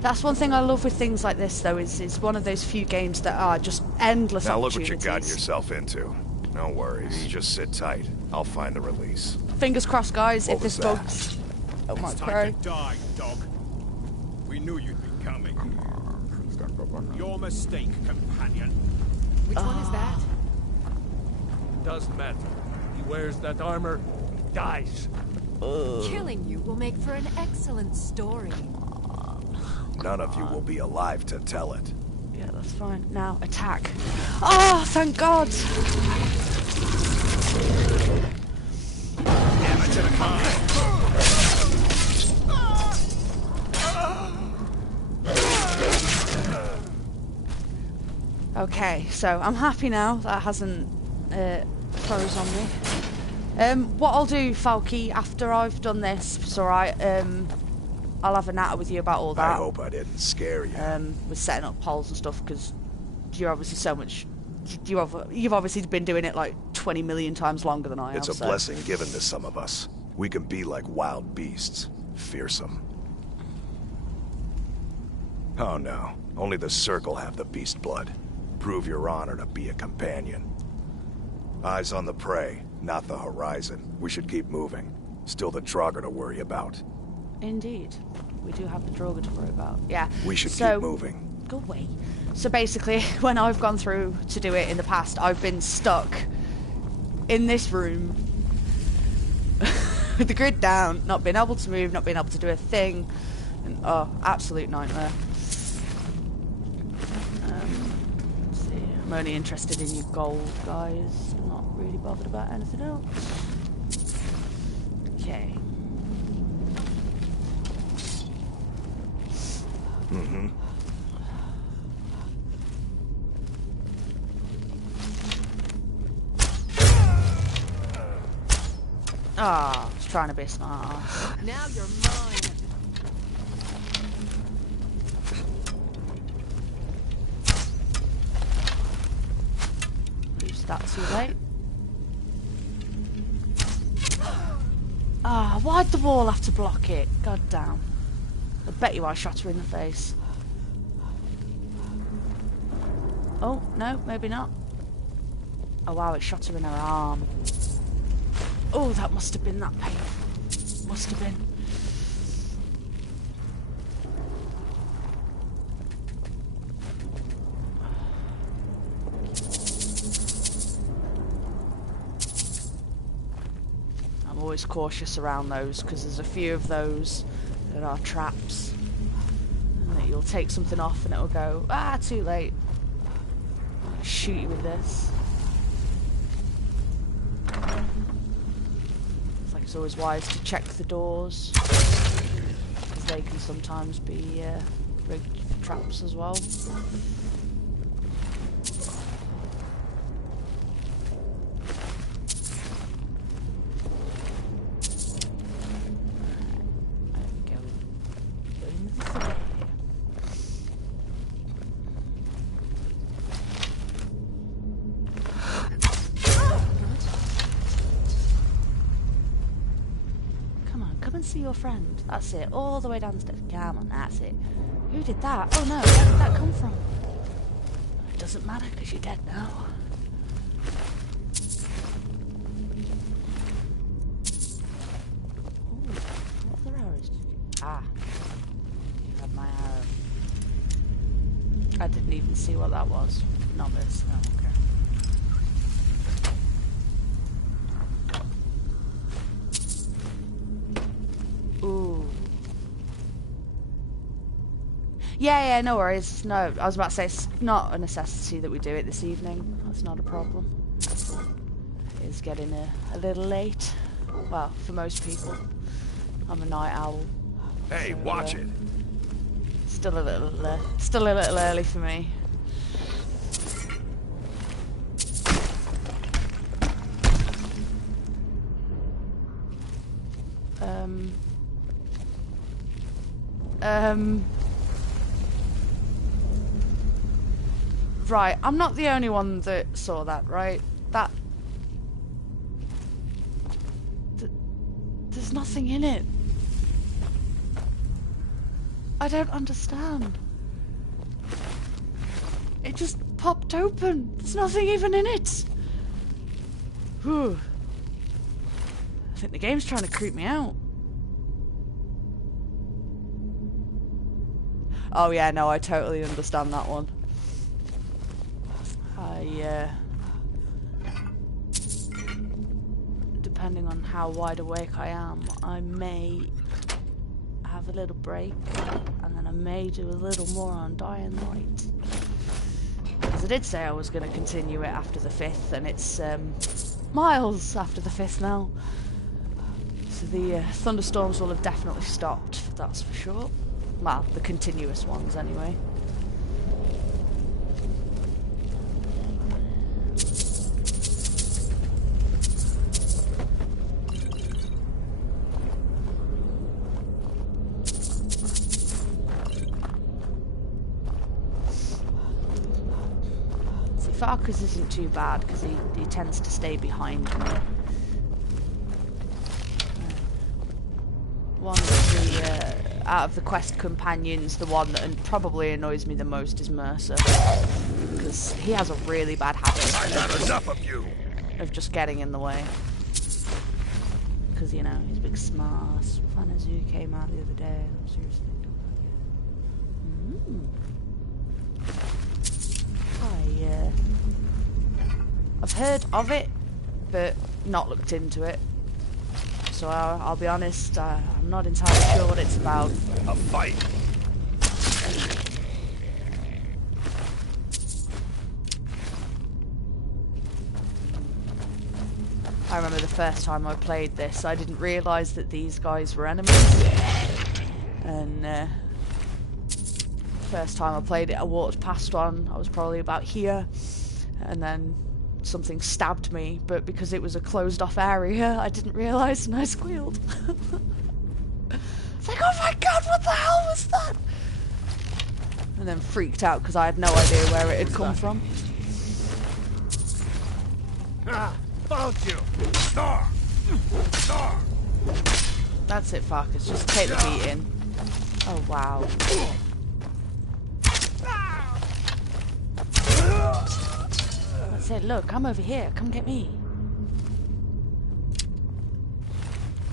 That's one thing I love with things like this, though, is it's one of those few games that are just endless now look opportunities. what you got yourself into. No worries. Just sit tight. I'll find the release. Fingers crossed, guys, What if this was that? bugs. Oh my It's god. time to die, dog. We knew you'd be coming. Your mistake, companion. Which one is that? Doesn't matter. He wears that armor, dies. Killing you will make for an excellent story. None of you will be alive to tell it. Yeah, that's fine. Now, attack. Oh, thank God! Okay, so I'm happy now. That hasn't froze on me. What I'll do, Falky, after I've done this, it's alright, I'll have a natter with you about all that. I hope I didn't scare you. With setting up polls and stuff, because you're obviously so much... You've obviously been doing it like 20 million times longer than I have. It's a blessing given to some of us. We can be like wild beasts. Fearsome. Oh no. Only the Circle have the beast blood. Prove your honor to be a companion. Eyes on the prey, not the horizon. We should keep moving. Still the Draugr to worry about. Indeed. We do have the Draugr to worry about. Yeah. We should keep moving. Go away. So basically, when I've gone through to do it in the past, I've been stuck in this room with the grid down, not being able to move, not being able to do a thing. And, oh, absolute nightmare. Let's see. I'm only interested in your gold, guys. I'm not really bothered about anything else. Okay. Mm-hmm. Ah, I was trying to be smart. Now you're mine. Is that too late? Ah, why'd the wall have to block it? God damn. I bet you I shot her in the face. Oh, no, maybe not. Oh wow, it shot her in her arm. Oh, that must have been that painful. Must have been. I'm always cautious around those because there's a few of those that are traps. And that you'll take something off and it'll go, ah, too late. I'll shoot you with this. It's always wise to check the doors, because they can sometimes be rigged for traps as well. There we go, see your friend. That's it. All the way downstairs. Come on, that's it. Who did that? Oh no, where did that come from? It doesn't matter because you're dead now. Ooh, what other arrows? Ah. You had my arrow. I didn't even see what that was. Not this. Oh, okay. Ooh. Yeah, no worries. No, I was about to say it's not a necessity that we do it this evening. That's not a problem. It is getting a little late. Well, for most people. I'm a night owl. Hey, so, watch it. Still a little early for me. Right, I'm not the only one that saw that, right? There's nothing in it. I don't understand. It just popped open. There's nothing even in it. Whew. I think the game's trying to creep me out. Oh yeah, no, I totally understand that one. Depending on how wide awake I am, I may have a little break, and then I may do a little more on Dying Light. Because I did say I was going to continue it after the 5th, and it's miles after the 5th now. So the thunderstorms will have definitely stopped, that's for sure. Well, the continuous ones anyway. Farkas isn't too bad because he tends to stay behind me. One of the out of the quest companions, the one that probably annoys me the most is Mercer, because he has a really bad habit. I've had enough of you. Of just getting in the way. Because you know he's a big smart. Fanazu came out the other day. Seriously. I've heard of it, but not looked into it. So I'll be honest, I'm not entirely sure what it's about. A fight. I remember the first time I played this, I didn't realise that these guys were enemies. And first time I played it, I walked past one. I was probably about here, and then something stabbed me, but because it was a closed off area, I didn't realise and I squealed. It's like, oh my god, what the hell was that? And then freaked out because I had no idea where it had come from. Ah, found you! Star! Star! That's it, Farkas, just take the beating. Oh wow. I said, look, I'm over here. Come get me.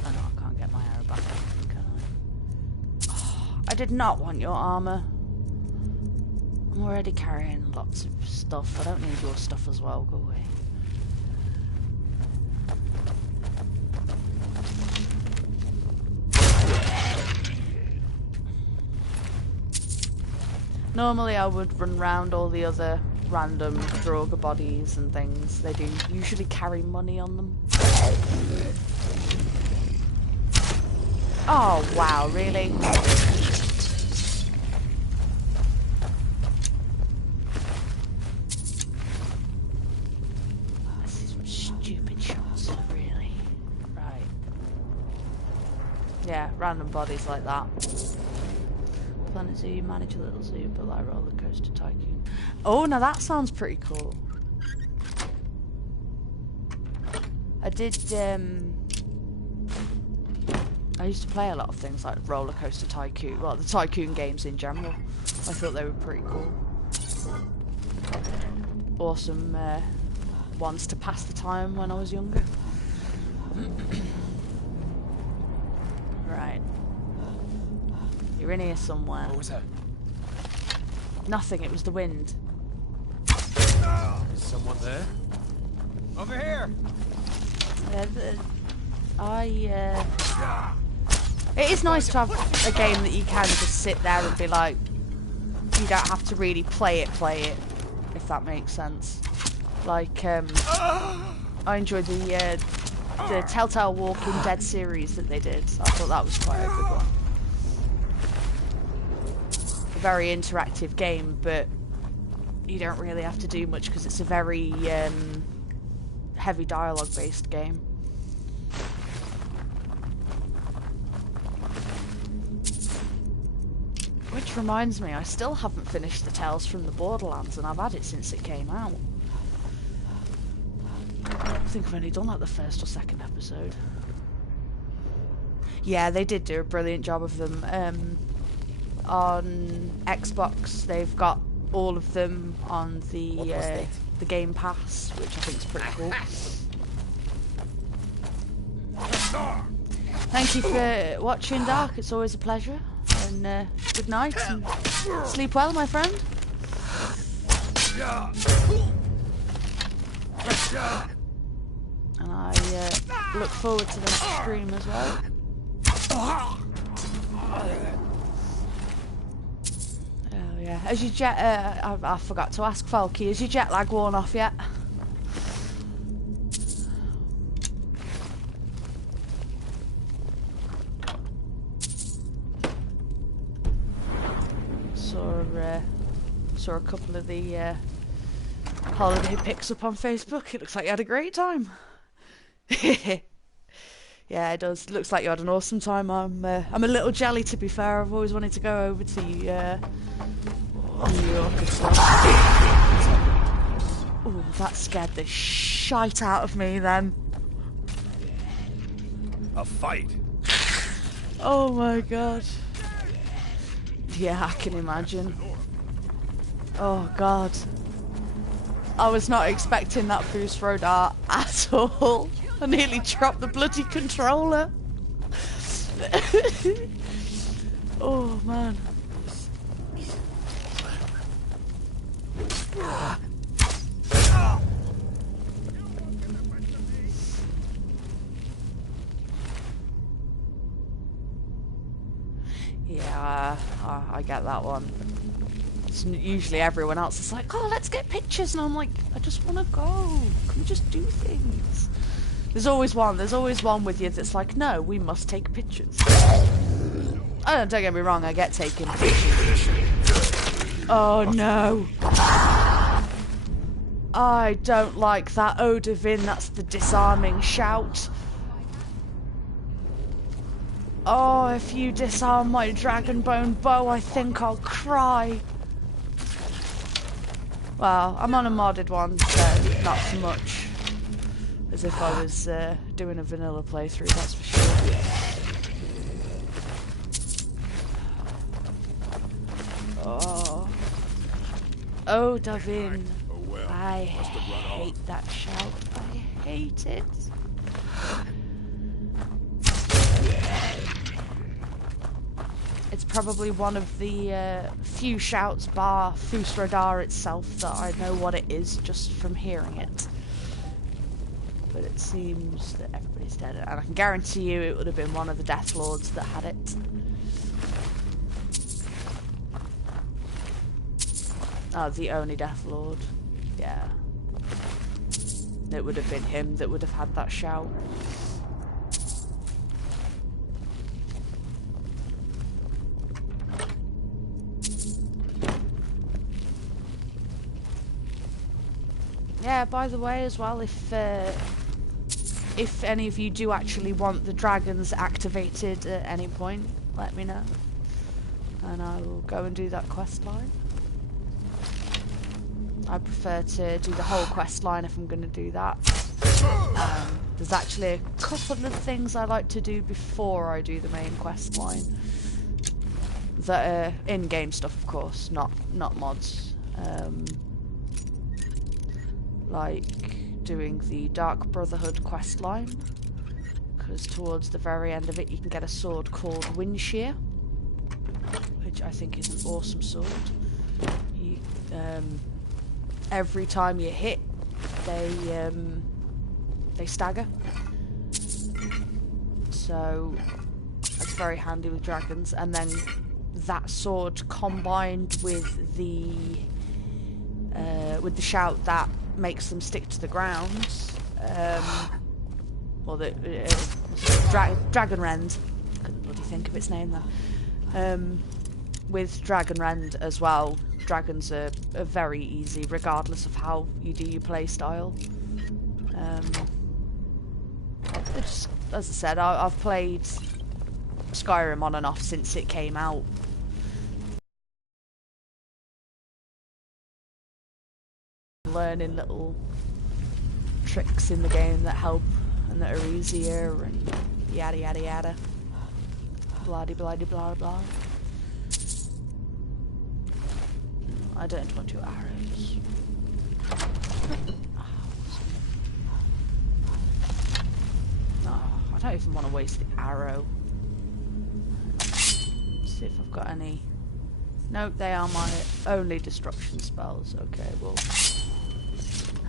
Oh no, I can't get my arrow back, can I? Oh, I did not want your armor. I'm already carrying lots of stuff. I don't need your stuff as well. Go away. Normally I would run round all the other random Droga bodies and things. They do usually carry money on them. Oh wow, really? This is stupid shots, really. Right. Yeah, random bodies like that. Planet Zoo, manage a little zoo, but like roller coaster tycoon. Oh, now that sounds pretty cool. I did I used to play a lot of things like Roller Coaster Tycoon, well, the Tycoon games in general. I thought they were pretty cool. Awesome ones to pass the time when I was younger. Right. You're in here somewhere. What was that? Nothing, it was the wind. Is someone there? Over here! It is nice to have a game that you can just sit there and be like, you don't have to really play it, if that makes sense. Like, I enjoyed the Telltale Walking Dead series that they did. I thought that was quite a good one. A very interactive game, but you don't really have to do much because it's a very heavy dialogue-based game. Which reminds me, I still haven't finished the Tales from the Borderlands, and I've had it since it came out. I think I've only done like the first or second episode. Yeah, they did do a brilliant job of them. On Xbox, they've got all of them on the Game Pass, which I think is pretty cool. Thank you for watching, Dark. It's always a pleasure. And good night. And sleep well, my friend. And I look forward to the next stream as well. Oh yeah. As your jet, I forgot to ask Falky. Is your jet lag worn off yet? Saw a couple of the holiday pics up on Facebook. It looks like you had a great time. Yeah, it does. Looks like you had an awesome time. I'm a little jelly, to be fair. I've always wanted to go over to New York and stuff. Oh, that scared the shite out of me then. A fight. Oh my god. Yeah, I can imagine. Oh god. I was not expecting that boost rodar at all. I nearly dropped the bloody controller. Oh man. Yeah, I get that one. It's usually everyone else is like, oh, let's get pictures, and I'm like, I just want to go. Can we just do things? There's always one with you that's like, no, we must take pictures. Don't get me wrong, I get taking pictures. Oh no. I don't like that Odovin, that's the disarming shout. Oh, if you disarm my dragonbone bow, I think I'll cry. Well, I'm on a modded one, so not so much as if I was doing a vanilla playthrough, that's for sure. Oh. Oh, Davin. Oh, well. I hate that shout. I hate it. It's probably one of the few shouts, bar Fus Radar itself, that I know what it is just from hearing it. But it seems that everybody's dead, and I can guarantee you it would have been one of the Death Lords that had it. Oh, the only Death Lord. Yeah. It would have been him that would have had that shout. Yeah, by the way, as well, if any of you do actually want the dragons activated at any point, let me know. And I will go and do that quest line. I prefer to do the whole quest line if I'm going to do that. There's actually a couple of things I like to do before I do the main quest line. That are in-game stuff, of course, not mods. Like doing the Dark Brotherhood quest line, because towards the very end of it you can get a sword called Windshear, which I think is an awesome sword. You, every time you hit, they stagger, so it's very handy with dragons. And then that sword combined with the shout that makes them stick to the ground, well, the Dragon Rend. Couldn't bloody think of its name then. With Dragon Rend as well, dragons are very easy regardless of how you do your play style. Just, as I said, I've played Skyrim on and off since it came out. Learning little tricks in the game that help and that are easier and yada yada yada. Blah de blah de blah blah. I don't want your arrows. No, I don't even want to waste the arrow. Let's see if I've got any. Nope, they are my only destruction spells. Okay, well,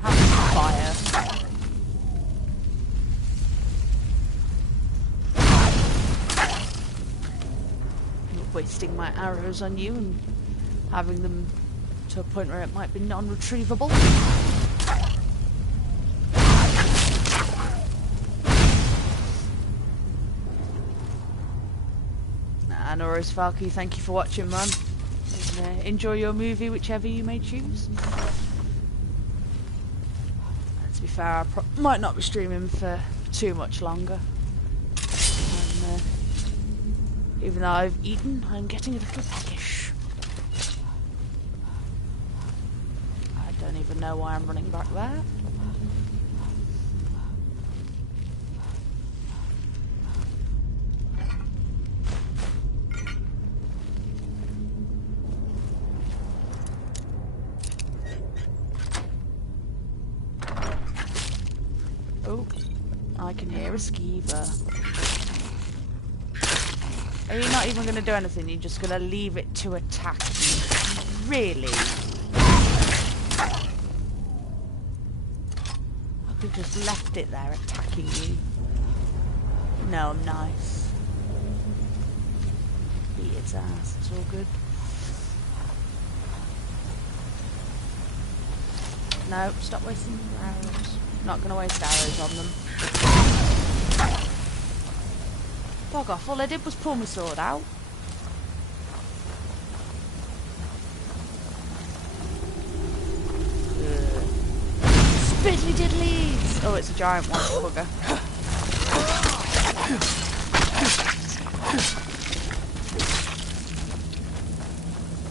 have fire. Not wasting my arrows on you and having them to a point where it might be non-retrievable. No worries, Falky. Thank you for watching, man. And, enjoy your movie, whichever you may choose. And to be fair, I might not be streaming for too much longer. And, even though I've eaten, I'm getting a little peckish. I don't even know why I'm running back there. Oh, I can hear a skeever. Are you not even going to do anything? You're just going to leave it to attack you? Really? I could just left it there attacking you. No, I'm nice. Beat its ass, it's all good. No, stop wasting your arrows. Not going to waste arrows on them. Bog off, all I did was pull my sword out. Spiddly diddlies! Oh, it's a giant one, bugger.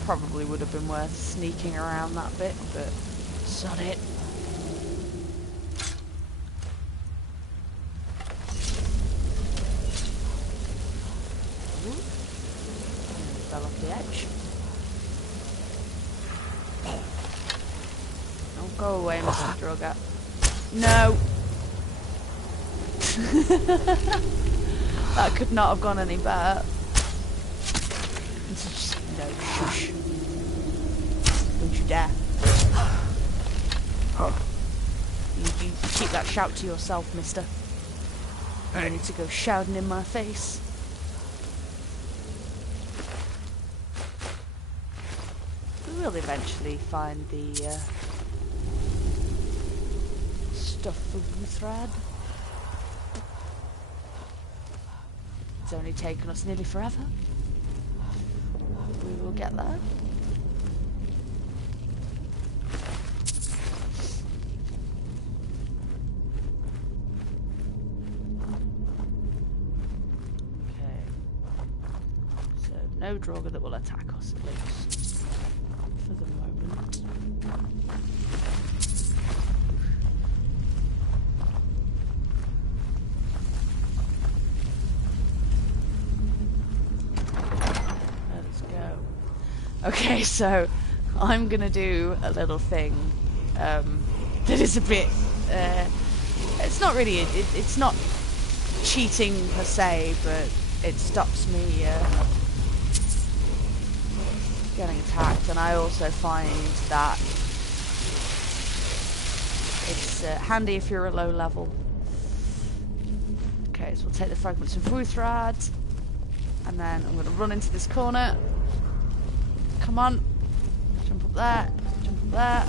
Probably would have been worth sneaking around that bit, but sod it. Fell off the edge. Oh, go away, Mr. Drugger. No! That could not have gone any better. Just, no, shush. Don't you dare. You keep that shout to yourself, mister. You don't need to go shouting in my face. We will eventually find the stuff for Boothred. It's only taken us nearly forever. We will get there. Okay. So no Draugr that will attack us at least. For the moment. Okay, so I'm gonna do a little thing that is a bit. It's not really. It's not cheating per se, but it stops me getting attacked, and I also find that it's handy if you're a low level. Okay, so we'll take the fragments of Wuthrad, and then I'm going to run into this corner. Come on. Jump up there. Jump up there.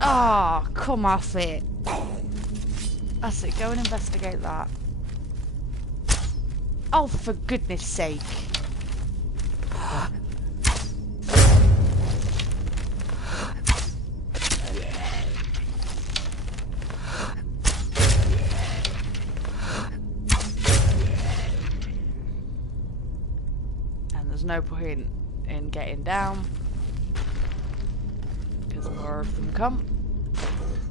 Ah, oh, come off it. That's it, go and investigate that. Oh, for goodness sake. And there's no point in getting down, because more of them come.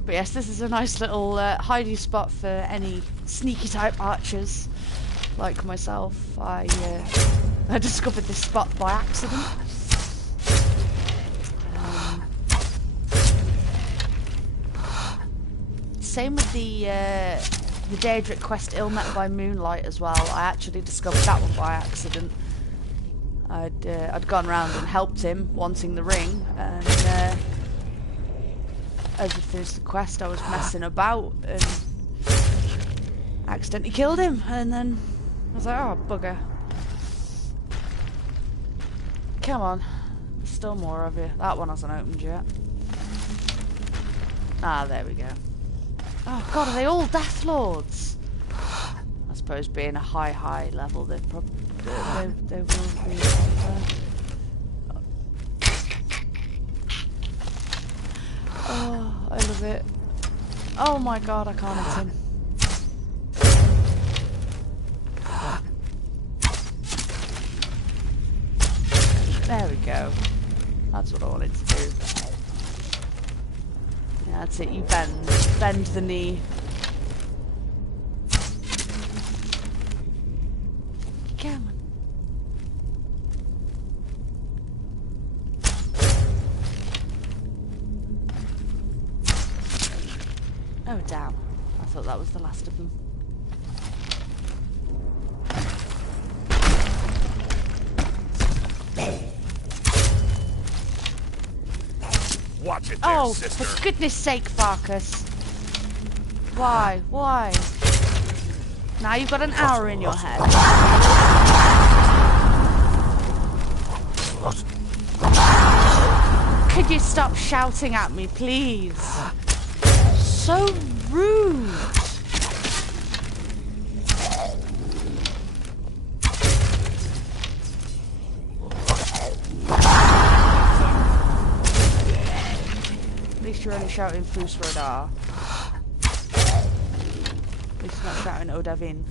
But yes, this is a nice little hiding spot for any sneaky type archers like myself. I discovered this spot by accident. Same with the Daedric quest Ill Met by Moonlight as well. I actually discovered that one by accident. I'd gone around and helped him wanting the ring, and as I finished the quest I was messing about and accidentally killed him, and then I was like, oh bugger. Come on, there's still more of you. That one hasn't opened yet. Ah, there we go. Oh god, are they all Death Lords? I suppose being a high level, they will be. Oh, I love it. Oh my god, I can't hit him. There we go. That's what I wanted to do. Yeah, that's it, you bend the knee. Come on. Oh damn, I thought that was the last of them. Watch it there, sister. For goodness sake, Farkas. Why? Why? Now you've got an hour in your head. Could you stop shouting at me, please? So rude. At least you're only shouting Fus Radar. At least you're not shouting Odavin.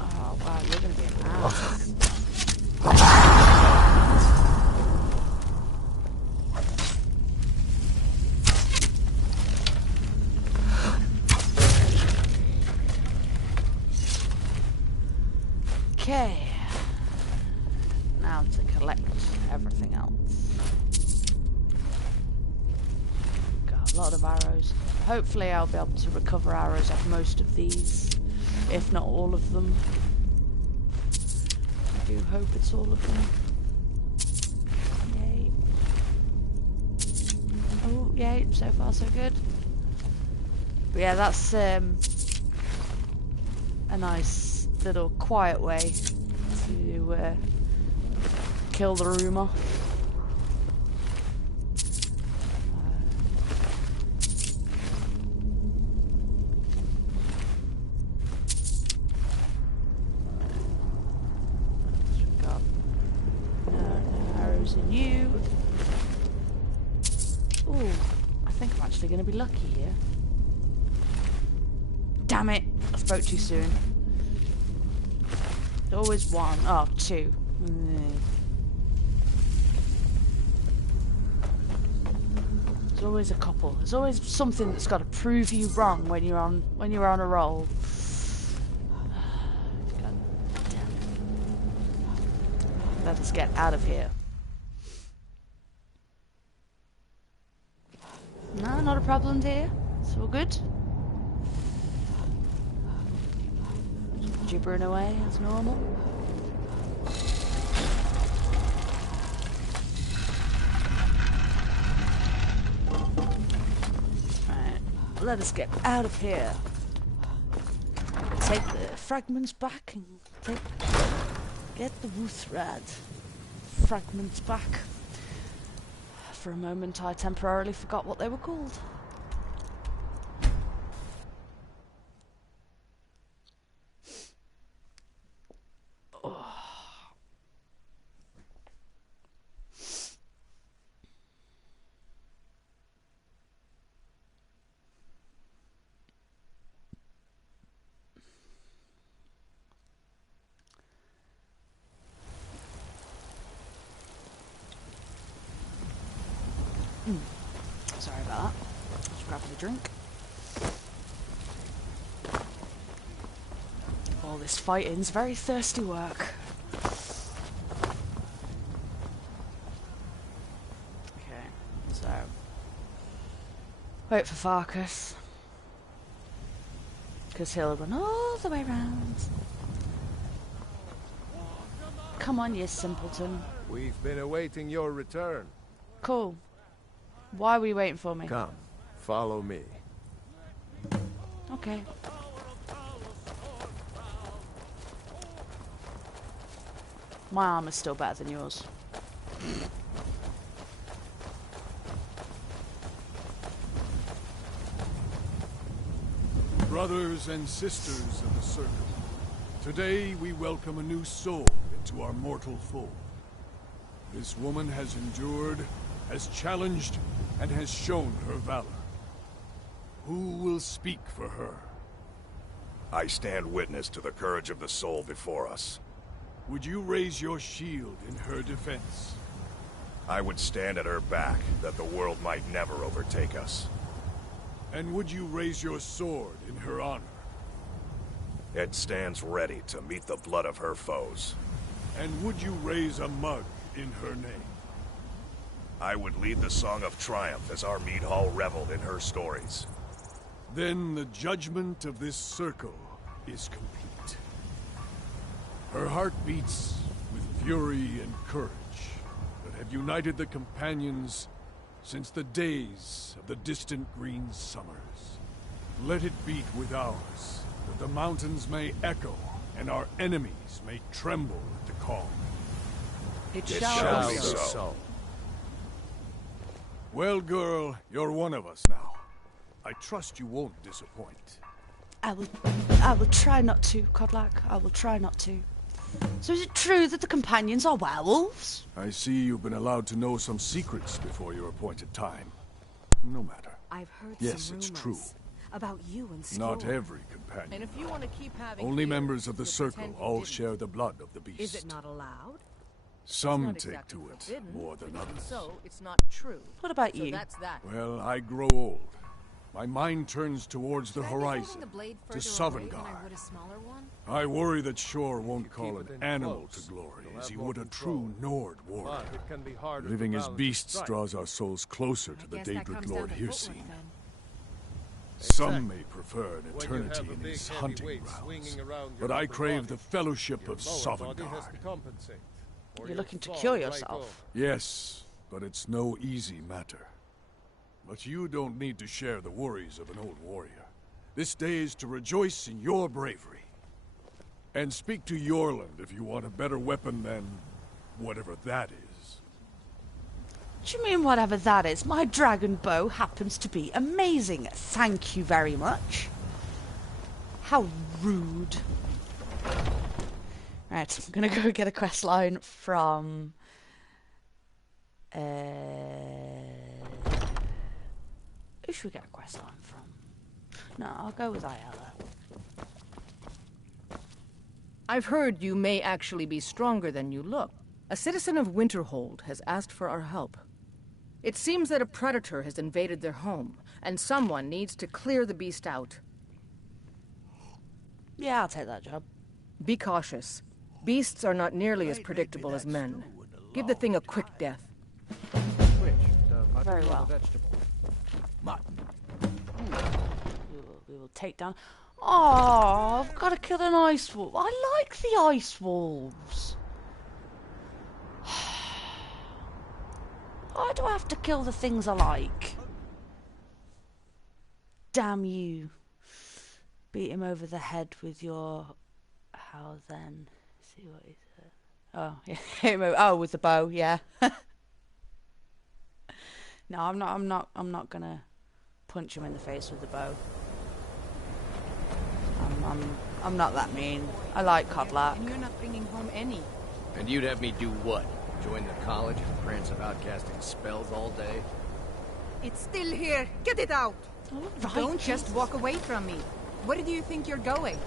Oh wow, you're gonna be an ass. Okay, now to collect everything else. Got a lot of arrows. Hopefully I'll be able to recover arrows off most of these, if not all of them. I do hope it's all of them. Yay. Oh, yay, so far so good. But yeah, that's a nice little quiet way to kill the room off. We've got no arrows in you. Ooh, I think I'm actually going to be lucky here. Damn it! I spoke too soon. Always one. Oh, two. There's always a couple. There's always something that's got to prove you wrong when you're on a roll. God damn it. Let us get out of here. No, not a problem, dear. It's all good. Gibbering away as normal. Let us get out of here. Take the fragments back and get the Wuthrad fragments back. For a moment I temporarily forgot what they were called. Sorry about that. Just grabbing a drink. All this fighting's very thirsty work. Okay, so wait for Farkas, because he'll run all the way round. Come on, you simpleton. We've been awaiting your return. Cool. Why were you waiting for me? Come, follow me. Okay. My armor's still better than yours. Brothers and sisters of the Circle, today we welcome a new soul into our mortal fold. This woman has endured, has challenged, and has shown her valor. Who will speak for her? I stand witness to the courage of the soul before us. Would you raise your shield in her defense? I would stand at her back, that the world might never overtake us. And would you raise your sword in her honor? It stands ready to meet the blood of her foes. And would you raise a mug in her name? I would lead the Song of Triumph as our mead hall reveled in her stories. Then the judgment of this circle is complete. Her heart beats with fury and courage that have united the companions since the days of the distant green summers. Let it beat with ours, that the mountains may echo and our enemies may tremble at the call. It shall be so. Well, girl, you're one of us now. I trust you won't disappoint. I will try not to, Kodlak. I will try not to. So is it true that the companions are werewolves? I see you've been allowed to know some secrets before your appointed time. No matter. I've heard yes, some it's rumors true. About you and Skor. Not every companion. And if you want to keep having only members of the Circle all share the blood of the beast. Is it not allowed? Some take to it more than others. So it's not true. What about so you? That's that. Well, I grow old. My mind turns towards the horizon, to Sovngar. I worry that Shor won't call an animal to glory as he would a true Nord warrior. Living as beasts draws our souls closer to the Daybreak Lord Hircine. Some may prefer an eternity in his hunting grounds, but I crave the fellowship of Sovngar. You're looking to cure yourself? Yes, but it's no easy matter. But you don't need to share the worries of an old warrior. This day is to rejoice in your bravery. And speak to Yorland if you want a better weapon than whatever that is. What do you mean whatever that is? My dragon bow happens to be amazing. Thank you very much. How rude. Right, I'm gonna go get a quest line from... Who should we get a quest line from? No, I'll go with Ayala. I've heard you may actually be stronger than you look. A citizen of Winterhold has asked for our help. It seems that a predator has invaded their home, and someone needs to clear the beast out. Yeah, I'll take that job. Be cautious. Beasts are not nearly as predictable as men. Give the thing a quick death. Very well. Mutton. We will take down... Oh, I've got to kill an ice wolf. I like the ice wolves. Why do I have to kill the things I like? Damn you. Beat him over the head with your... How then? See what he said. Oh, yeah. Hit him over... Oh, with the bow, yeah. No, I'm not gonna punch him in the face with the bow. I'm not that mean. I like Codlack. And you're not bringing home any. And you'd have me do what? Join the college and prance about casting spells all day? It's still here. Get it out. Right, Don't just walk away from me. Where do you think you're going?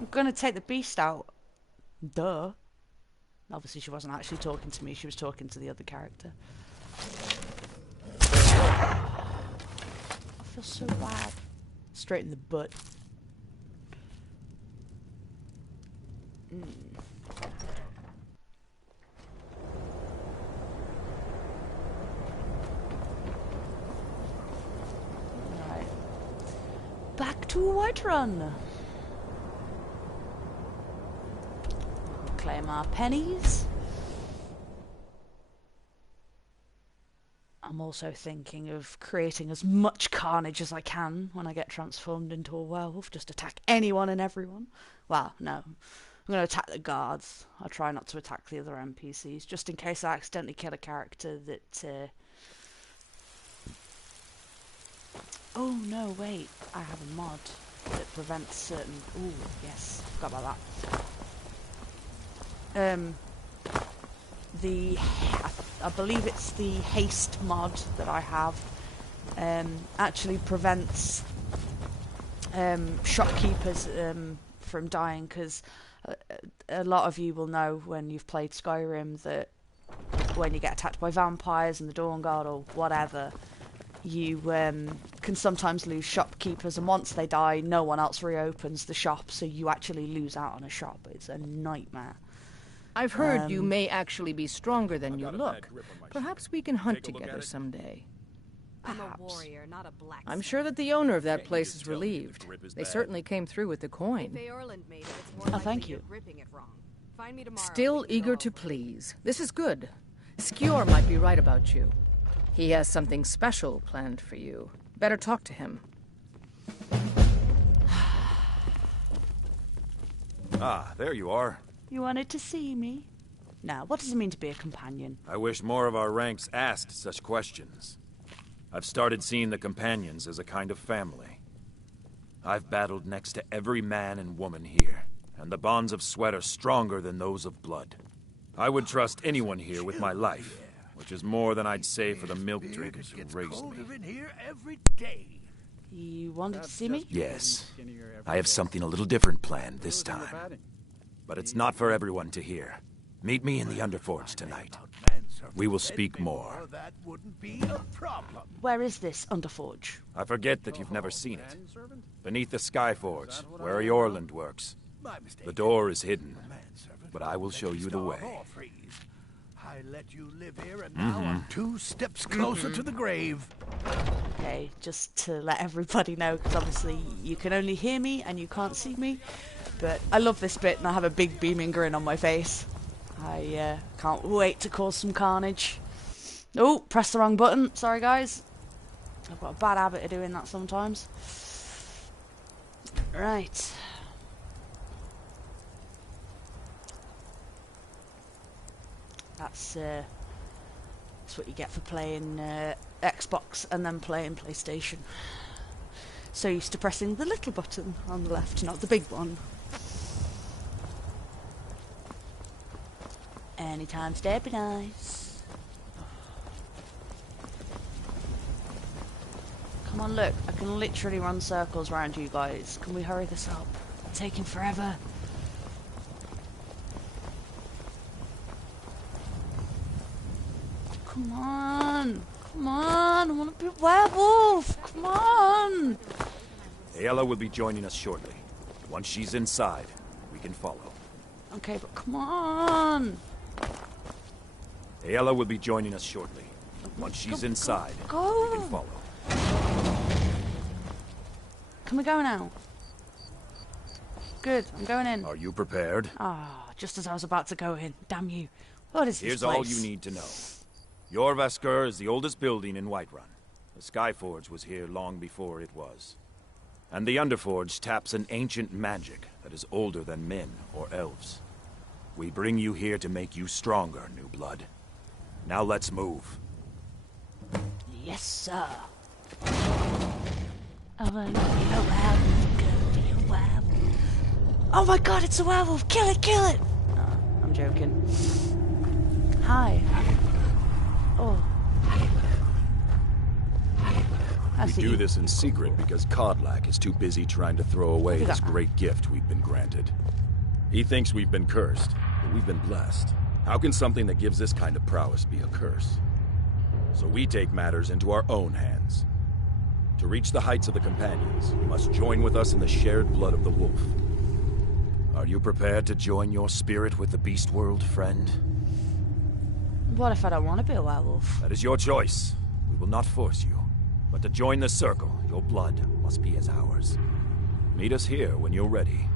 I'm gonna take the beast out. Duh. Obviously she wasn't actually talking to me, she was talking to the other character. I feel so bad. Straight in the butt. Right. Back to Whiterun. Claim our pennies. I'm also thinking of creating as much carnage as I can when I get transformed into a werewolf. Just attack anyone and everyone. Well, no. I'm going to attack the guards. I'll try not to attack the other NPCs, just in case I accidentally kill a character that... Oh, no, wait. I have a mod that prevents certain... Ooh, yes. Forgot about that. I believe it's the haste mod that I have, actually prevents shopkeepers from dying, because a lot of you will know when you've played Skyrim that when you get attacked by vampires and the Dawn Guard or whatever, you can sometimes lose shopkeepers, and once they die no one else reopens the shop, so you actually lose out on a shop. It's a nightmare. I've heard you may actually be stronger than you look. Perhaps we can hunt together someday. I'm a warrior, not a blacksmith. I'm sure that the owner of that place is relieved. They certainly came through with the coin. Oh, thank you. Still eager to please. This is good. Skjor might be right about you. He has something special planned for you. Better talk to him. Ah, there you are. You wanted to see me? Now, what does it mean to be a companion? I wish more of our ranks asked such questions. I've started seeing the companions as a kind of family. I've battled next to every man and woman here, and the bonds of sweat are stronger than those of blood. I would trust anyone here with my life, which is more than I'd say for the milk drinkers who raised me. You wanted to see me? Yes. I have something a little different planned this time. But it's not for everyone to hear. Meet me in the Underforge tonight. We will speak more. Where is this Underforge? I forget that you've never seen it. Beneath the Skyforge, where Eorland works. The door is hidden, but I will show you the way. I let you live here, and now I'm 2 steps closer to the grave. Okay, just to let everybody know, because obviously you can only hear me and you can't see me, but I love this bit and I have a big beaming grin on my face. I can't wait to cause some carnage. Oh, press the wrong button. Sorry, guys. I've got a bad habit of doing that sometimes. Right. That's what you get for playing Xbox and then playing PlayStation. So used to pressing the little button on the left, not the big one. Anytime today be nice. Come on, look. I can literally run circles around you guys. Can we hurry this up? It's taking forever. Come on. Come werewolf! Come on! Ayala will be joining us shortly. Once she's inside, we can follow. Okay, but come on! Ayala will be joining us shortly. Once she's inside, we can follow. Can we go now? Good, I'm going in. Are you prepared? Ah, just as I was about to go in. Damn you. What is this Here's place? all you need to know. Jorvaskr is the oldest building in Whiterun. The Skyforge was here long before it was. And the Underforge taps an ancient magic that is older than men or elves. We bring you here to make you stronger, new blood. Now let's move. Yes, sir. Oh my god, be a werewolf, girl, be a werewolf. Oh my god, it's a werewolf! Kill it, kill it! Oh, I'm joking. Hi. Oh. We do this in secret because Kodlak is too busy trying to throw away this great gift we've been granted. He thinks we've been cursed, but we've been blessed. How can something that gives this kind of prowess be a curse? So we take matters into our own hands. To reach the heights of the Companions, you must join with us in the shared blood of the wolf. Are you prepared to join your spirit with the beast world, friend? What if I don't want to be a werewolf? That is your choice. We will not force you. But to join the circle, your blood must be as ours. Meet us here when you're ready.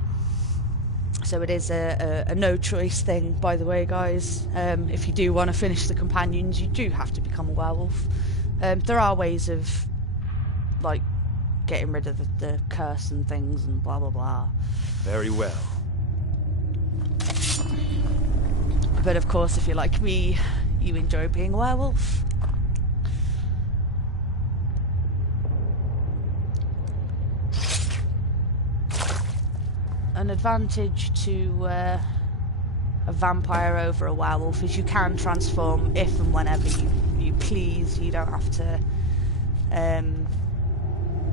So it is a no-choice thing, by the way, guys. If you do want to finish the Companions, you do have to become a werewolf. There are ways of, like, getting rid of the curse and things and blah, blah, blah. Very well. But of course, if you're like me, you enjoy being a werewolf. An advantage to a vampire over a werewolf is you can transform if and whenever you please. You don't have to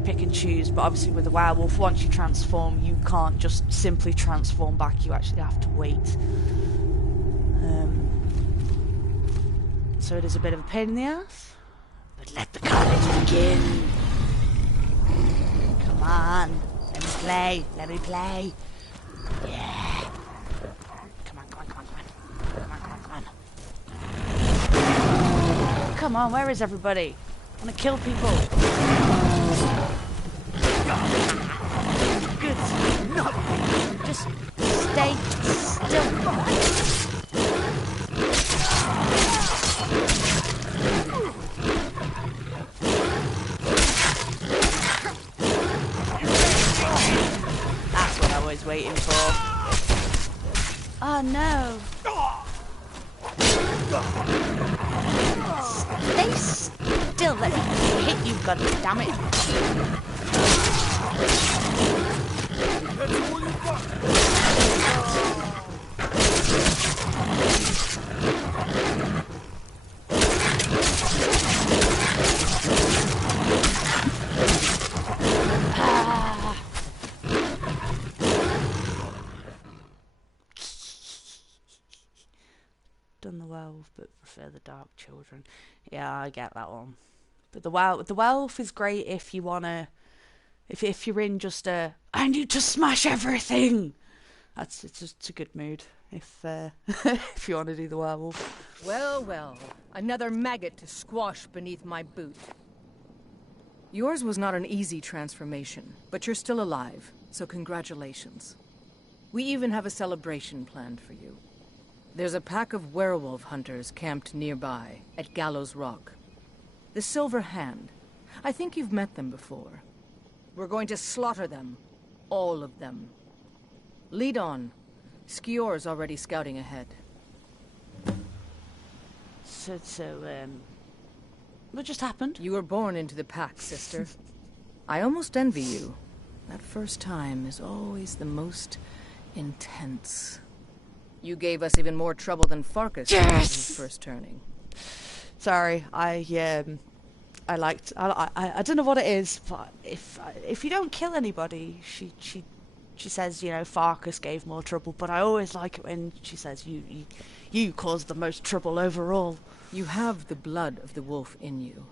pick and choose. But obviously with a werewolf, once you transform, you can't just simply transform back. You actually have to wait. So it is a bit of a pain in the ass. But let the carnage begin. Come on. Let me play. Let me play. Yeah. Come on, come on, come on, come on. Come on, come on, come on. Come on, where is everybody? I want to kill people. Good. No. Just stay still. That's what I was waiting for. Oh no. Stay still, let me hit you, god damn it. Done the werewolf, but prefer the dark children. Yeah, I get that one. But the werewolf is great if you wanna, if you're in just a I need to smash everything. It's a good mood if if you want to do the werewolf. Well, well, another maggot to squash beneath my boot. Yours was not an easy transformation, but you're still alive, so congratulations. We even have a celebration planned for you. There's a pack of werewolf hunters camped nearby, at Gallows Rock. The Silver Hand. I think you've met them before. We're going to slaughter them. All of them. Lead on. Skior's already scouting ahead. So, what just happened? You were born into the pack, sister. I almost envy you. That first time is always the most intense. You gave us even more trouble than Farkas did in his first turning. Sorry, I don't know what it is, but if you don't kill anybody, she says, you know, Farkas gave more trouble, but I always like it when she says you caused the most trouble overall. You have the blood of the wolf in you.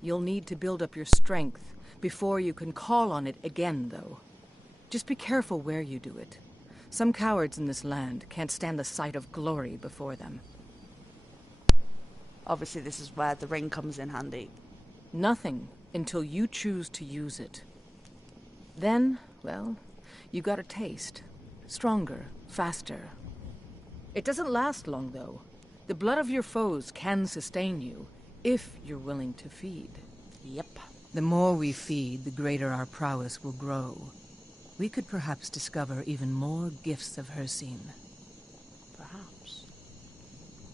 You'll need to build up your strength before you can call on it again, though. Just be careful where you do it. Some cowards in this land can't stand the sight of glory before them. Obviously, this is where the ring comes in handy. Nothing until you choose to use it. Then, well, you got a taste. Stronger, faster. It doesn't last long, though. The blood of your foes can sustain you, if you're willing to feed. Yep. The more we feed, the greater our prowess will grow. We could perhaps discover even more gifts of Hircine. Perhaps.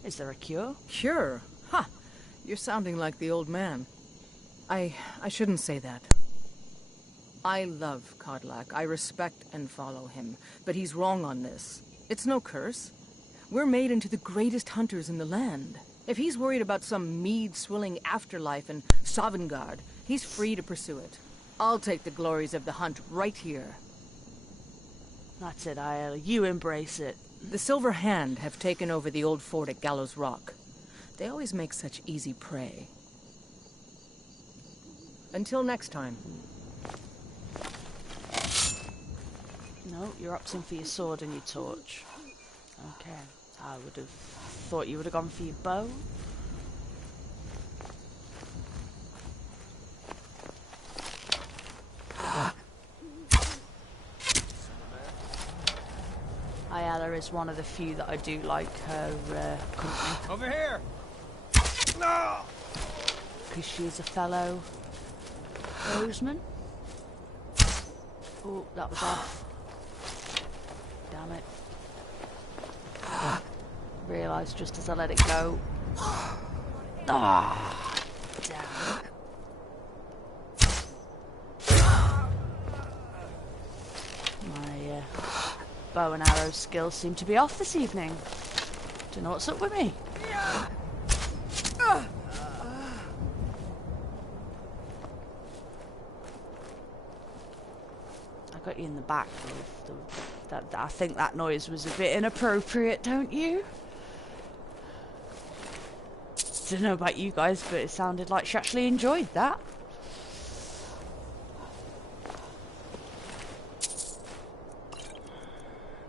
Is there a cure? Cure? Ha! You're sounding like the old man. I shouldn't say that. I love Kodlak. I respect and follow him. But he's wrong on this. It's no curse. We're made into the greatest hunters in the land. If he's worried about some mead-swilling afterlife in Sovngarde, he's free to pursue it. I'll take the glories of the hunt right here. That's it, Aiel. You embrace it. The Silver Hand have taken over the old fort at Gallows Rock. They always make such easy prey. Until next time. No, you're opting for your sword and your torch. Okay. I would have thought you would have gone for your bow. Ayala is one of the few that I do like her company. Over here! No! Because she's a fellow Roseman. Oh, that was off. Damn it. Realised just as I let it go. Ah, damn it. My bow and arrow skills seem to be off this evening. Don't know what's up with me. I got you in the back. I think that noise was a bit inappropriate, don't you? Don't know about you guys, but it sounded like she actually enjoyed that.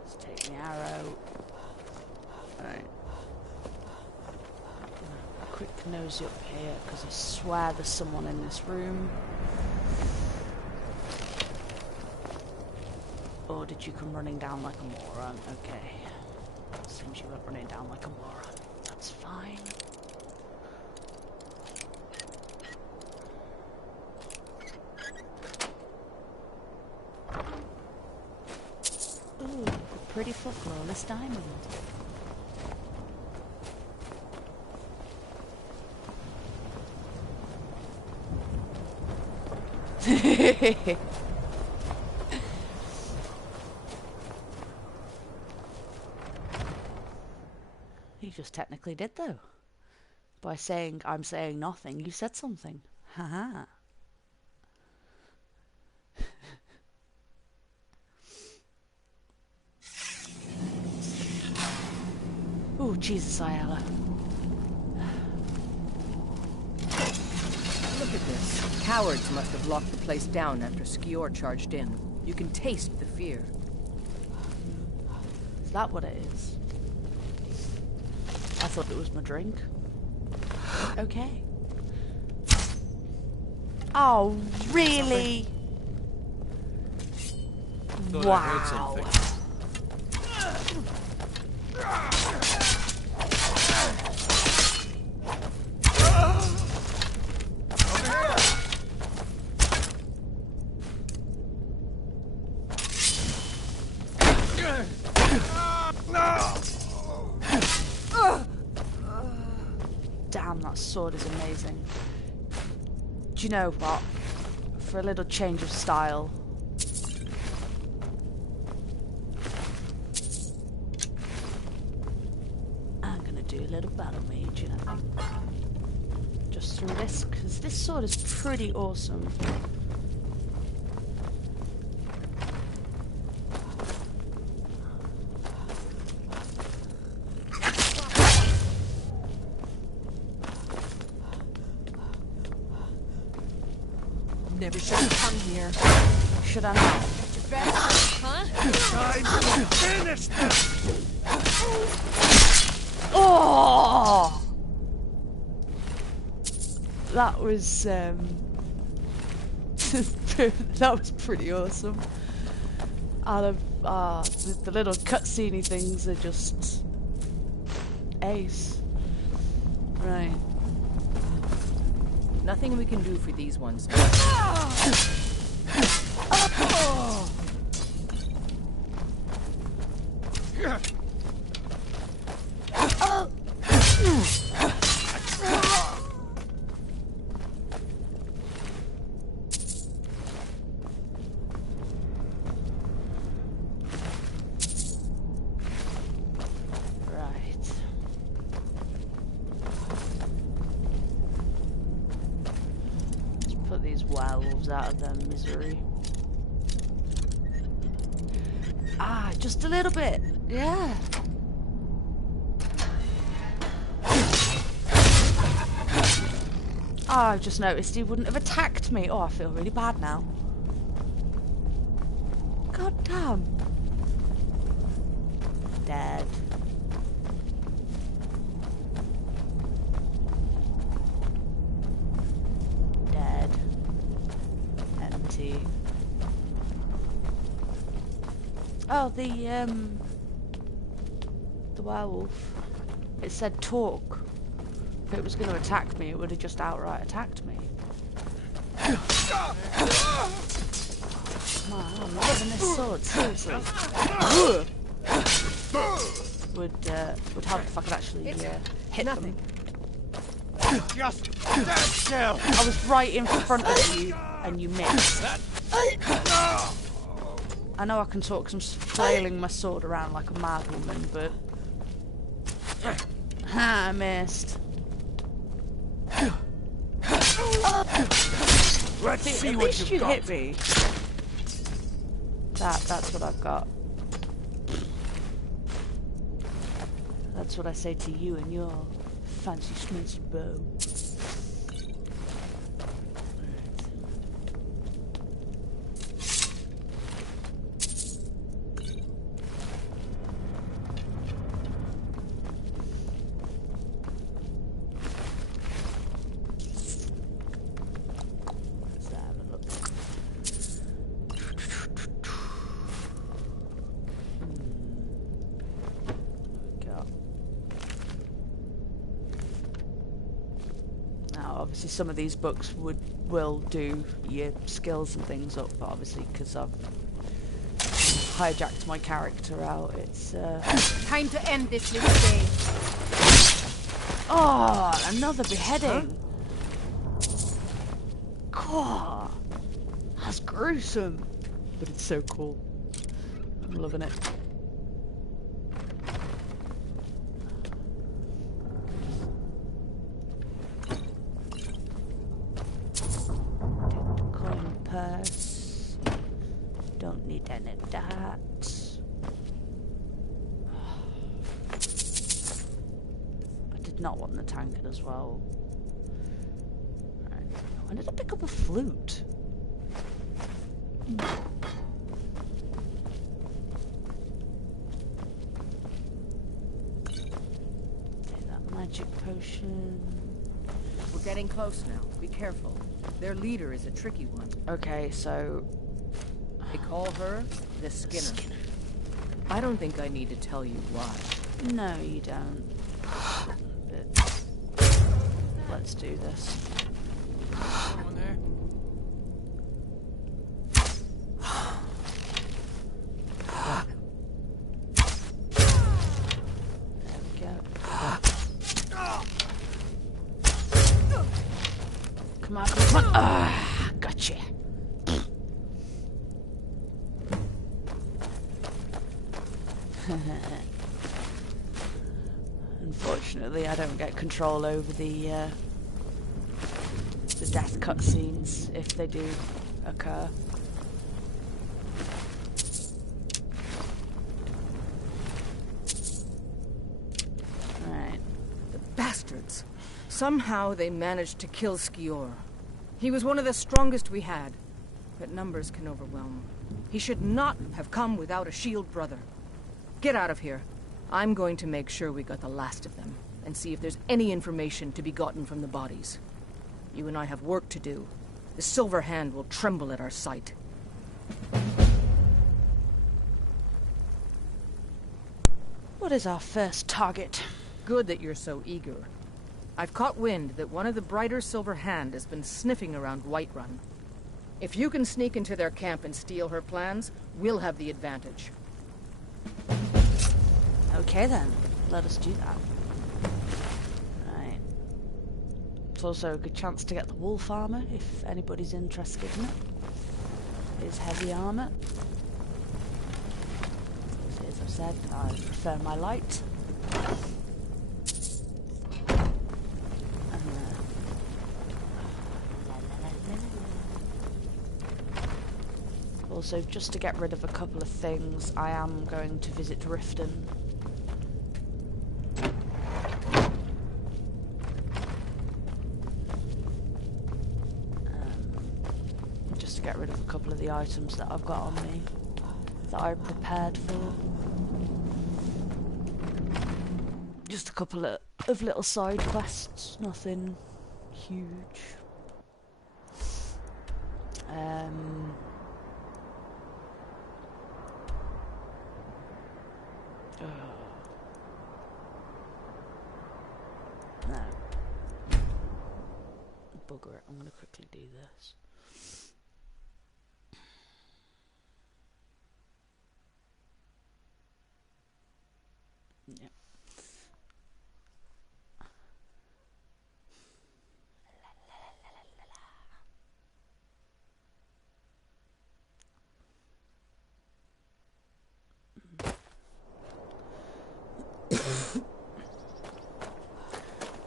Let's take the arrow. Right. A quick nosy up here, because I swear there's someone in this room. Or did you come running down like a moron? Okay. Seems you went running down like a moron. That's fine. Ooh, a pretty flawless diamond. You just technically did, though. By saying I'm saying nothing, you said something. Haha. Oh, Jesus, Ayala. Look at this. Cowards must have locked the place down after Skior charged in. You can taste the fear. Is that what it is? I thought it was my drink. Okay. Oh, really? Thought I heard something. Damn, that sword is amazing. Do you know what? For a little change of style, I'm gonna do a little battle mage, you know. Just through this, because this sword is pretty awesome. never should have come here. Should I not? Huh? Time to finish them! Oh! That was that was pretty awesome. And the little cutscene things are just ace. Right. Nothing we can do for these ones. Werewolves out of their misery. Ah, just a little bit. Yeah. Oh, I've just noticed he wouldn't have attacked me. Oh, I feel really bad now. God damn. Dead. Oh, the werewolf. It said talk. If it was going to attack me, it would have just outright attacked me. Man, I'm loving this sword, seriously. Would help if I could actually hit them. Just stand still! I was right in front of you, and you missed. I know I can talk because I'm flailing my sword around like a mad woman, but... I missed. Let's see At what least you've you got. hit me. That's what I've got. That's what I say to you and your fancy schmancy bow. Obviously some of these books will do your skills and things up, but obviously because I've hijacked my character out, it's time to end this little game. Oh, another beheading. God, that's gruesome, but it's so cool. I'm loving it. Purse. Don't need any of that. I did not want the tankard as well. Right. When did I pick up a flute? Take that magic potion. We're getting close now. Be careful. Their leader is a tricky one. Okay, so... They call her the Skinner. I don't think I need to tell you why. No, you don't. But let's do this. There we go. Come on, come on. Ah, gotcha. Unfortunately, I don't get control over the death cutscenes if they do occur. Right. The bastards. Somehow they managed to kill Skior. He was one of the strongest we had, but numbers can overwhelm. He should not have come without a shield brother. Get out of here. I'm going to make sure we got the last of them, and see if there's any information to be gotten from the bodies. You and I have work to do. The Silver Hand will tremble at our sight. What is our first target? Good that you're so eager. I've caught wind that one of the Brighter Silver Hand has been sniffing around Whiterun. If you can sneak into their camp and steal her plans, we'll have the advantage. Okay then, let us do that. Right. It's also a good chance to get the wolf armor, if anybody's interested in it. It is heavy armor. So as I've said, I prefer my light. Also, just to get rid of a couple of things, I am going to visit Riften. Just to get rid of a couple of the items that I've got on me that I prepared for. Just a couple of little side quests, nothing huge. No. Bugger it, I'm going to quickly do this. Yep.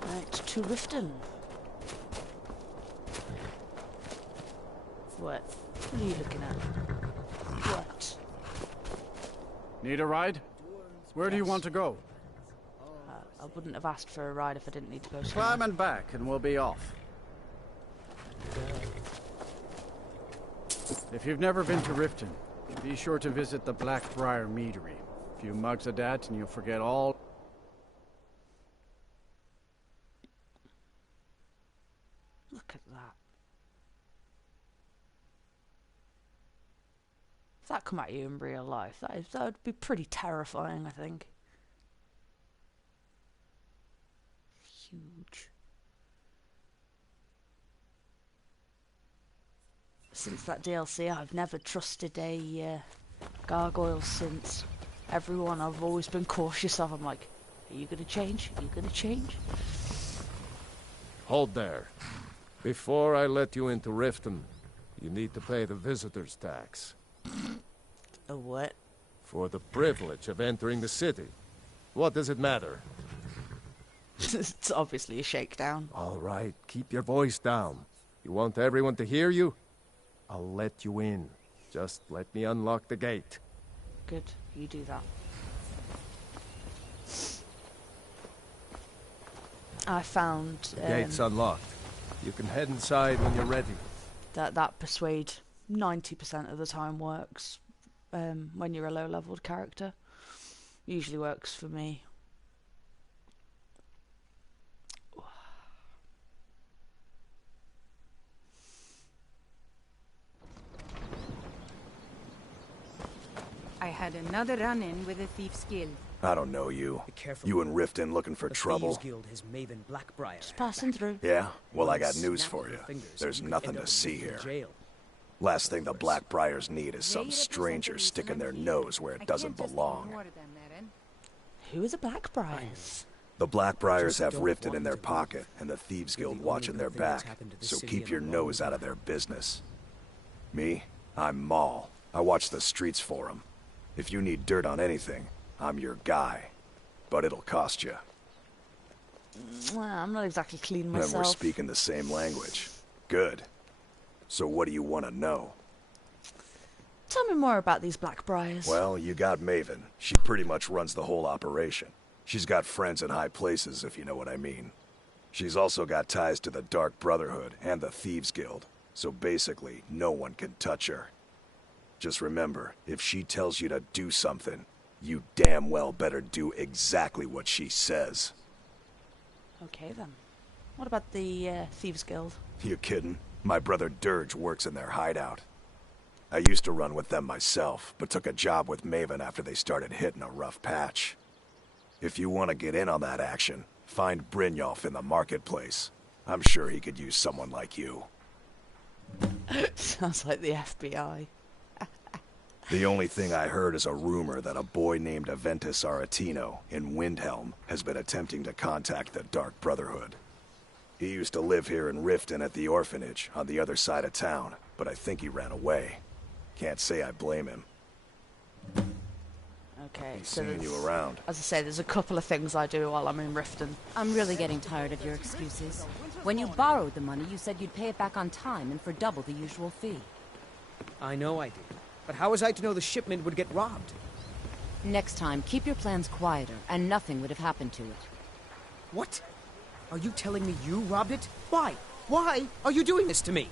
Right, to Riften. What? What are you looking at? What? Need a ride? Where do you want to go? I wouldn't have asked for a ride if I didn't need to go somewhere. Climb and back and we'll be off. If you've never been to Riften, be sure to visit the Blackbriar Meadery. A few mugs of that and you'll forget all... Look at that. If that come at you in real life, that would be pretty terrifying, I think. Huge. Since that DLC, I've never trusted a gargoyle since. Everyone I've always been cautious of. I'm like, are you gonna change? Are you gonna change? Hold there. Before I let you into Riften, you need to pay the visitor's tax. A what? For the privilege of entering the city. What does it matter? It's obviously a shakedown. All right, keep your voice down. You want everyone to hear you? I'll let you in. Just let me unlock the gate. Good, you do that. I found... The gate's unlocked. You can head inside when you're ready. That persuade 90% of the time works when you're a low-leveled character. Usually works for me. I had another run-in with a thief's guild. I don't know you. You and Riften looking for trouble? Guild has Maven Blackbriar. Just passing through. Yeah? Well, I got news for you. There's nothing to see here. Last thing the Blackbriars need is some stranger sticking their nose where it doesn't belong. Who are the Blackbriars? The Blackbriars have Riften in their pocket, and the Thieves Guild watching their back, so keep your nose out of their business. Me? I'm Maul. I watch the streets for them. If you need dirt on anything, I'm your guy. But it'll cost you. Well, I'm not exactly clean Then myself. we're speaking the same language. Good. So what do you want to know? Tell me more about these Blackbriars. Well, you got Maven. She pretty much runs the whole operation. She's got friends in high places, if you know what I mean. She's also got ties to the Dark Brotherhood and the Thieves Guild, so basically no one can touch her. Just remember, if she tells you to do something, you damn well better do exactly what she says. Okay then. What about the Thieves Guild? You kidding? My brother Dirge works in their hideout. I used to run with them myself, but took a job with Maven after they started hitting a rough patch. If you want to get in on that action, find Brynjolf in the marketplace. I'm sure he could use someone like you. Sounds like the FBI. The only thing I heard is a rumor that a boy named Aventus Aretino in Windhelm has been attempting to contact the Dark Brotherhood. He used to live here in Riften at the orphanage on the other side of town, but I think he ran away. Can't say I blame him. Okay, He's so seeing you around. As I say, there's a couple of things I do while I'm in Riften. I'm really getting tired of your excuses. When you borrowed the money, you said you'd pay it back on time and for double the usual fee. I know I did. But how was I to know the shipment would get robbed? Next time, keep your plans quieter, and nothing would have happened to it. What? Are you telling me you robbed it? Why? Why are you doing this to me?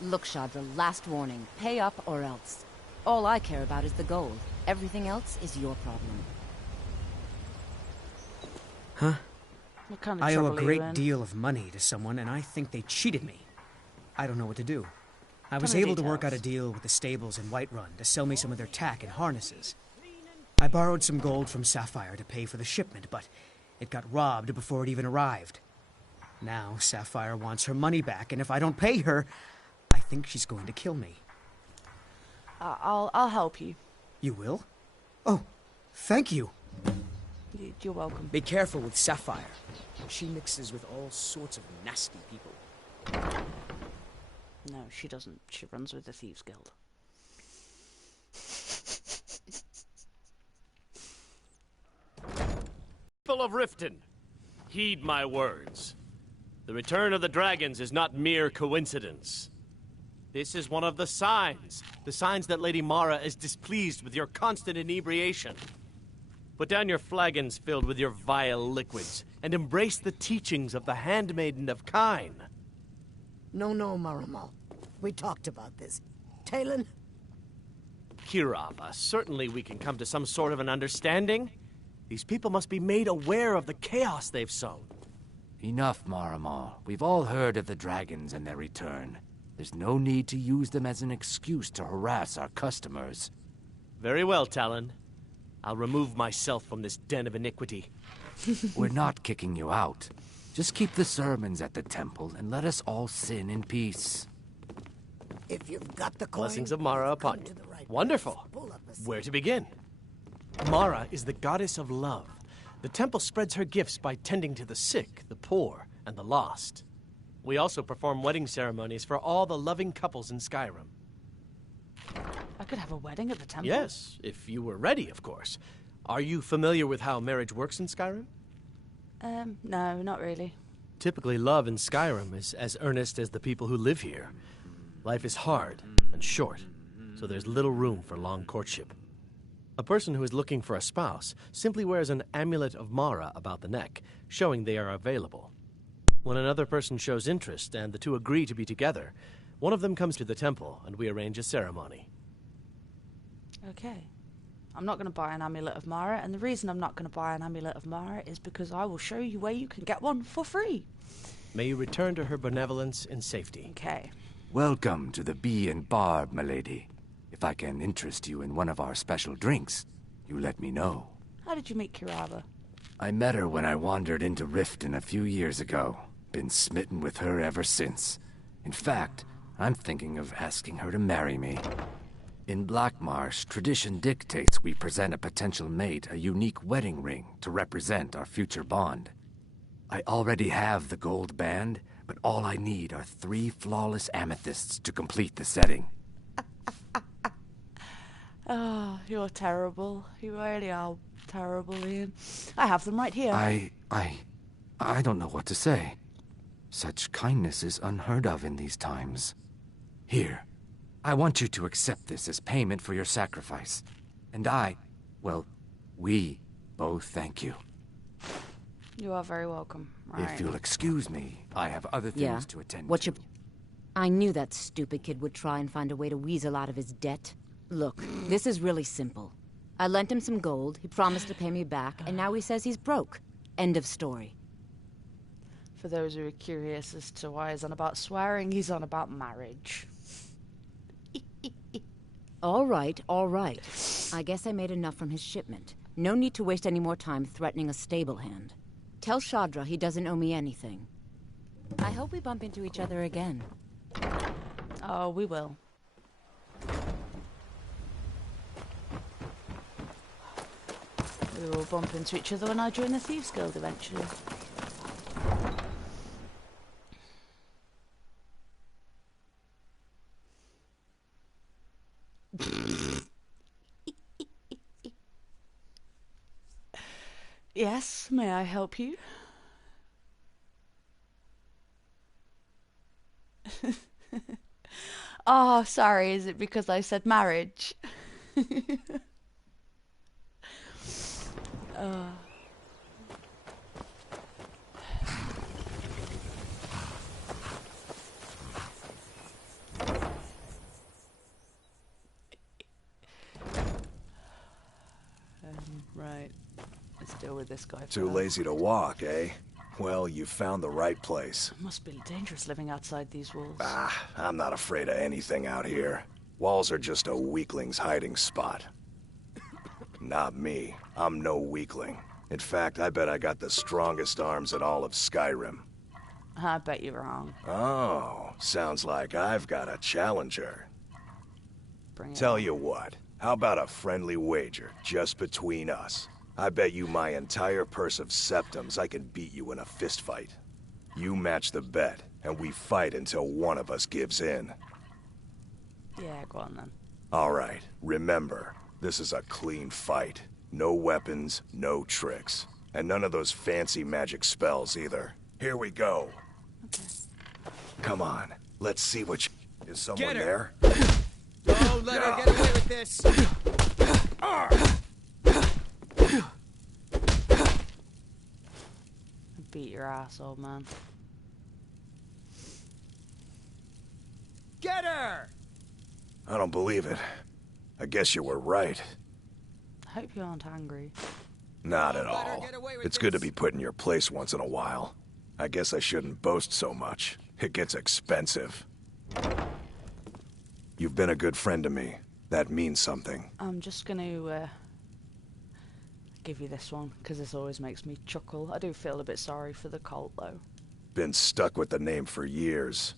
Look, Shadra, last warning. Pay up or else. All I care about is the gold. Everything else is your problem. Huh? What kind of I owe trouble a are you great in? deal of money to someone, and I think they cheated me. I don't know what to do. I was Tell me able to work out a details. deal with the stables in Whiterun to sell me some of their tack and harnesses. I borrowed some gold from Sapphire to pay for the shipment, but it got robbed before it even arrived. Now Sapphire wants her money back, and if I don't pay her, I think she's going to kill me. I'll help you. You will? Oh, thank you. You're welcome. Be careful with Sapphire. She mixes with all sorts of nasty people. No, she doesn't. She runs with the Thieves Guild. People of Riften, heed my words. The return of the dragons is not mere coincidence. This is one of the signs that Lady Mara is displeased with your constant inebriation. Put down your flagons filled with your vile liquids, and embrace the teachings of the Handmaiden of Kyne. No, Maramal. We talked about this. Talon? Kirava, certainly we can come to some sort of an understanding. These people must be made aware of the chaos they've sown. Enough, Maramal. We've all heard of the dragons and their return. There's no need to use them as an excuse to harass our customers. Very well, Talon. I'll remove myself from this den of iniquity. We're not kicking you out. Just keep the sermons at the temple and let us all sin in peace. If you've got the coin, Blessings of Mara upon you. Wonderful. Where to begin? Mara is the goddess of love. The temple spreads her gifts by tending to the sick, the poor, and the lost. We also perform wedding ceremonies for all the loving couples in Skyrim. I could have a wedding at the temple? Yes, if you were ready, of course. Are you familiar with how marriage works in Skyrim? No, not really. Typically, love in Skyrim is as earnest as the people who live here. Life is hard and short, so there's little room for long courtship. A person who is looking for a spouse simply wears an amulet of Mara about the neck, showing they are available. When another person shows interest and the two agree to be together, one of them comes to the temple and we arrange a ceremony. Okay. I'm not going to buy an amulet of Mara, and the reason I'm not going to buy an amulet of Mara is because I will show you where you can get one for free. May you return to her benevolence in safety. Okay. Welcome to the Bee and Barb, milady. If I can interest you in one of our special drinks, you let me know. How did you meet Kirava? I met her when I wandered into Riften a few years ago. Been smitten with her ever since. In fact, I'm thinking of asking her to marry me. In Blackmarsh, tradition dictates we present a potential mate a unique wedding ring to represent our future bond. I already have the gold band, but all I need are 3 flawless amethysts to complete the setting. Oh, you're terrible. You really are terrible, Ian. I have them right here. I don't know what to say. Such kindness is unheard of in these times. Here, I want you to accept this as payment for your sacrifice. And we both thank you. You are very welcome. Right. If you'll excuse me, I have other things to attend What's to. your... I knew that stupid kid would try and find a way to weasel out of his debt. Look, this is really simple. I lent him some gold, he promised to pay me back, and now he says he's broke. End of story. For those who are curious as to why he's on about swearing, he's on about marriage. All right, all right. I guess I made enough from his shipment. No need to waste any more time threatening a stable hand. Tell Shadra he doesn't owe me anything. I hope we bump into each other again. Oh, we will. We will bump into each other when I join the Thieves Guild eventually. Yes, may I help you? Oh, sorry, is it because I said marriage? Right. Let's deal with this guy. Too lazy to walk, eh? Well, you found the right place. It must be dangerous living outside these walls. Ah, I'm not afraid of anything out here. Walls are just a weakling's hiding spot. Not me. I'm no weakling. In fact, I bet I got the strongest arms in all of Skyrim. I bet you're wrong. Oh, sounds like I've got a challenger. Bring it Tell on. you what, how about a friendly wager, just between us? I bet you my entire purse of septums I can beat you in a fistfight. You match the bet, and we fight until one of us gives in. Yeah, go on then. All right, remember, this is a clean fight. No weapons, no tricks. And none of those fancy magic spells either. Here we go. Okay. Come on, let's see what you... Is someone Get her. there? Don't let her get away with this. Beat your ass, old man. Get her! I don't believe it. I guess you were right. I hope you aren't angry. Not at all. It's good to be put in your place once in a while. I guess I shouldn't boast so much. It gets expensive. You've been a good friend to me. That means something. I'm just gonna give you this one, because this always makes me chuckle. I do feel a bit sorry for the cult, though. Been stuck with the name for years.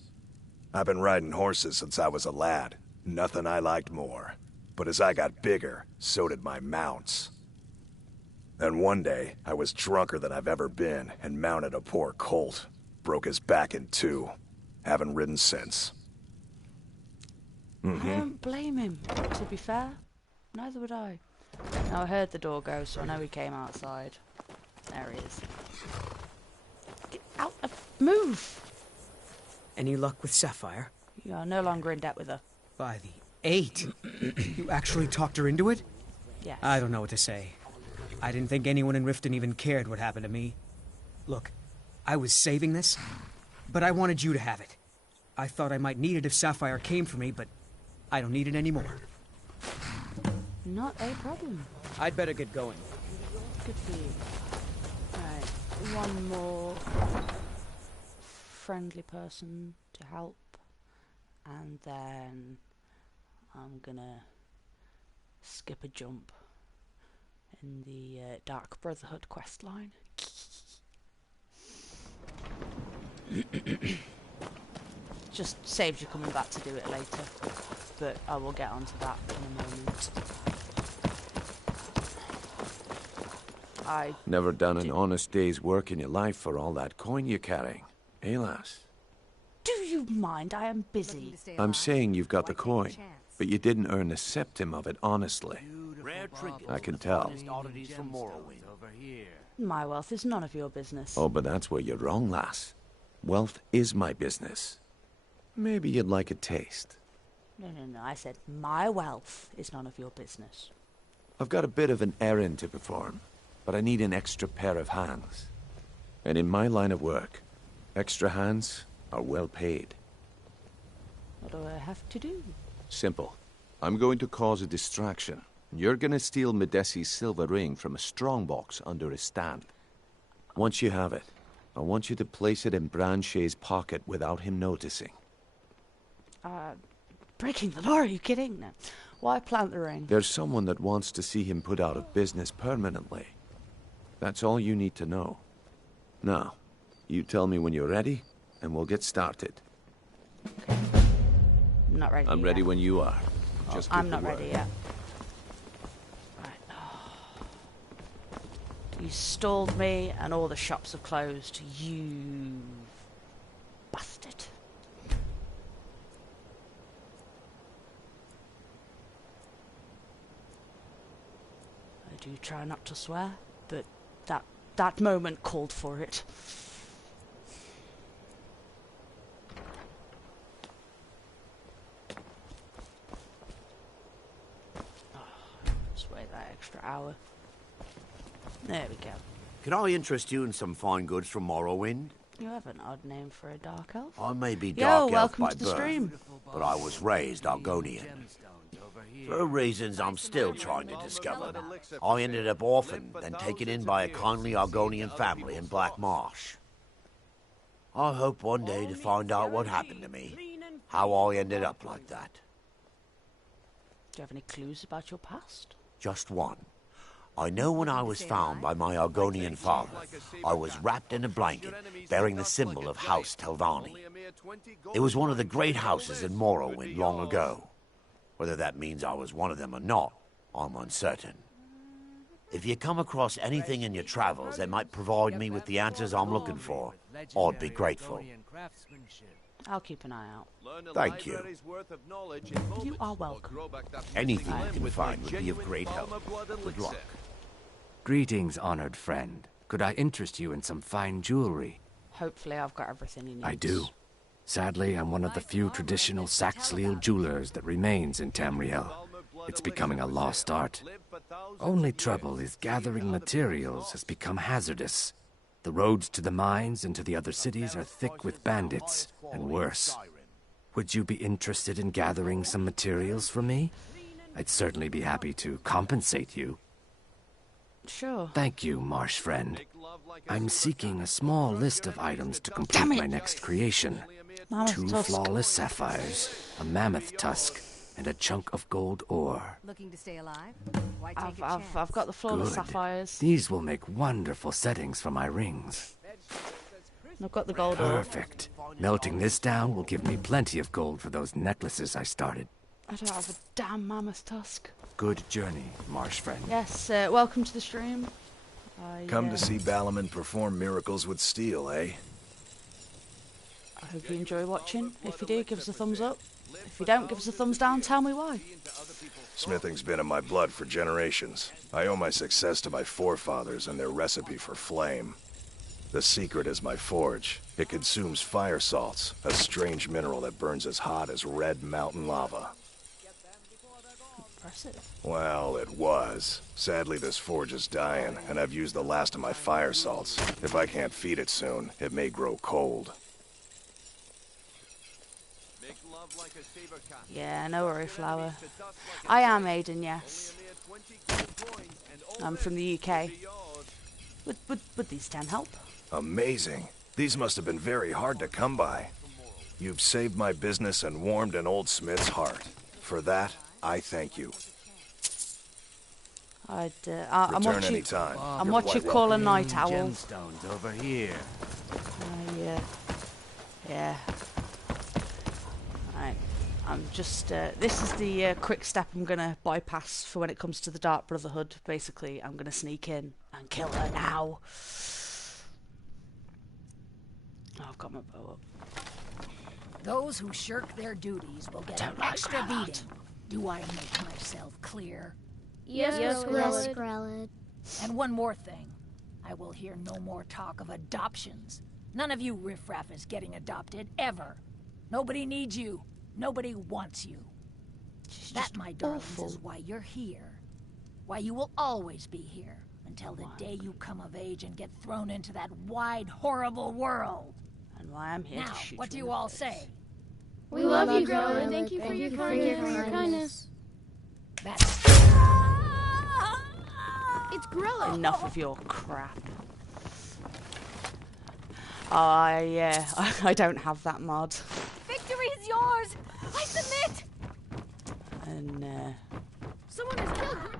I've been riding horses since I was a lad. Nothing I liked more. But as I got bigger, so did my mounts. Then one day, I was drunker than I've ever been and mounted a poor colt. Broke his back in two. Haven't ridden since. I don't blame him, to be fair. Neither would I. Now, I heard the door go, so I know he came outside. There he is. Get out of... Move! Any luck with Sapphire? You are no longer in debt with her. By the 8. You actually talked her into it? Yes. I don't know what to say. I didn't think anyone in Riften even cared what happened to me. Look, I was saving this, but I wanted you to have it. I thought I might need it if Sapphire came for me, but I don't need it anymore. Not a problem. I'd better get going. Good for you. Right, one more friendly person to help, and then I'm gonna skip a jump in the Dark Brotherhood questline. Just saves you coming back to do it later, but I will get onto that in a moment. Never done an honest day's work in your life for all that coin you're carrying, eh, lass? Do you mind? I am busy. I'm saying you've got the coin, but you didn't earn a septim of it honestly. I can tell. My wealth is none of your business. Oh, but that's where you're wrong, lass. Wealth is my business. Maybe you'd like a taste. No, I said my wealth is none of your business. I've got a bit of an errand to perform, but I need an extra pair of hands. And in my line of work, extra hands are well paid. What do I have to do? Simple. I'm going to cause a distraction. You're gonna steal Medesi's silver ring from a strongbox under his stand. Once you have it, I want you to place it in Branche's pocket without him noticing. Breaking the law, are you kidding? No. Why plant the ring? There's someone that wants to see him put out of business permanently. That's all you need to know. Now, you tell me when you're ready, and we'll get started. I'm not ready I'm yet. ready when you are. Just give I'm the not word. ready yet. Right. You stalled me, and all the shops have closed. You bastard. I do try not to swear, but that moment called for it. Just wait that extra hour. There we go. Can I interest you in some fine goods from Morrowind? You have an odd name for a dark elf. I may be Yo, dark elf welcome by to the birth, stream. but I was raised Argonian. For reasons I'm still trying to discover, I ended up orphaned, then taken in by a kindly Argonian family in Black Marsh. I hope one day to find out what happened to me, how I ended up like that. Do you have any clues about your past? Just one. I know when I was found by my Argonian father, I was wrapped in a blanket bearing the symbol of House Telvanni. It was one of the great houses in Morrowind long ago. Whether that means I was one of them or not, I'm uncertain. If you come across anything in your travels that might provide me with the answers I'm looking for, I'd be grateful. I'll keep an eye out. Thank you. You are welcome. Anything you can find would be of great help. Good luck. Greetings, honored friend. Could I interest you in some fine jewelry? Hopefully I've got everything you need. I do. Sadly, I'm one of the few traditional Saxhleel jewelers that remains in Tamriel. It's becoming a lost art. Only trouble is gathering materials has become hazardous. The roads to the mines and to the other cities are thick with bandits, and worse. Would you be interested in gathering some materials from me? I'd certainly be happy to compensate you. Sure. Thank you, marsh friend. I'm seeking a small list of items to complete my next creation. Mammoth 2 tusk. flawless sapphires, a mammoth tusk, and a chunk of gold ore. Looking to stay alive? I've got the flawless Good. sapphires. These will make wonderful settings for my rings. I've got the gold ore. Perfect. Melting this down will give me plenty of gold for those necklaces I started. I don't have a damn mammoth tusk. Good journey, marsh friend. Yes, welcome to the stream. Come to see Balaman perform miracles with steel, eh? I hope you enjoy watching. If you do, give us a thumbs up. If you don't, give us a thumbs down, tell me why. Smithing's been in my blood for generations. I owe my success to my forefathers and their recipe for flame. The secret is my forge. It consumes fire salts, a strange mineral that burns as hot as red mountain lava. Impressive. Well, it was. Sadly, this forge is dying, and I've used the last of my fire salts. If I can't feed it soon, it may grow cold. Yeah, no worry, Flower. I am Aiden, yes. I'm from the UK. Would these 10 help? Amazing. These must have been very hard to come by. You've saved my business and warmed an old smith's heart. For that, I thank you. I'm Return what you, anytime. I'm You're what you quite call a welcome. night owl. Gemstones over here. Yeah. Right. I'm just, this is the quick step I'm gonna bypass for when it comes to the Dark Brotherhood. Basically, I'm gonna sneak in and kill her now. Oh, I've got my bow up. Those who shirk their duties will get an extra beating. Do I make myself clear? Yes, Grelid. And one more thing. I will hear no more talk of adoptions. None of you riffraff is getting adopted, ever. Nobody needs you. Nobody wants you. That, my darlings, is why you're here. Why you will always be here. Until the day you come of age and get thrown into that wide, horrible world. And why I'm here now, to shoot what do you you all say? We love you, Griller. Thank you for your kindness. That's... It's Griller. Enough of your crap. I don't have that mod. Victory is yours! I submit! And, someone has killed her.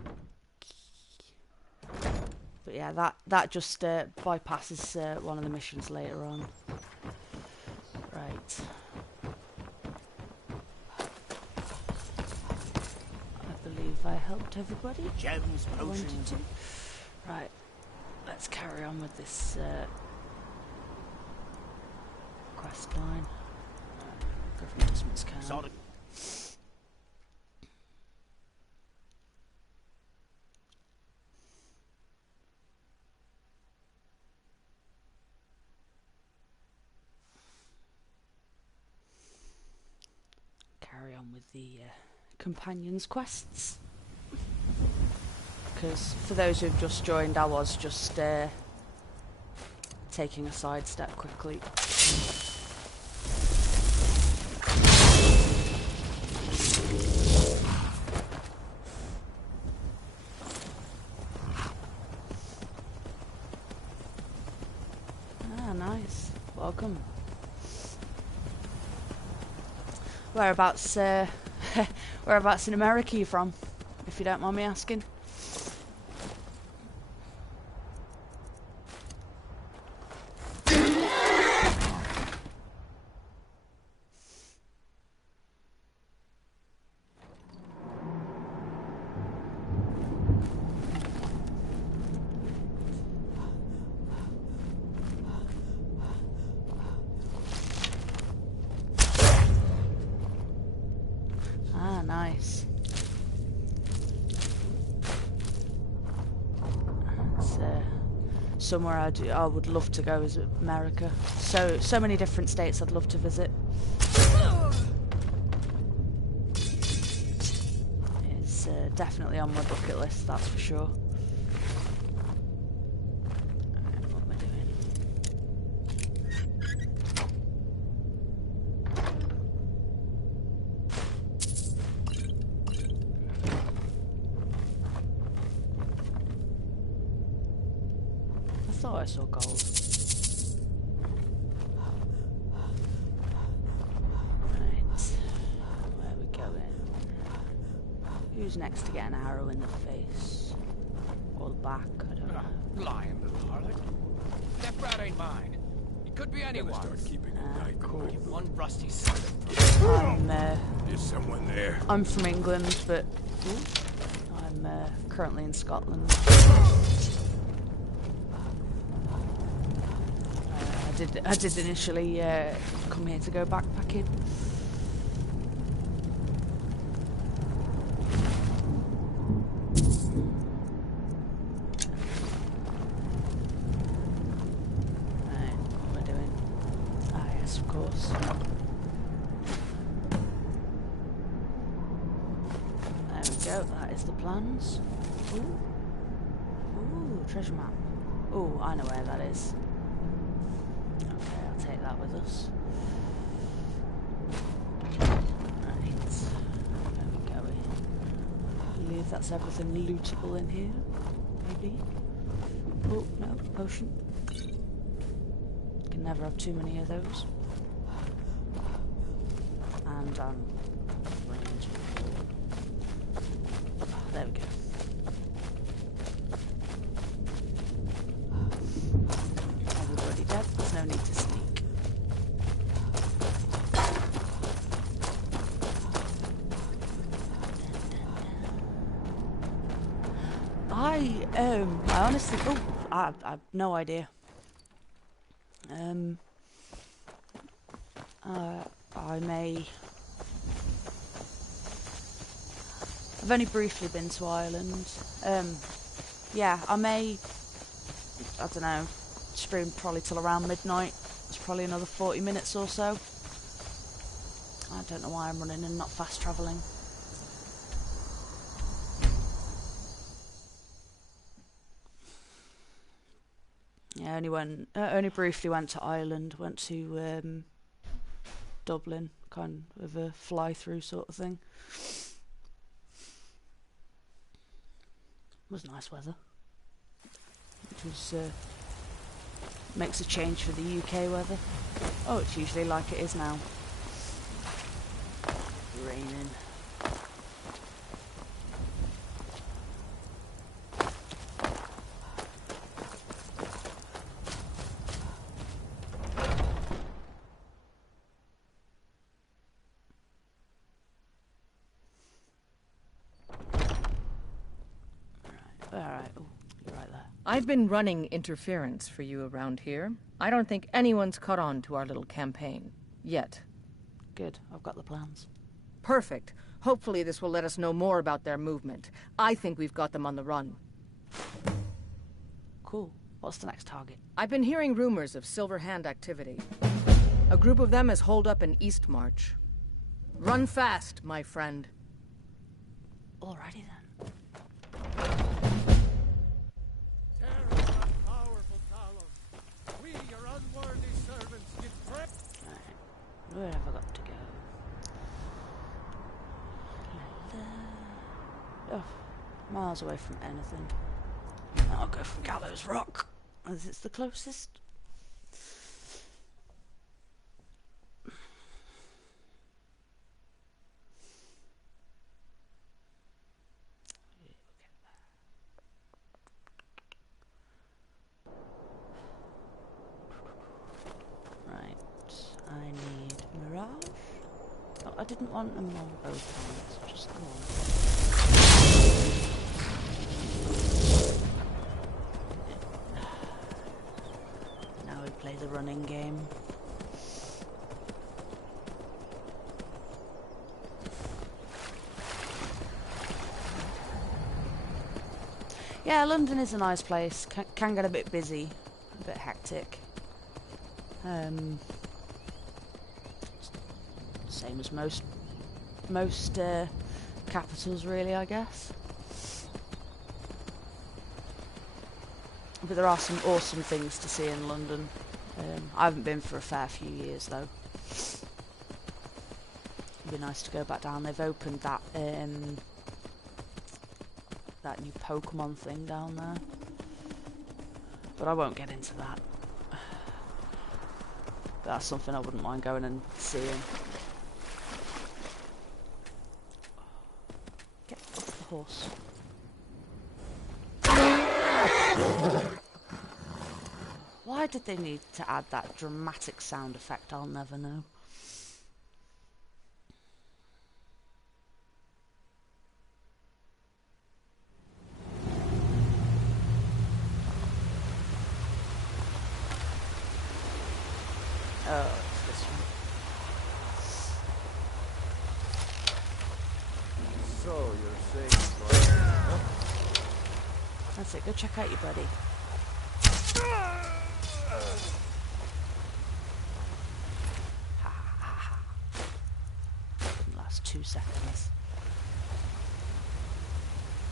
But yeah, that just bypasses one of the missions later on. Right. I believe I helped everybody. Gems, I wanted potions. to. Right. Let's carry on with this questline. Government's count. Carry on with the companions' quests. Because for those who've just joined, I was just taking a sidestep quickly. Ah, nice. Welcome. Whereabouts in America are you from, if you don't mind me asking? Ah, nice. It's somewhere I would love to go is America. So many different states I'd love to visit. It's definitely on my bucket list, that's for sure. What am I doing? I thought I saw gold. Right. Where are we going? Who's next to get an arrow in the face? Or the back? I don't know. Lying little harlot. That brat ain't mine. He could be anyone's. Start keeping it night. Cool. One rusty son. There's someone there. I'm from England, but I'm currently in Scotland. I did initially come here to go backpacking. Right, what am I doing? Ah, yes, of course. There we go, that is the plans. Ooh. Ooh, treasure map. Ooh, I know where that is. Okay, I'll take that with us. Right, there we go. I believe that's everything lootable in here. Maybe. Oh, no, potion. Can never have too many of those. And running into a wall. There we go. Everybody dead, there's no need to sneak. I honestly, I have no idea. I may. I've only briefly been to Ireland. Yeah, I may. I don't know. Sprint probably till around midnight. It's probably another 40 minutes or so. I don't know why I'm running and not fast travelling. Yeah, only briefly went to Ireland, went to Dublin, kind of a fly-through sort of thing. It was nice weather. Which was makes a change for the UK weather. Oh, it's usually like it is now. Raining. Alright, oh, you're right there. I've been running interference for you around here. I don't think anyone's caught on to our little campaign. Yet. Good, I've got the plans. Perfect. Hopefully this will let us know more about their movement. I think we've got them on the run. Cool. What's the next target? I've been hearing rumors of Silver Hand activity. A group of them has holed up in East March. Run fast, my friend. Alrighty then. Where have I got to go? Oh, miles away from anything. I'll go from Gallows Rock, as it's the closest. I need Mirage. Oh, I didn't want them on both hands, just the one. Now we play the running game. Yeah, London is a nice place. Can get a bit busy, a bit hectic. Same as most capitals, really, I guess. But there are some awesome things to see in London. I haven't been for a fair few years, though. It'd be nice to go back down. They've opened that that new Pokemon thing down there, but I won't get into that. That's something I wouldn't mind going and seeing. Get off the horse. Why did they need to add that dramatic sound effect? I'll never know. Oh, it's this one. So you're saying, huh? That's it. Go check out your buddy. Ha ha ha. Didn't last 2 seconds.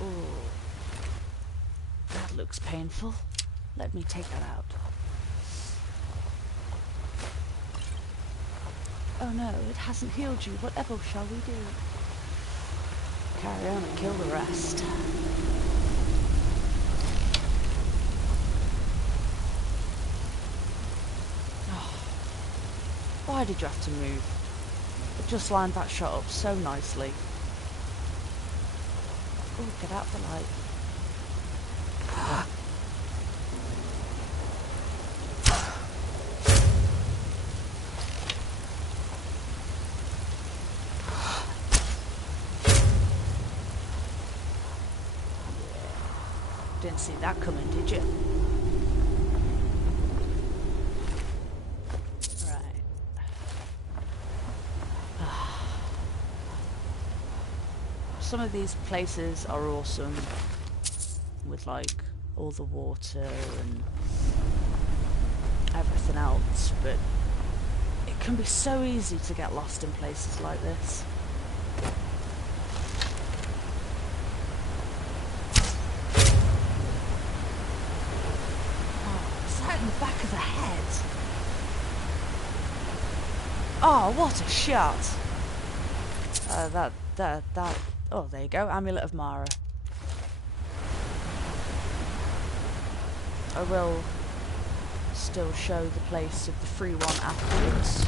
Ooh, that looks painful. Let me take that out. Oh no, it hasn't healed you. Whatever shall we do? Carry on and kill the rest. Oh. Why did you have to move? It just lined that shot up so nicely. Oh, get out the light. Didn't see that coming, did you? Right. Some of these places are awesome, with like all the water and everything else, but it can be so easy to get lost in places like this. in the back of the head. Oh, what a shot! Oh, there you go. Amulet of Mara. I will still show the place of the free one afterwards.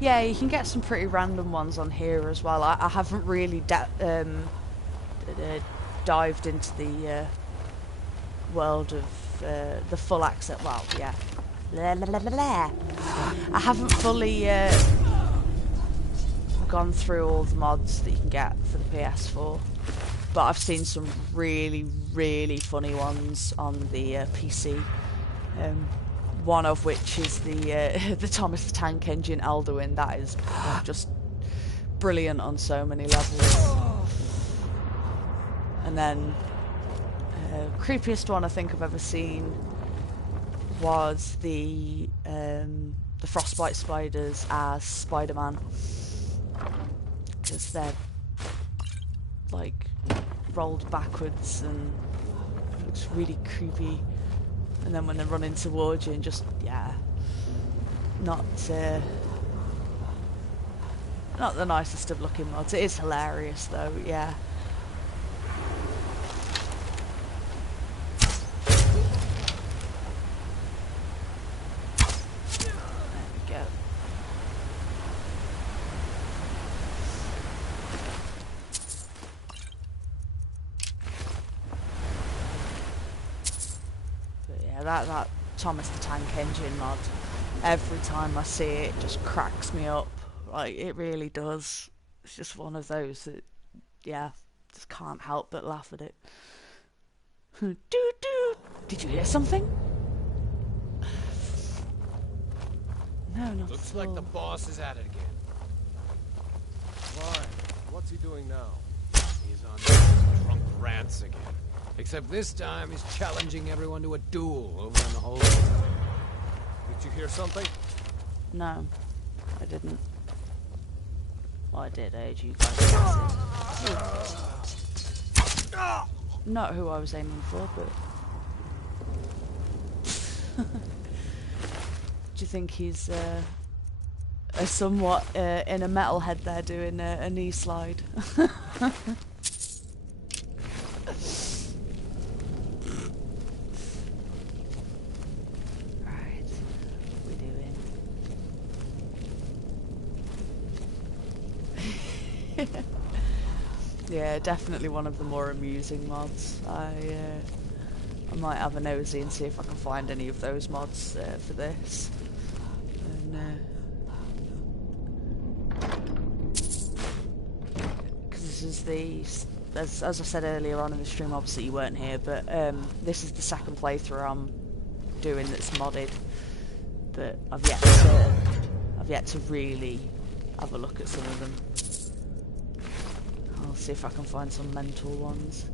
Yeah, you can get some pretty random ones on here as well. I haven't really dived into the world of the full access. Well, yeah. I haven't fully gone through all the mods that you can get for the PS4, but I've seen some really, really funny ones on the PC. One of which is the Thomas the Tank Engine Alduin. That is just brilliant on so many levels. And then creepiest one I think I've ever seen was the frostbite spiders as Spider-Man, because they're like rolled backwards and it looks really creepy. And then when they're running towards you and just, yeah, not the nicest of looking mods. It is hilarious though, yeah. There we go. That Thomas the Tank Engine mod, every time I see it, it just cracks me up. Like, it really does. It's just one of those that, yeah, just can't help but laugh at it. Did you hear something? No, not Looks like the boss is at it again. Why? What's he doing now? He's on those drunk rants again. Except this time he's challenging everyone to a duel over in the hole. Did you hear something? No, I didn't. Well, I did, you guys acid. Not who I was aiming for, but... Do you think he's a somewhat in a metalhead there doing a knee slide? Yeah, definitely one of the more amusing mods. I might have a nosy and see if I can find any of those mods for this. Because this is the, as I said earlier on in the stream, obviously you weren't here, but this is the second playthrough I'm doing that's modded. But I've yet to really have a look at some of them. I'll see if I can find some mental ones.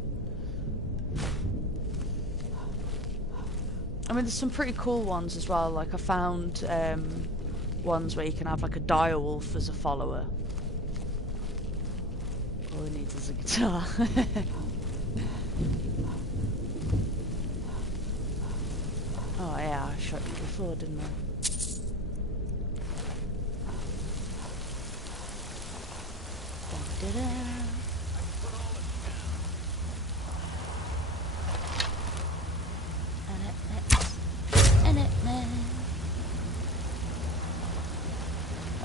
I mean, there's some pretty cool ones as well. Like, I found ones where you can have like a direwolf as a follower. All he needs is a guitar. Oh yeah, I shot you before, didn't I?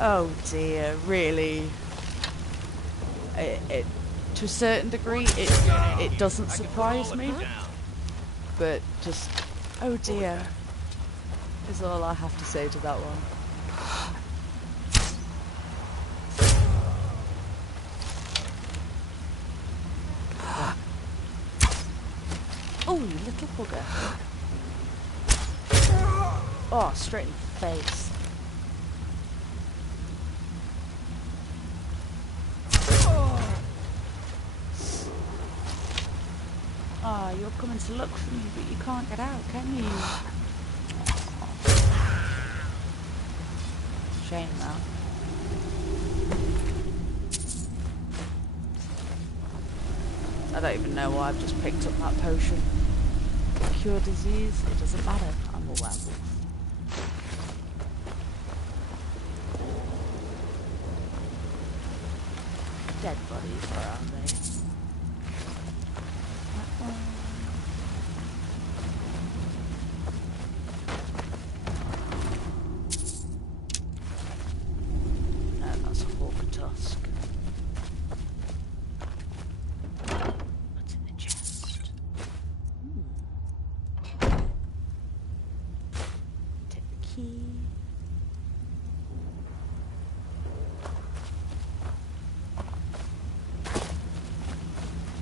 Oh dear, really? It to a certain degree, it doesn't surprise me, but just, oh dear, is all I have to say to that one. Oh, you little bugger. Oh, straight in the face. Oh, you're coming to look for me, but you can't get out, can you? chain now. I don't even know why I've just picked up that potion. Cure disease, it doesn't matter. I'm a werewolf. Dead bodies, where are they? No, that's a hawk tusk. What's in the chest? Take the key.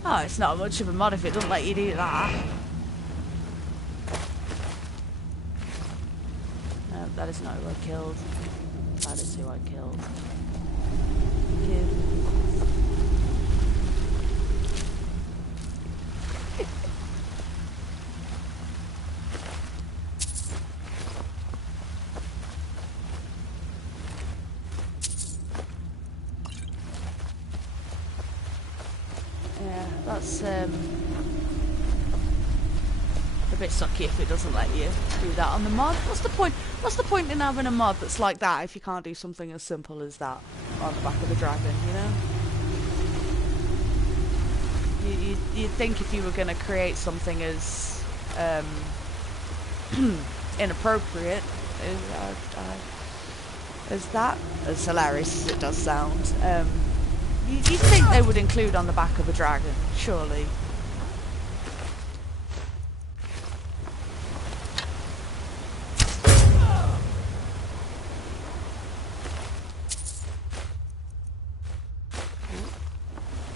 Oh, it's not much of a mod if it doesn't let you do that. No, that is not who I killed. That is who I killed. Yeah, that's a bit sucky if it doesn't let you do that on the mod. What's the point? What's the point in having a mod that's like that if you can't do something as simple as that on the back of a dragon, you know? You'd think if you were going to create something as inappropriate as that, as hilarious as it does sound, you'd think they would include on the back of a dragon, surely.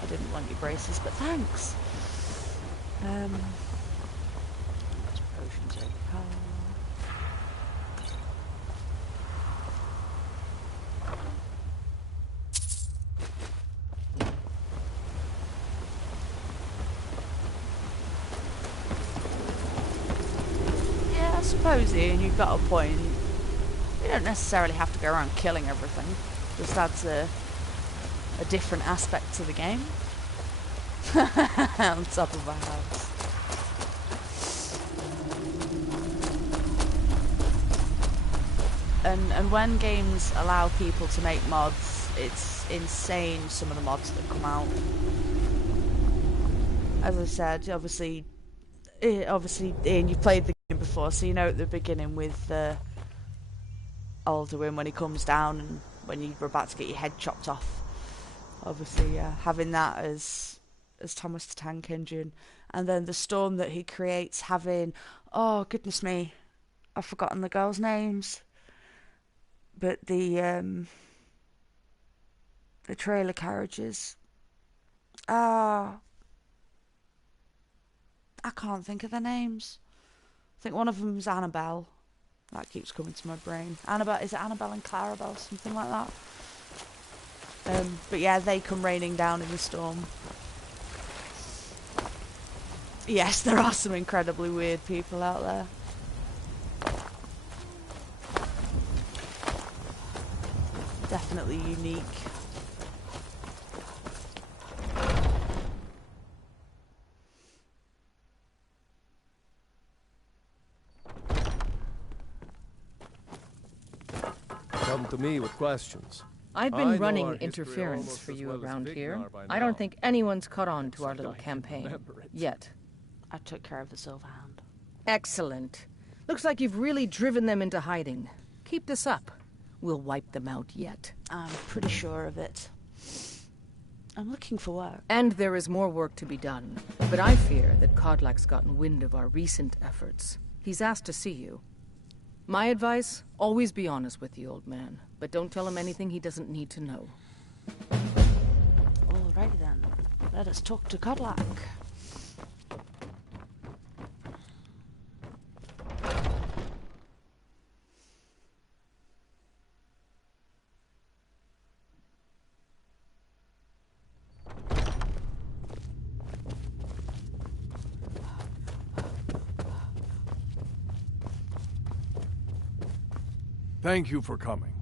I didn't want your braces, but thanks. Potions overpowered. I suppose, Ian, you've got a point. You don't necessarily have to go around killing everything. Just adds a different aspect to the game. On top of a house. And when games allow people to make mods, it's insane some of the mods that come out. As I said, obviously, Ian, you've played the game before, so you know at the beginning with Alduin when he comes down and when you're about to get your head chopped off. Obviously, having that as Thomas the Tank Engine, and then the storm that he creates having, oh goodness me, I've forgotten the girls' names, but the trailer carriages. I can't think of their names. I think one of them's Annabelle. That keeps coming to my brain. Annabelle, is it Annabelle and Clarabelle, something like that? But yeah, they come raining down in the storm. Yes, there are some incredibly weird people out there. Definitely unique. Come to me with questions. I've been running interference for you around here. I don't think anyone's caught on to our little campaign. Yet. I took care of the Silverhound. Excellent. Looks like you've really driven them into hiding. Keep this up. We'll wipe them out yet. I'm pretty sure of it. I'm looking for work. And there is more work to be done. But I fear that Kodlak's gotten wind of our recent efforts. He's asked to see you. My advice, always be honest with the old man, but don't tell him anything he doesn't need to know. Alrighty then. Let us talk to Kodlak. Thank you for coming.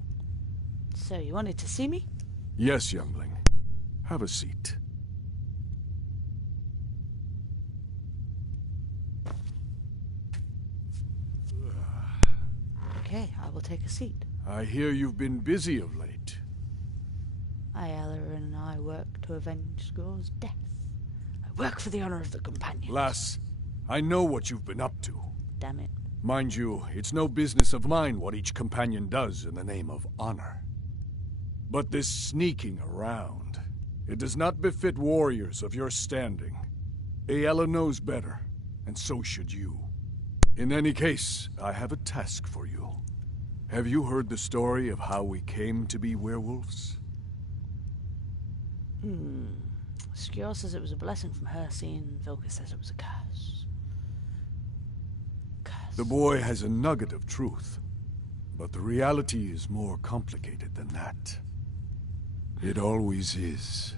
So, you wanted to see me? Yes, youngling. Have a seat. Okay, I will take a seat. I hear you've been busy of late. Ayala and I work to avenge Score's death. I work for the honor of the companions. Lass, I know what you've been up to. Damn it. Mind you, it's no business of mine what each companion does in the name of honor. But this sneaking around, it does not befit warriors of your standing. Ayala knows better, and so should you. In any case, I have a task for you. Have you heard the story of how we came to be werewolves? Skjor says it was a blessing from her scene. Vilka says it was a curse. The boy has a nugget of truth, but the reality is more complicated than that. It always is.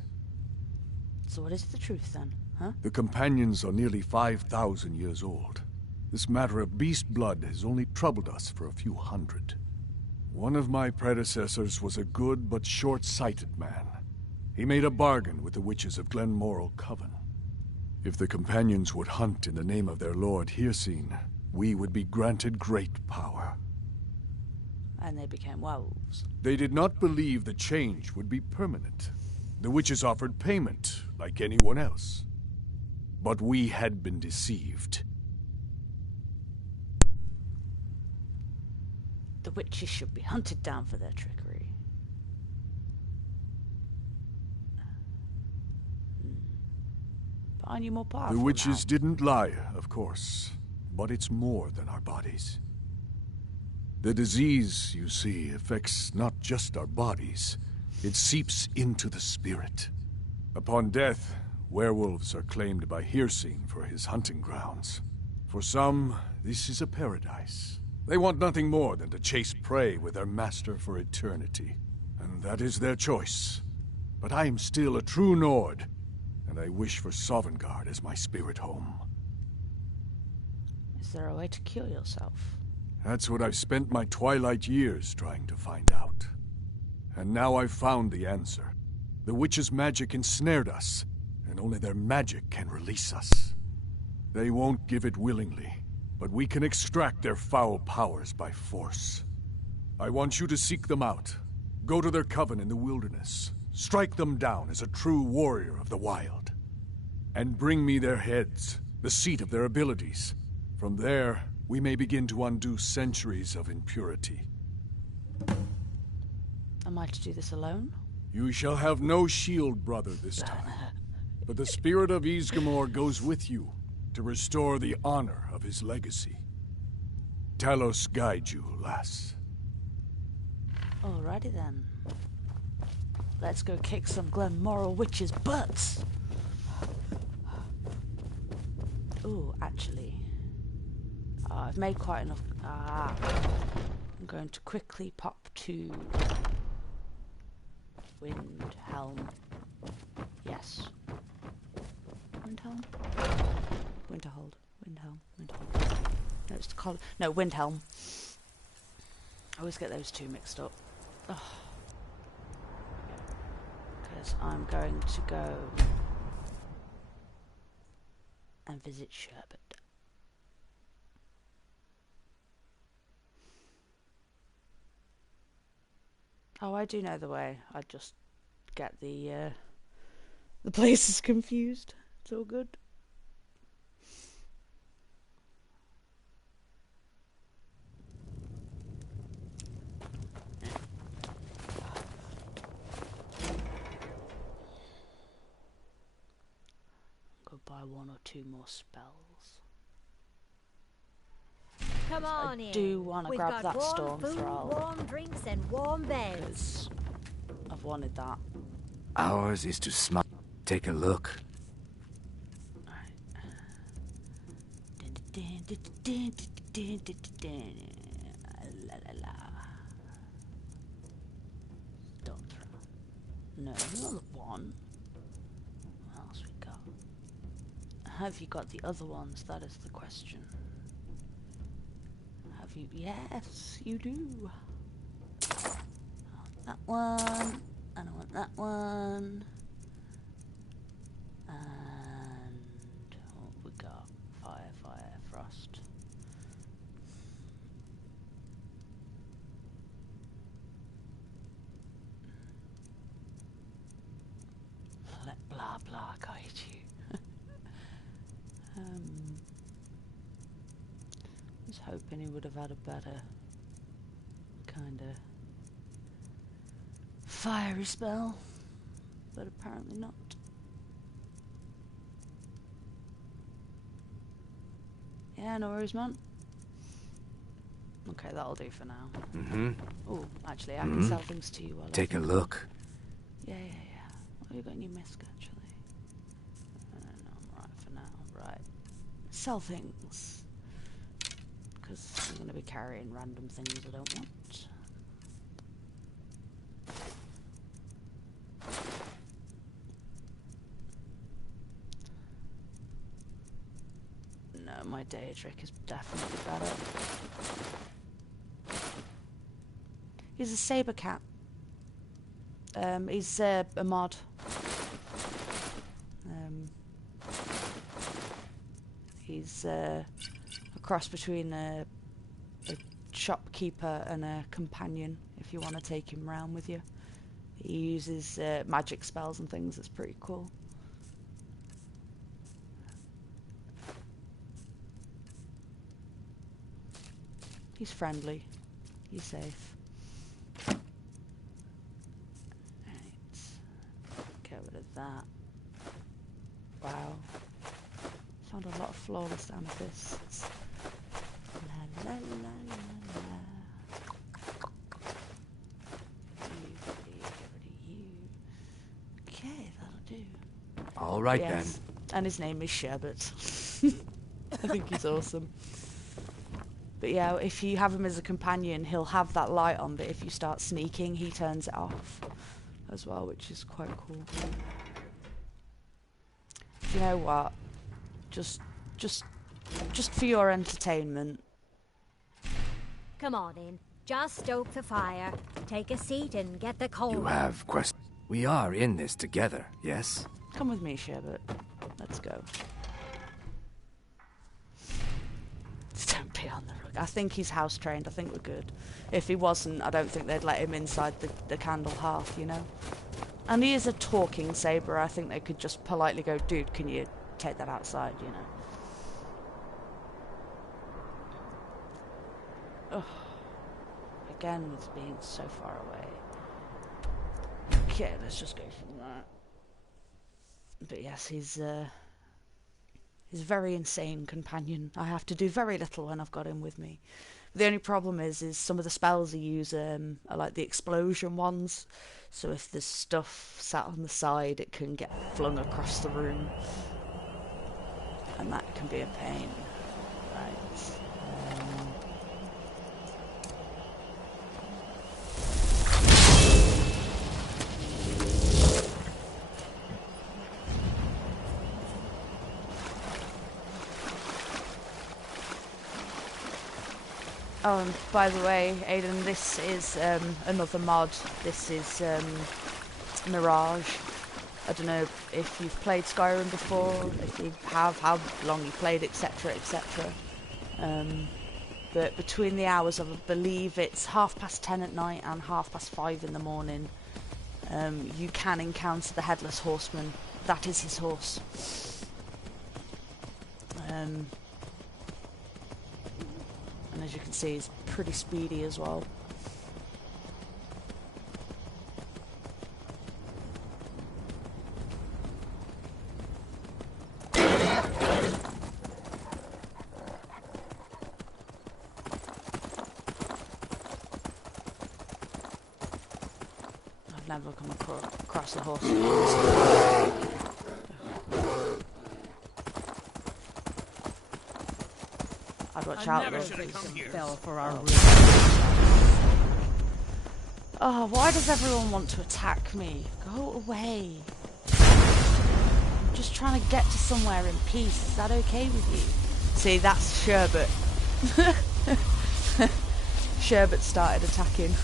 So what is the truth then, huh? The companions are nearly 5,000 years old. This matter of beast blood has only troubled us for a few hundred. One of my predecessors was a good but short-sighted man. He made a bargain with the witches of Glenmoral Coven. If the companions would hunt in the name of their lord Hirsine, we would be granted great power. And they became werewolves. They did not believe the change would be permanent. The witches offered payment, like anyone else. But we had been deceived. The witches should be hunted down for their trickery. But aren't you more powerful The witches now? didn't lie, of course. But it's more than our bodies. The disease, you see, affects not just our bodies. It seeps into the spirit. Upon death, werewolves are claimed by Hirsine for his hunting grounds. For some, this is a paradise. They want nothing more than to chase prey with their master for eternity. And that is their choice. But I am still a true Nord, and I wish for Sovngarde as my spirit home. Is there a way to cure yourself? That's what I've spent my twilight years trying to find out. And now I've found the answer. The witches' magic ensnared us, and only their magic can release us. They won't give it willingly, but we can extract their foul powers by force. I want you to seek them out. Go to their coven in the wilderness. Strike them down as a true warrior of the wild. And bring me their heads, the seat of their abilities. From there, we may begin to undo centuries of impurity. Am I to do this alone? You shall have no shield, brother, this time. But the spirit of Ysgramor goes with you to restore the honor of his legacy. Talos guide you, lass. Alrighty then. Let's go kick some Glenmoral witches' butts. Ooh, actually, I've made quite enough. I'm going to quickly pop to Windhelm. Yes. Windhelm? Winterhold. Windhelm. Windhelm. No, it's called. No, Windhelm. I always get those two mixed up. Because I'm going to go and visit Sherbet. Oh, I do know the way. I just get the places confused. It's all good. Go buy one or two more spells. Come on in. I do want to grab that storm food, thrall. warm drinks and warm beds. I've wanted that. Ours is to smile. Take a look. Storm thrall. No, not the one. What else we got? Have you got the other ones? That is the question. Have you? Yes, you do. Oh, that one. And I want that one. And what we got? Fire, frost. Blah blah, guide you. I was hoping he would have had a better kind of fiery spell, but apparently not. Yeah, no worries, man. Okay, that'll do for now. Oh, actually, I can sell things to you while Take a look. Yeah. Well, you got a new misc, actually. No, I'm right for now. Right. Sell things. Because I'm going to be carrying random things I don't want. No, my Daedric is definitely better. He's a saber cat. He's a mod. He's a cross between a shopkeeper and a companion, if you want to take him round with you. He uses magic spells and things. It's pretty cool. He's friendly. He's safe. Get rid of that. Wow. Found a lot of flawless amethysts. La la la la la. You. Okay, that'll do. All right then. And his name is Sherbet. I think he's awesome. But yeah, if you have him as a companion, he'll have that light on, but if you start sneaking, he turns it off as well, which is quite cool. You know what? Just for your entertainment. Come on in. Just stoke the fire. Take a seat and get the coal. You have questions. We are in this together, yes? Come with me, Sherbet. Let's go. Don't be on the rug. I think he's house trained. I think we're good. If he wasn't, I don't think they'd let him inside the candle hearth, you know? And he is a talking saber. I think they could just politely go, dude, can you take that outside, you know? Ugh. Again, with being so far away. Okay, let's just go from that. But yes, he's a very insane companion. I have to do very little when I've got him with me. The only problem is some of the spells he uses are like the explosion ones. So if there's stuff sat on the side, it can get flung across the room. And that can be a pain. Right. Oh, and by the way, Aiden, this is another mod. This is Mirage. I don't know if you've played Skyrim before, if you have, how long you played, etc, etc. But between the hours of, I believe it's 10:30 at night and 5:30 in the morning, you can encounter the Headless Horseman. That is his horse. And as you can see, he's pretty speedy as well. I've never come across a horse. I'd watch out though. Fell for our Oh, why does everyone want to attack me? Go away. I'm just trying to get to somewhere in peace. Is that okay with you? See, that's Sherbet. Sherbet started attacking.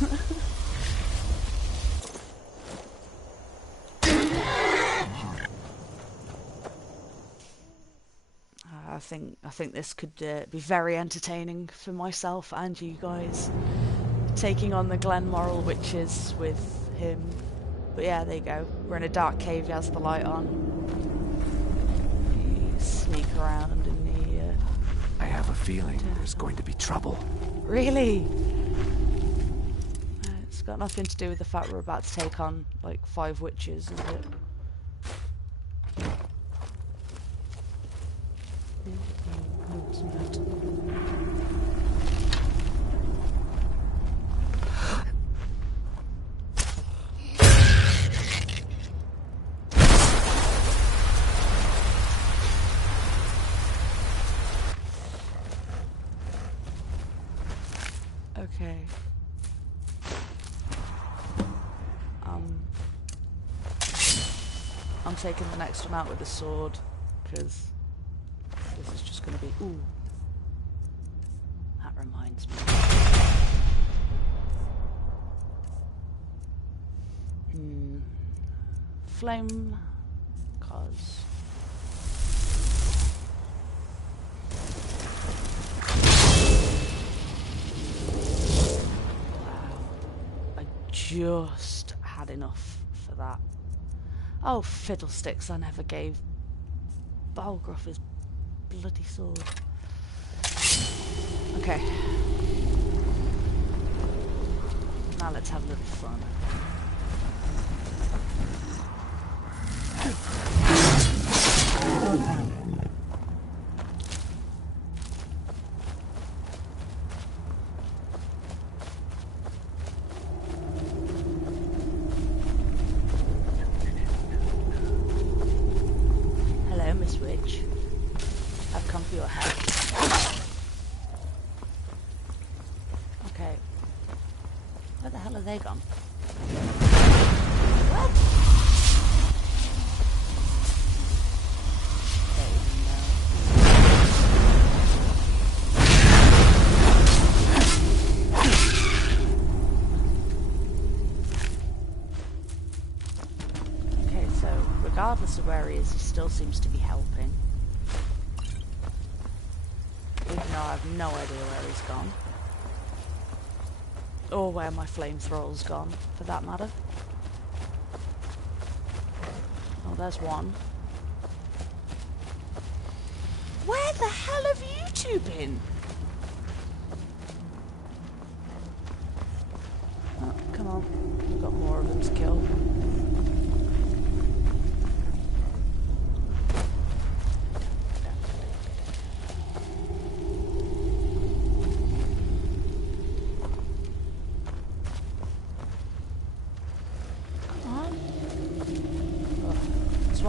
think this could be very entertaining for myself and you guys. Taking on the Glenmoral witches with him. But yeah, there you go. We're in a dark cave. He has the light on. You sneak around in the. I have a feeling there's going to be trouble. Really? It's got nothing to do with the fact we're about to take on like 5 witches, is it? Okay. I'm taking the next one out with a sword, because this is just going to be... Ooh. That reminds me. Flame... cause... Just had enough for that. Oh, fiddlesticks, I never gave Balgruff his bloody sword. Okay. Now let's have a little fun. They gone? What? Okay, so regardless of where he is, he still seems to be helping. Even though I have no idea where he's gone. Or where my flamethrower's gone, for that matter. Oh, there's one. Where the hell have you two been? Oh, come on. We've got more of them to kill.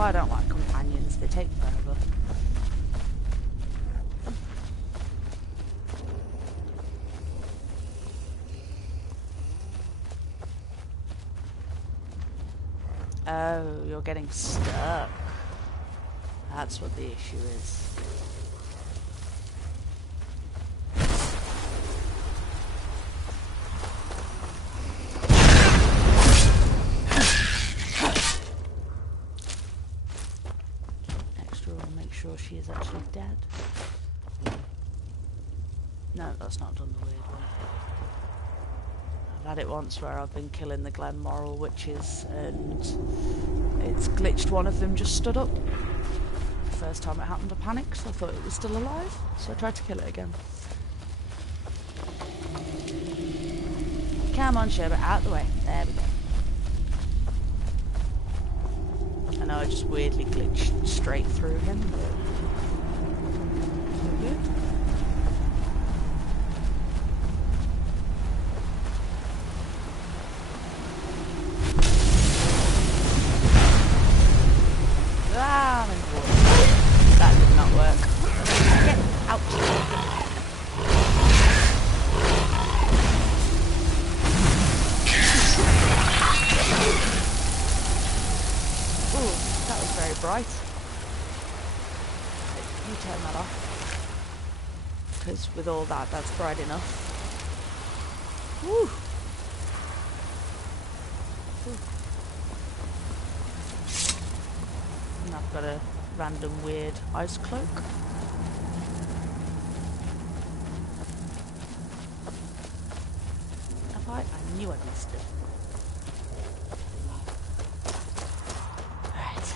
I don't like companions, they take forever. Oh, you're getting stuck. That's what the issue is. Sure she is actually dead. No, that's not done the weird way. I've had it once where I've been killing the Glenmoral witches and it's glitched one of them just stood up. The first time it happened I panicked, so I thought it was still alive, so I tried to kill it again. Come on, Sherbet, out the way. There we go. I know I just weirdly glitched straight through him, but so good. Ah, that did not work. Get out. Very bright. You turn that off. Because with all that, that's bright enough. Woo! And I've got a random weird ice cloak. knew I'd missed it. Alright.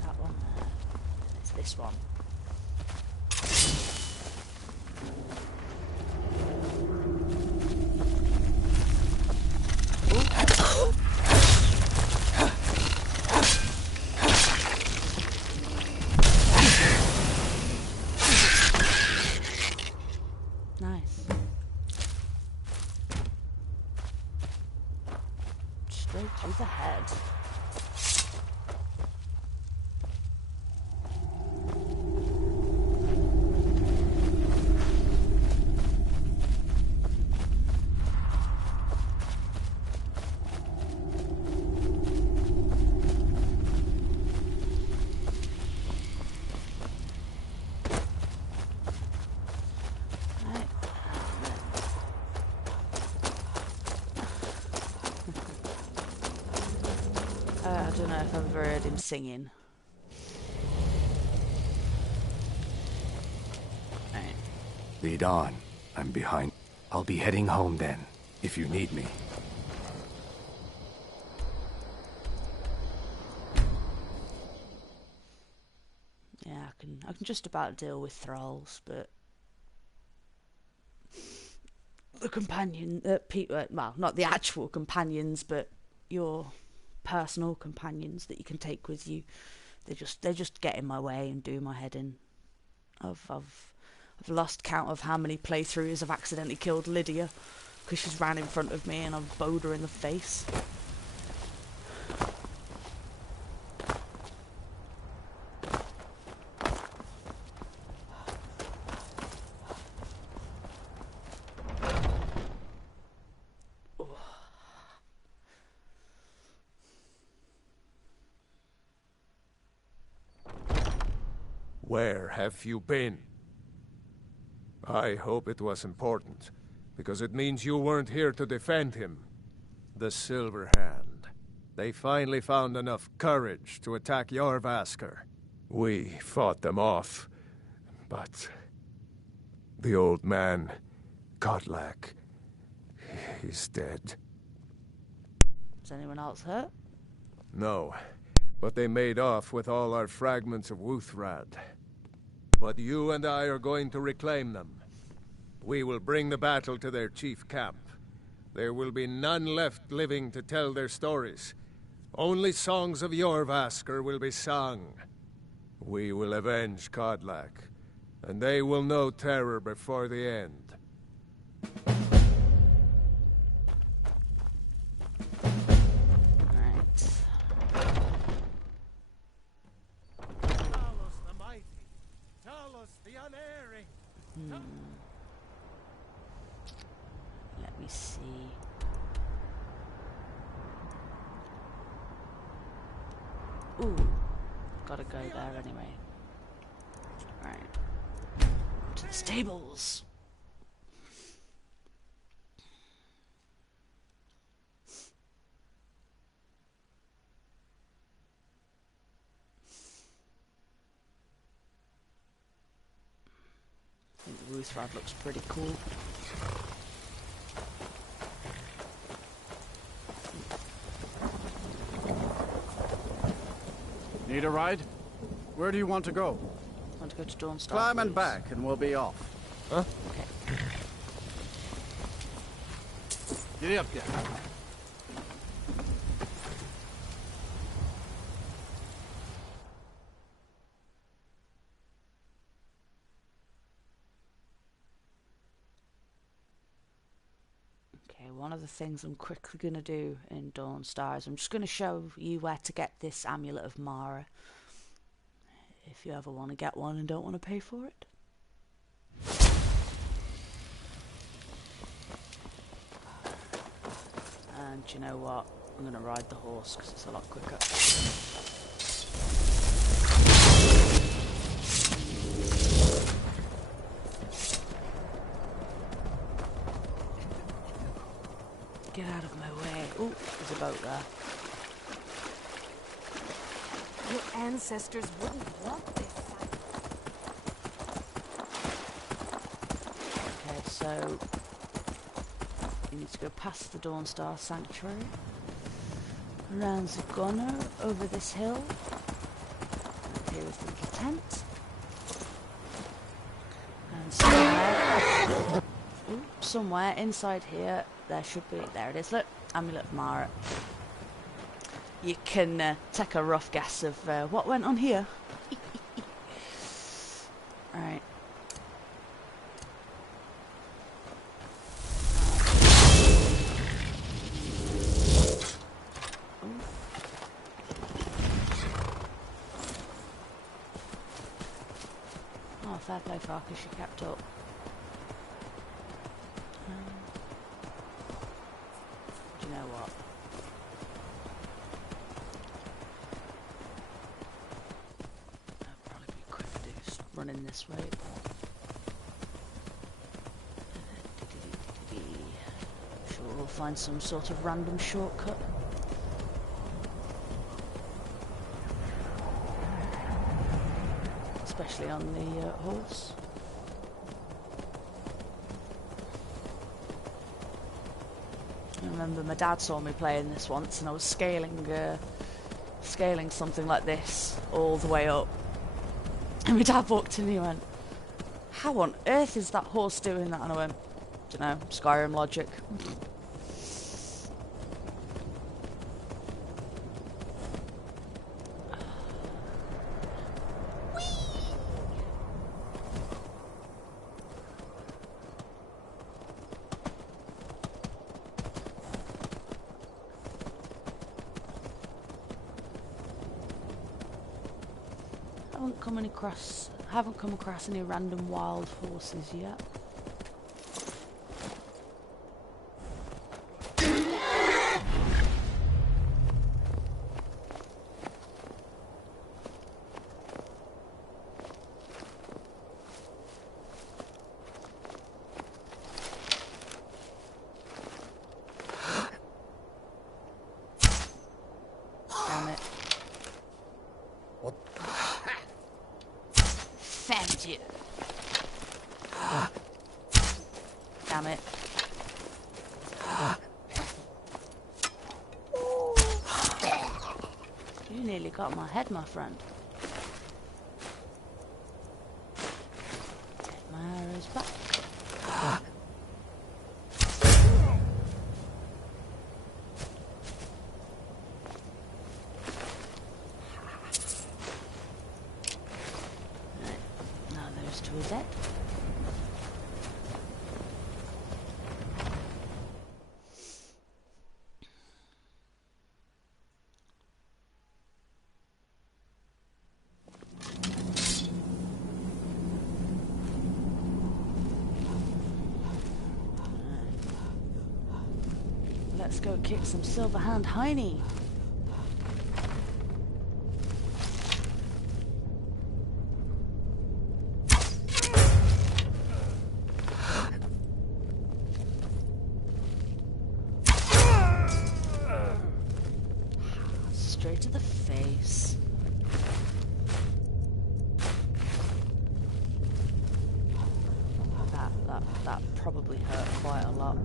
That one. It's this one. Nice. Straight to the head. I don't know if I've ever heard him singing. Right. Lead on. I'm behind. I'll be heading home then, if you need me. Yeah, I can just about deal with thralls, but the companion, well, not the actual companions, but your personal companions that you can take with you, they just get in my way and do my head in. I've lost count of how many playthroughs I've accidentally killed Lydia because she's ran in front of me and I've bowed her in the face. Where have you been? I hope it was important, because it means you weren't here to defend him. The Silver Hand. They finally found enough courage to attack Jorvaskr. We fought them off, but the old man, Kodlak, he's dead. Is anyone else hurt? No, but they made off with all our fragments of Wuthrad. But you and I are going to reclaim them. We will bring the battle to their chief camp. There will be none left living to tell their stories. Only songs of Jorvaskr will be sung. We will avenge Kodlak, and they will know terror before the end. Let me see. Ooh, gotta go there anyway. Right. To the stables. I think the Wuthrad looks pretty cool. Need a ride? Where do you want to go? I want to go to Dawnstar. Climb and back, and we'll be off. Huh? Okay. Giddy up, yeah. One of the things I'm quickly going to do in Dawnstar is I'm just going to show you where to get this Amulet of Mara. If you ever want to get one and don't want to pay for it. And you know what? I'm going to ride the horse because it's a lot quicker. Get out of my way. Ooh, there's a boat there. Your ancestors wouldn't want this. Okay, so you need to go past the Dawnstar Sanctuary, around the corner, over this hill. And here is the little tent. And somewhere inside here, there should be, there it is, look, Amulet of Mara. You can take a rough guess of what went on here. Right. Oh, fair play, Farkas, you kept up. Do you know what? That'd probably be quicker to just running this way. Sure, we'll find some sort of random shortcut. Especially on the horse. I remember my dad saw me playing this once, and I was scaling something like this all the way up. And my dad walked in and he went, "How on earth is that horse doing that?" And I went, "Don't know, Skyrim logic." Haven't come across any random wild horses yet. Damn it. Found you. Damn it. You nearly got my head, my friend. Take my arrows back. To his head. Let's go kick some Silverhand Heine. Straight to the face. That probably hurt quite a lot.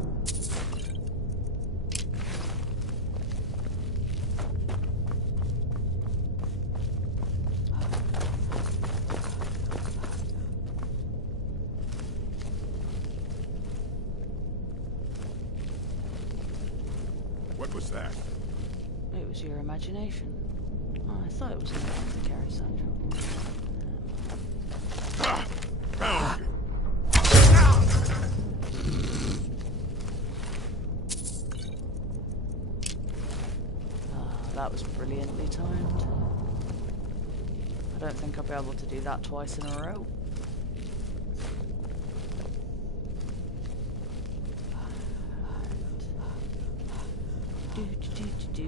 What was that? It was your imagination. Oh, I thought it was enough to carry satchel. Found you. That was brilliantly timed. I don't think I'll be able to do that twice in a row. Do.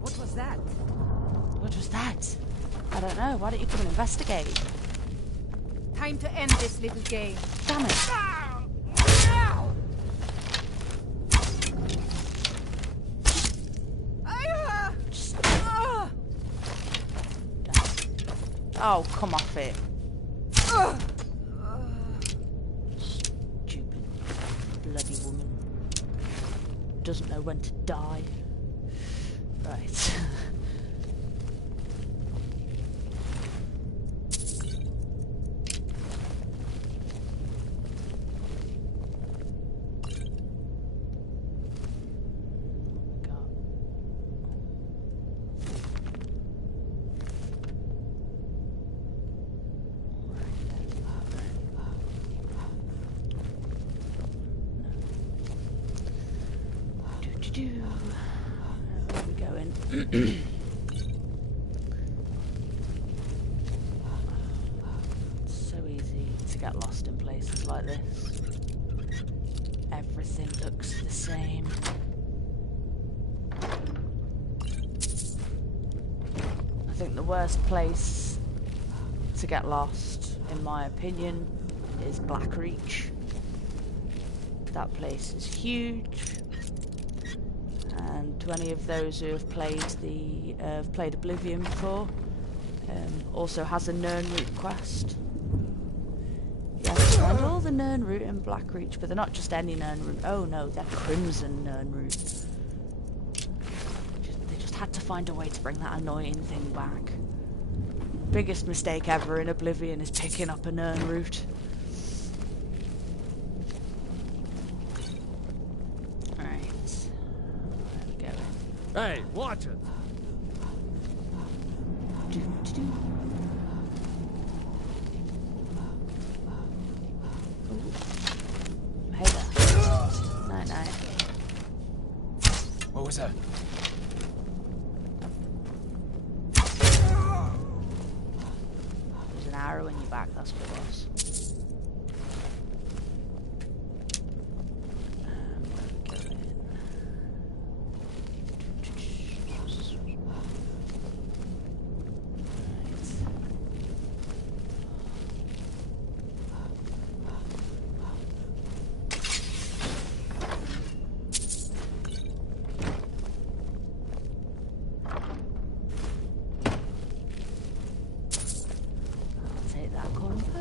What was that? What was that? I don't know. Why don't you come and investigate? time to end this little game. Damn it. Oh, come off it. Stupid bloody woman. Doesn't know when to die. Right. Where are we going? It's so easy to get lost in places like this. Everything looks the same. I think the worst place to get lost, in my opinion, is Blackreach. That place is huge. And to any of those who have played played Oblivion before, also has a Nirnroot quest. You have to find all the Nirnroot in Blackreach, but they're not just any Nirnroot. Oh no, they're Crimson Nirnroot. They just had to find a way to bring that annoying thing back. Biggest mistake ever in Oblivion is picking up a Nirnroot. Hey, watch it! Hey there. Night night. What was that? There's an arrow in your back, that's what it was.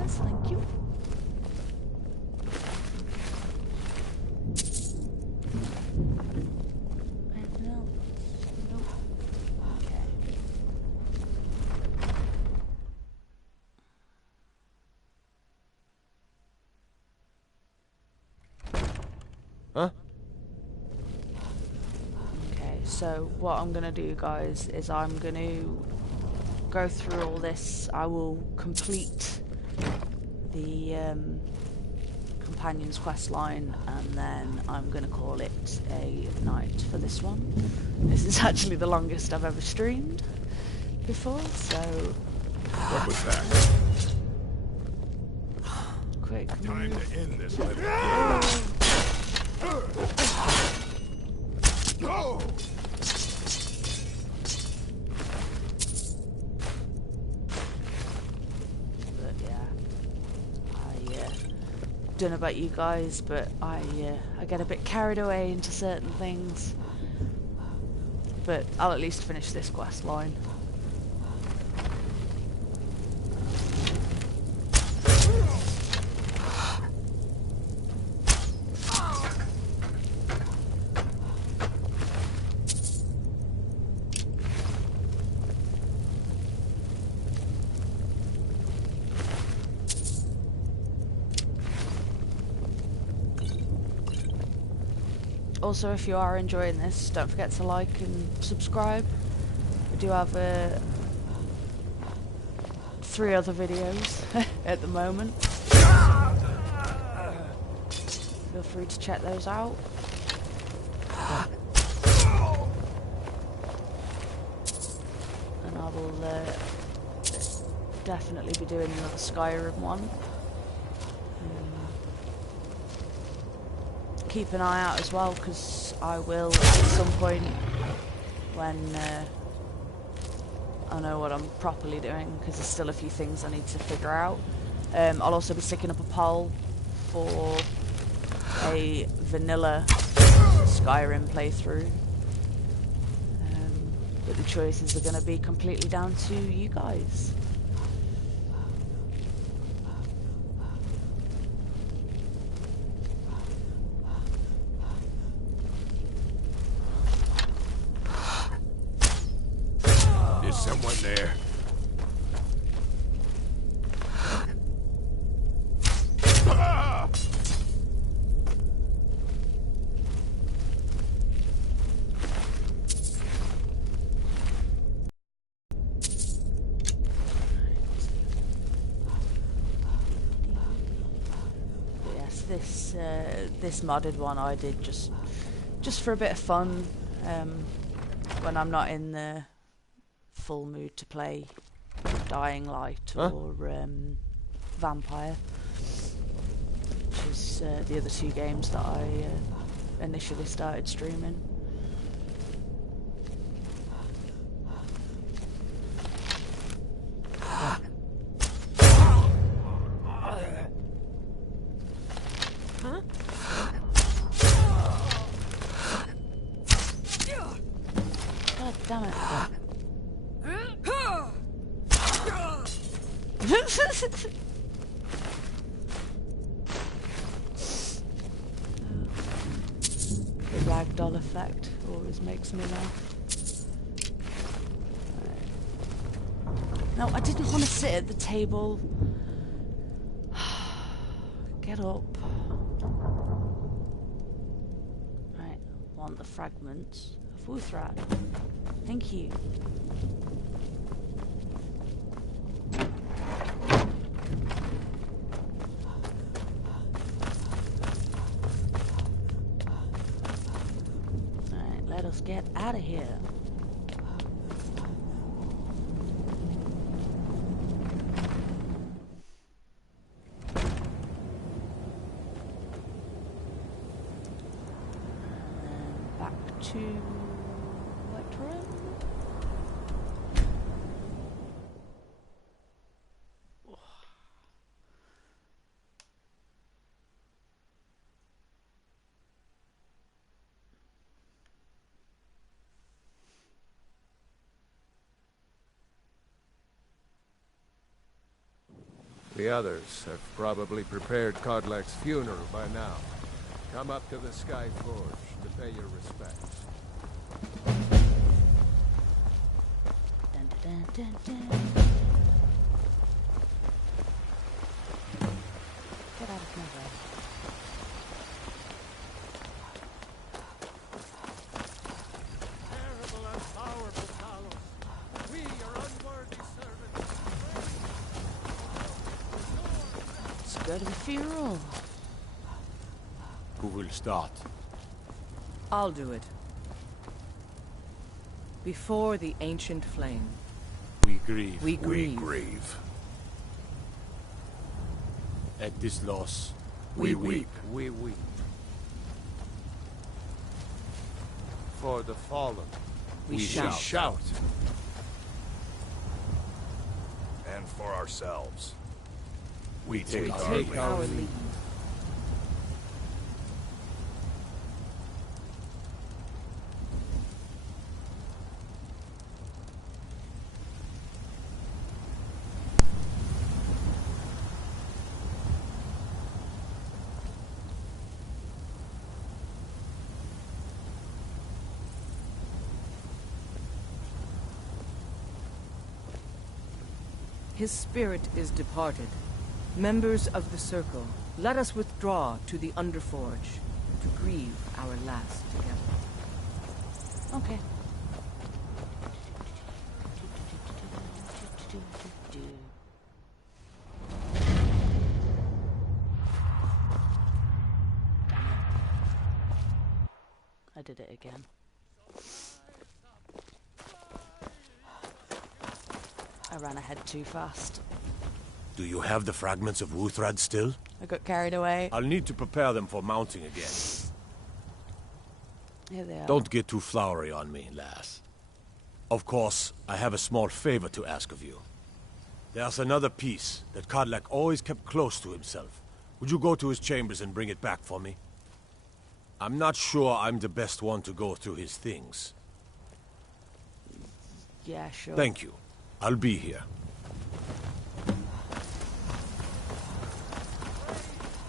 Thank you. Anything else? Nope. Okay. Huh? Okay, so what I'm gonna do, guys, is I'm gonna go through all this. I will complete the companion's quest line, and then I'm going to call it a night for this one. This is actually the longest I've ever streamed before, so... What was that? Quick. Time to end this little Go! Don't know about you guys, but I get a bit carried away into certain things. But I'll at least finish this quest line. Also, if you are enjoying this, don't forget to like and subscribe. We do have 3 other videos at the moment. Feel free to check those out. And I will definitely be doing another Skyrim one. Keep an eye out as well, because I will at some point, when I know what I'm properly doing, because there's still a few things I need to figure out, I'll also be sticking up a poll for a vanilla Skyrim playthrough. But the choices are going to be completely down to you guys. Is someone there? This modded one I did just for a bit of fun, when I'm not in the full mood to play Dying Light or Vampire, which is the other two games that I initially started streaming. Damn it. The ragdoll effect always makes me laugh. No, I didn't want to sit at the table. Get up. Right, want the fragments of Wuthrad. Thank you. Alright, let us get out of here. And back to Whiterun. The others have probably prepared Kodlak's funeral by now. Come up to the Sky Forge to pay your respects. Dun, dun, dun, dun. Get out of my way. Terrible and powerful Talos. We are unworthy servants. Let's go to the funeral. Who will start? I'll do it. Before the ancient flame. We grieve. We grieve. We grieve. At this loss, We weep. We weep. For the fallen, We shout. shout. And for ourselves, we take our Take leave. our leave. His spirit is departed. Members of the Circle, let us withdraw to the Underforge to grieve our last together. Okay. I did it again. I ran ahead too fast. Do you have the fragments of Wuthrad still? I got carried away. I'll need to prepare them for mounting again. Here they are. Don't get too flowery on me, lass. Of course, I have a small favor to ask of you. There's another piece that Kodlak always kept close to himself. Would you go to his chambers and bring it back for me? I'm not sure I'm the best one to go through his things. Yeah, sure. Thank you. I'll be here.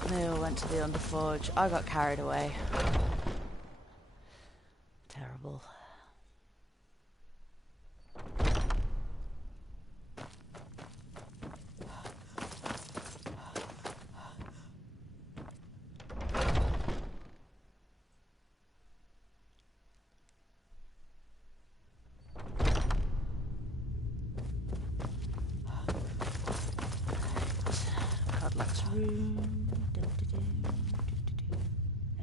They all went to the Underforge. I got carried away. Terrible. Kodlak's room. There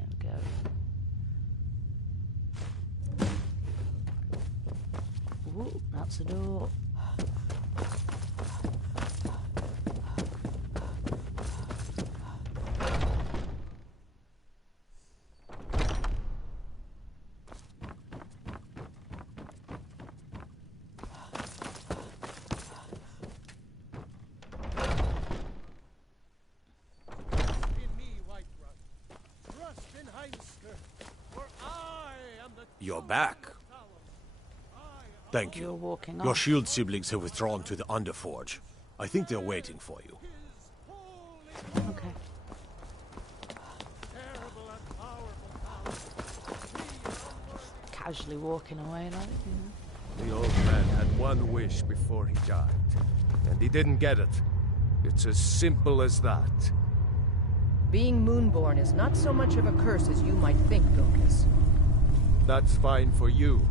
we go. Ooh, that's a door. You're back. Thank you. You're walking Your off. shield siblings have withdrawn to the Underforge. I think they're waiting for you. Okay. Casually walking away like, you know. The old man had one wish before he died, and he didn't get it. It's as simple as that. Being Moonborn is not so much of a curse as you might think, Gokus. That's fine for you,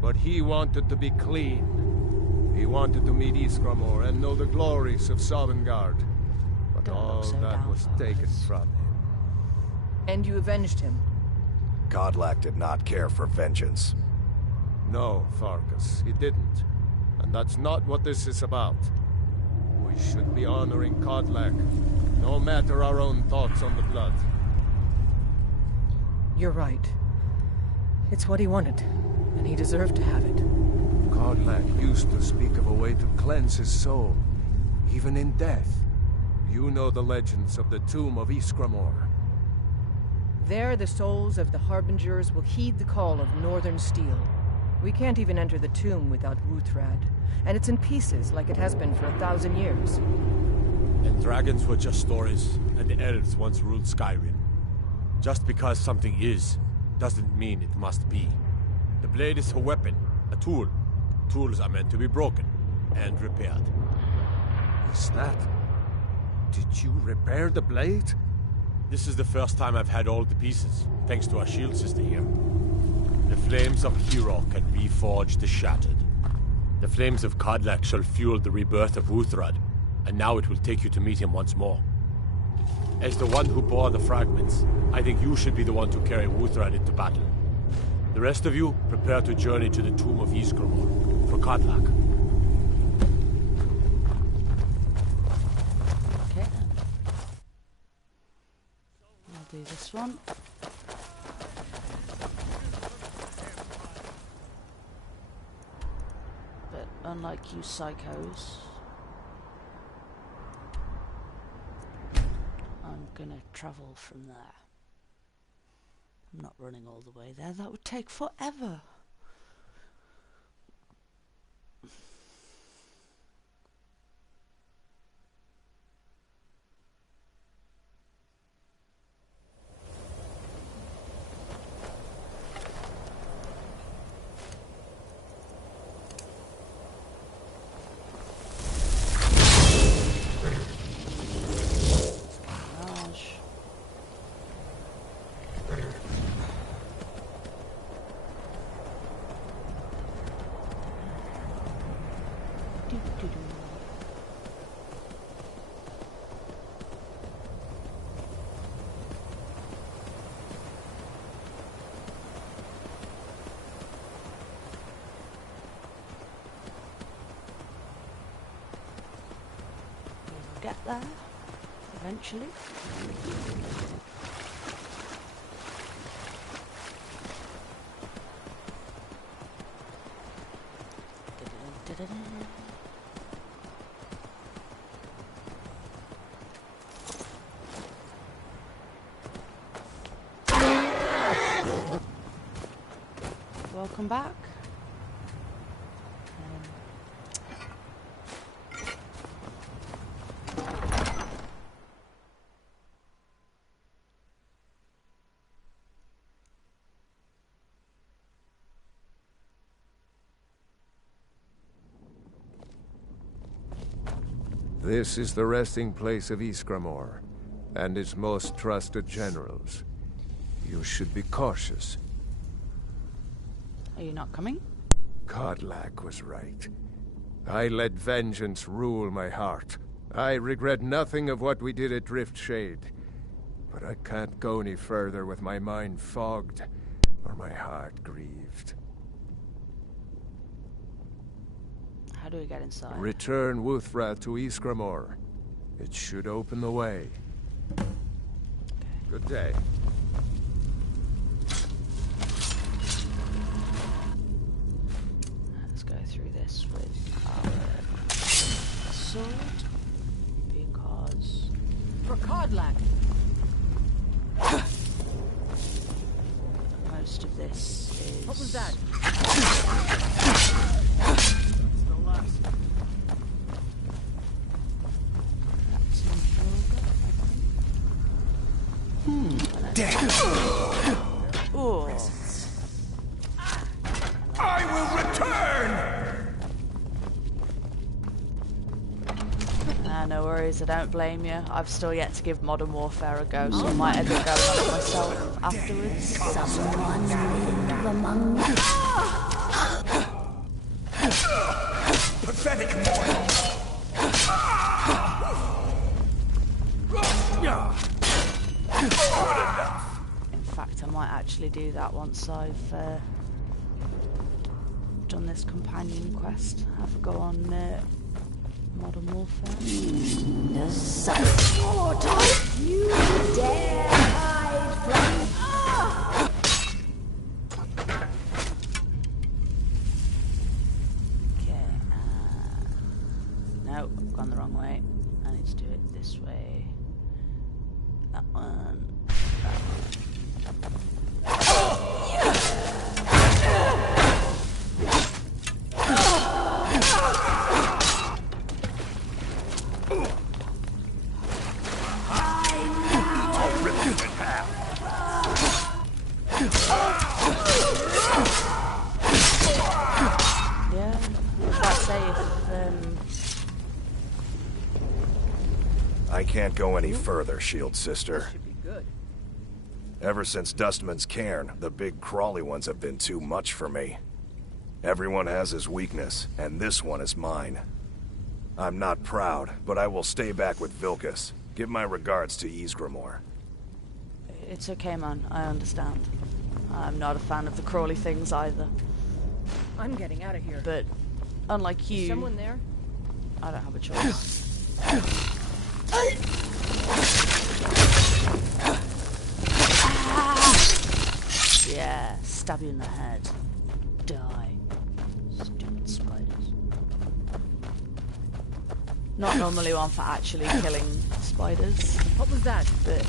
but he wanted to be clean. He wanted to meet Iskramor and know the glories of Sovngarde. But all that was taken from him. And you avenged him. Kodlak did not care for vengeance. No, Farkas, he didn't. And that's not what this is about. We should be honoring Kodlak, no matter our own thoughts on the blood. You're right. It's what he wanted, and he deserved to have it. Kodlak used to speak of a way to cleanse his soul, even in death. You know the legends of the tomb of Iskramor. There, the souls of the Harbingers will heed the call of Northern Steel. We can't even enter the tomb without Wuthrad, and it's in pieces like it has been for 1,000 years. And dragons were just stories, and the elves once ruled Skyrim. Just because something is, doesn't mean it must be. The blade is a weapon, a tool. Tools are meant to be broken and repaired. Is that... Did you repair the blade? This is the first time I've had all the pieces, thanks to our shield sister here. The flames of Hero can reforge the shattered. The flames of Kodlak shall fuel the rebirth of Wuthrad, and now it will take you to meet him once more. As the one who bore the fragments, I think you should be the one to carry Wuthrad into battle. The rest of you, prepare to journey to the tomb of Iskramor for Kodlak. Okay. I'll do this one. But unlike you psychos, I'm gonna travel from there. I'm not running all the way there, that would take forever. Get there eventually. come back. This is the resting place of Ysgramor, and its most trusted generals. You should be cautious. Are you not coming? Kodlak was right. I let vengeance rule my heart. I regret nothing of what we did at Driftshade. But I can't go any further with my mind fogged, or my heart grieved. How do we get inside? Return Wuthra to Ysgramor. It should open the way. Good day. Let's go through this with our sword, because... For Kodlak! Most of this is... What was that? Oh. I will return! No worries, I don't blame you. I've still yet to give Modern Warfare a go, so I might end up going on it myself afterwards. Someone live among us. Pathetic mortal! In fact, I might actually do that once I've done this companion quest. Have a go on Modern Warfare. The sight mortal, you dare hide from... Okay, no, I've gone the wrong way. I need to do it this way. That one. That one. Yeah, let's say if I can't go any further, Shield Sister. Should be good. Ever since Dustman's Cairn, the big crawly ones have been too much for me. Everyone has his weakness, and this one is mine. I'm not proud, but I will stay back with Vilkas. Give my regards to Ysgramor. it's okay, man. I understand. I'm not a fan of the crawly things either. I'm getting out of here. But unlike you, Is someone there? I don't have a choice. Yeah, stab you in the head. Die. Stupid spiders. Not normally one for actually killing spiders. What was that? But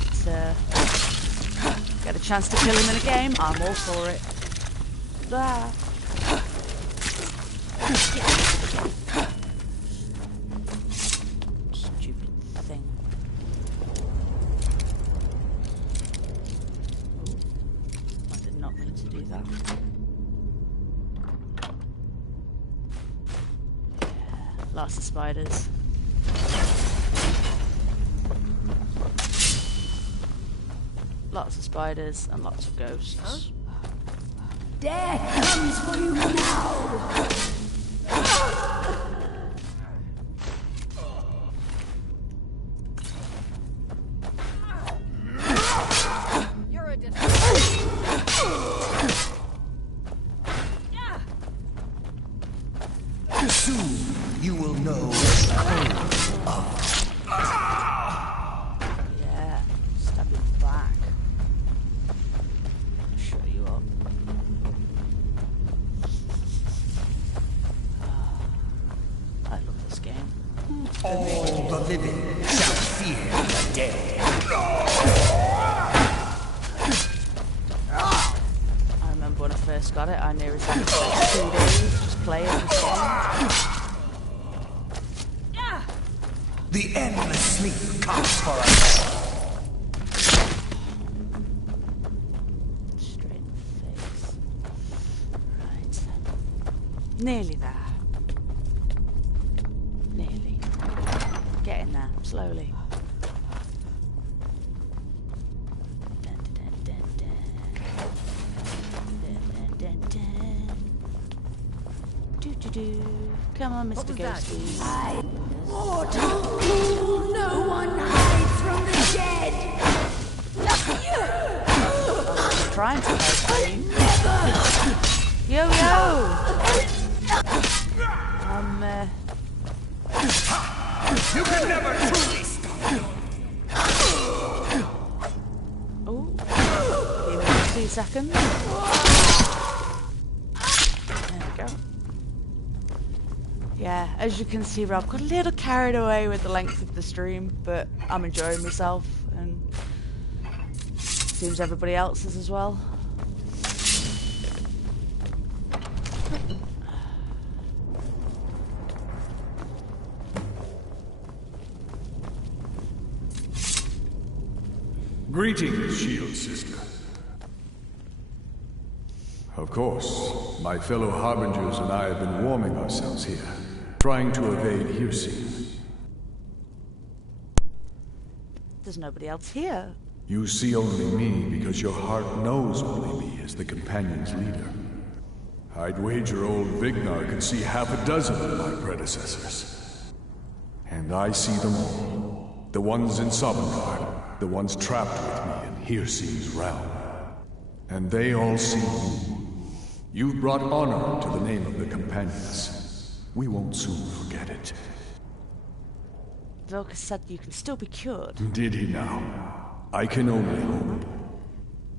get a chance to kill him in a game, I'm all for it. Ah. Stupid thing. Oh, I did not mean to do that. Yeah, lots of spiders. Lots of spiders and lots of ghosts. Huh? Death comes for you now! You're a Soon you will know the cold of... Yeah, stab him back. Shut you up. I love this game. All the living shall fear the dead. I remember when I first got it, I nearly spent like 2 days just playing this game. The endless sleep comes for us. Straight in the face. Right. Nearly there. Nearly. Getting there, slowly. Come on, Mr. Ghosty. I'm mortal. No one hides from the dead. I'm trying to hide. Yo, You can never truly stop. Oh, give me 2 seconds. There we go. Yeah, as you can see, Rob got a little carried away with the length of the stream, but I'm enjoying myself, and seems everybody else is as well. Greetings, Shield Sister. Of course, my fellow Harbingers and I have been warming ourselves here, trying to evade Hircine. There's nobody else here. You see only me because your heart knows only me as the Companion's leader. I'd wager old Vignar could see half a dozen of my predecessors. And I see them all. The ones in Sovngarde, the ones trapped with me in Hircine's realm. And they all see you. You've brought honor to the name of the Companions. We won't soon forget it. Vilka said you can still be cured. Did he now? I can only hope.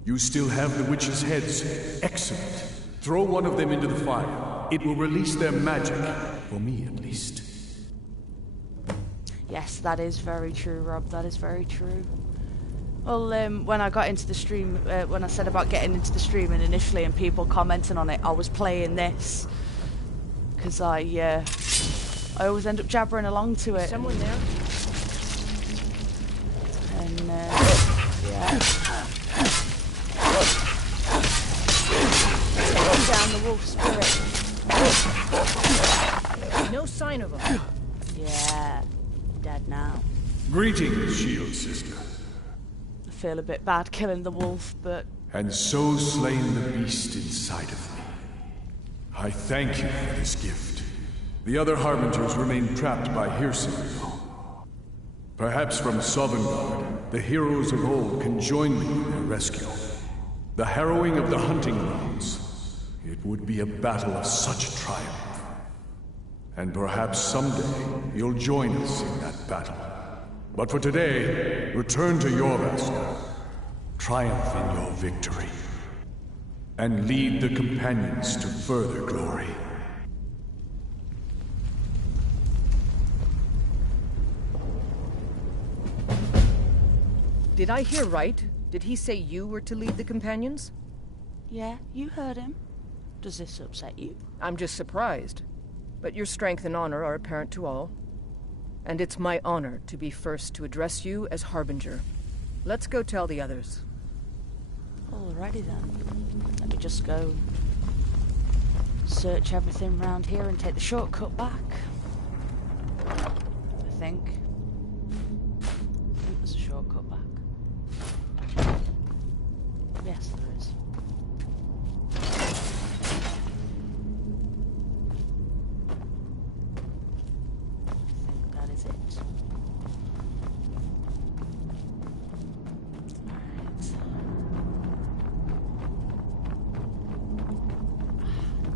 You still have the witches' heads. Excellent. Throw one of them into the fire. It will release their magic. For me, at least. Yes, that is very true, Rob. That is very true. Well, when I got into the stream, when I said about getting into the stream and initially and people commenting on it, I was playing this. Because I always end up jabbering along to it. Someone there? And, yeah. Taking down the wolf spirit. No sign of him. Yeah, dead now. Greetings, Shield Sister. I feel a bit bad killing the wolf, but... And so slain the beast inside of me. I thank you for this gift. The other Harbingers remain trapped by Hircine, though. Perhaps from Sovngarde, the heroes of old can join me in their rescue. The harrowing of the hunting grounds. It would be a battle of such triumph. And perhaps someday you'll join us in that battle. But for today, return to Jorvaskr. Triumph in your victory. And lead the Companions to further glory. Did I hear right? Did he say you were to lead the Companions? Yeah, you heard him. Does this upset you? I'm just surprised. But your strength and honor are apparent to all. And it's my honor to be first to address you as Harbinger. Let's go tell the others. Alrighty then. Let me just go search everything around here and take the shortcut back. I think there's a shortcut back. Yes, there is. I think that is it.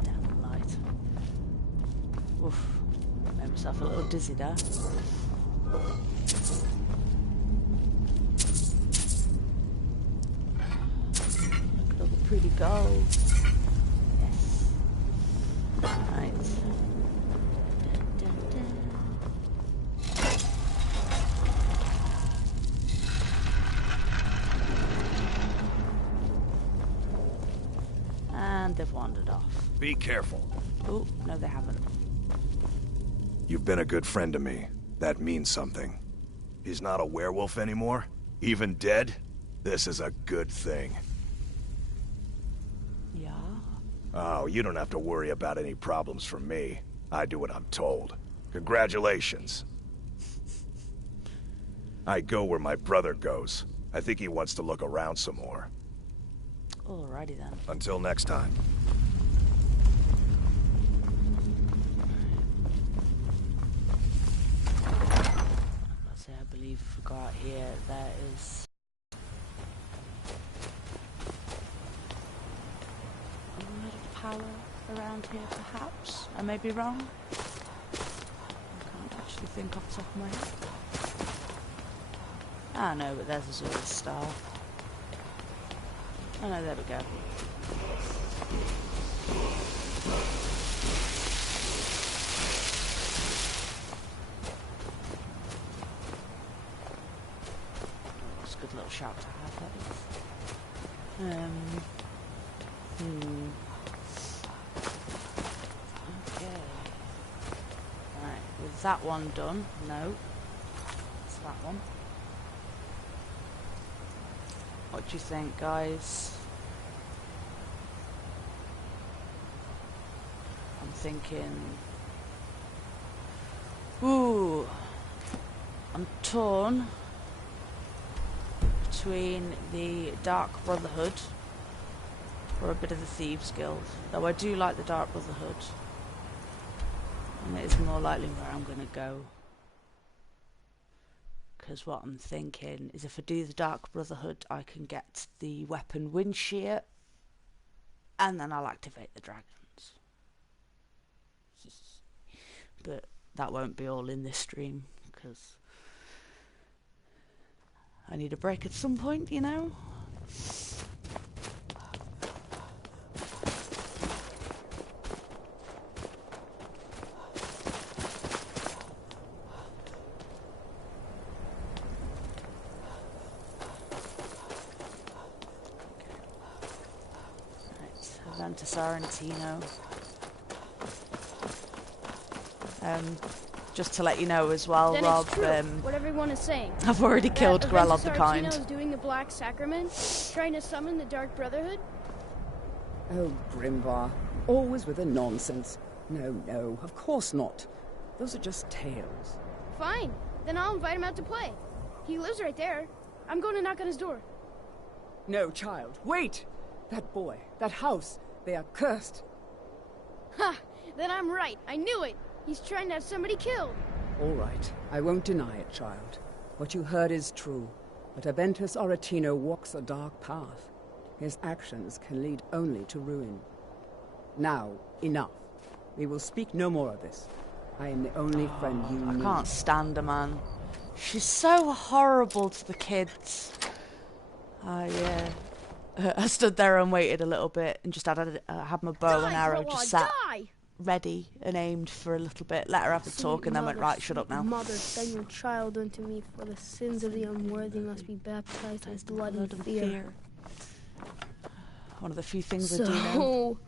Damn light. Oof. Made myself a little dizzy there. Look at all the pretty gold. Yes. Right. Dun, dun, dun. And they've wandered off. Be careful. Oh, no they haven't. You've been a good friend to me. That means something. He's not a werewolf anymore? Even dead? This is a good thing. Yeah? Oh, you don't have to worry about any problems from me. I do what I'm told. Congratulations. I go where my brother goes. I think he wants to look around some more. Alrighty then. Until next time. Let's say I believe if we go out here, there is a lot of power around here, perhaps. I may be wrong. I can't actually think off the top of my head. Ah, no, but there's a sort of star. Oh no, there we go. That's a good little shout to have, that is. Okay. Right, with that one done, no. It's that one. What do you think, guys? I'm thinking... Ooh! I'm torn between the Dark Brotherhood or a bit of the Thieves Guild. Though I do like the Dark Brotherhood. And it is more likely where I'm going to go. Because what I'm thinking is if I do the Dark Brotherhood, I can get the weapon Wind Shear, and then I'll activate the dragons. But that won't be all in this stream, because I need a break at some point, you know? To Sorrentino. Just to let you know as well, then Rob. It's true, what everyone is saying. I've already killed Grelod the Kind. Is doing the Black Sacrament, trying to summon the Dark Brotherhood. Oh, Grimvar, always with the nonsense. No, of course not. Those are just tales. Fine, then I'll invite him out to play. He lives right there. I'm going to knock on his door. No, child, wait! That boy, that house. They are cursed. Ha! Then I'm right. I knew it. He's trying to have somebody killed. All right. I won't deny it, child. What you heard is true. But Aventus Aretino walks a dark path. His actions can lead only to ruin. Now, enough. We will speak no more of this. I am the only friend you need. I can't stand her, man. She's so horrible to the kids. I stood there and waited a little bit and just had my bow and arrow just sat ready and aimed for a little bit. Let her have the talk and then went, right, shut up now. Mother, send your child unto me, for the sins of the unworthy must be baptized with blood and fear. One of the few things I do know.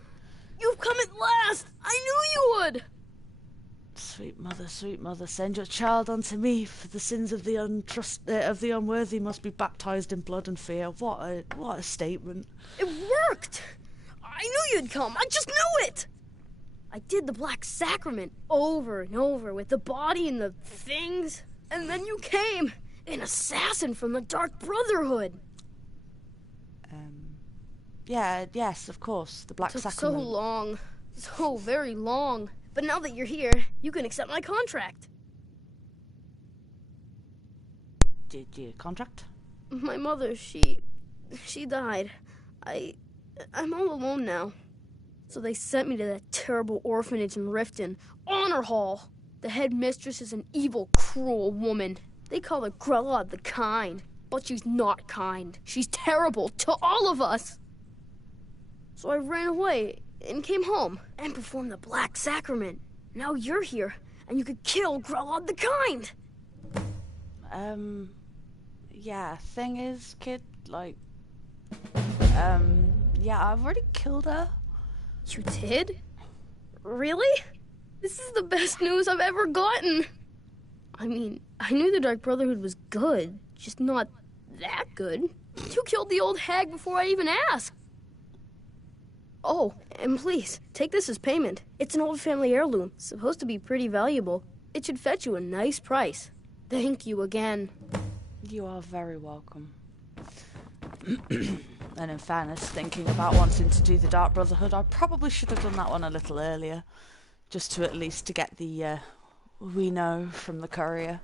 You've come at last! I knew you would! Sweet mother, send your child unto me, for the sins of the unworthy must be baptized in blood and fear. What a statement. It worked! I knew you'd come, I just knew it! I did the Black Sacrament over and over with the body and the things, and then you came, an assassin from the Dark Brotherhood. Yes, of course, the Black Sacrament. So long, so very long. But now that you're here, you can accept my contract. Did you contract? My mother, she died. I'm all alone now. So they sent me to that terrible orphanage in Riften, Honor Hall. The headmistress is an evil, cruel woman. They call her Grelod the Kind, but she's not kind. She's terrible to all of us. So I ran away and came home and performed the Black Sacrament. Now you're here, and you could kill Grelod the Kind. Yeah, thing is, kid, like, yeah, I've already killed her. You did? Really? This is the best news I've ever gotten. I mean, I knew the Dark Brotherhood was good, just not that good. You killed the old hag before I even asked. Oh, and please, take this as payment. It's an old family heirloom, supposed to be pretty valuable. It should fetch you a nice price. Thank you again. You are very welcome. And in fairness, thinking about wanting to do the Dark Brotherhood, I probably should have done that one a little earlier, just to at least to get the we know from the courier.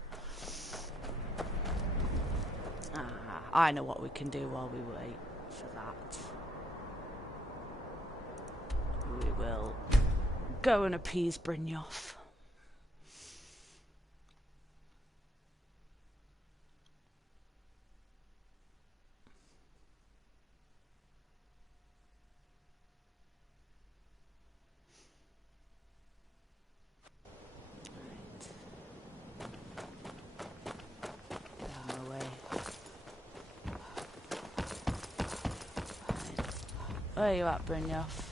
I know what we can do while we wait for that. We will go and appease Brynjolf. Where are you at, Brynjolf?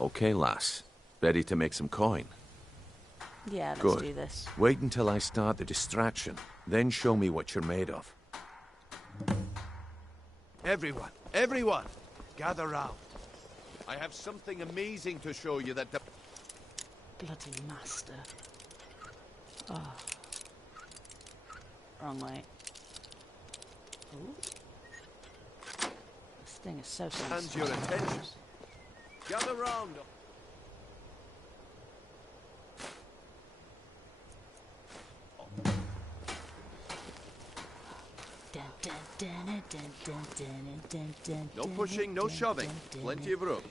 Okay, lass. Ready to make some coin? Yeah, let's Good. do this. Wait until I start the distraction, then show me what you're made of. Everyone, gather round. I have something amazing to show you that the... Bloody master. Oh. Wrong way. Ooh. This thing is so sensitive. And your attention. Gather round. No pushing, no shoving. Plenty of room.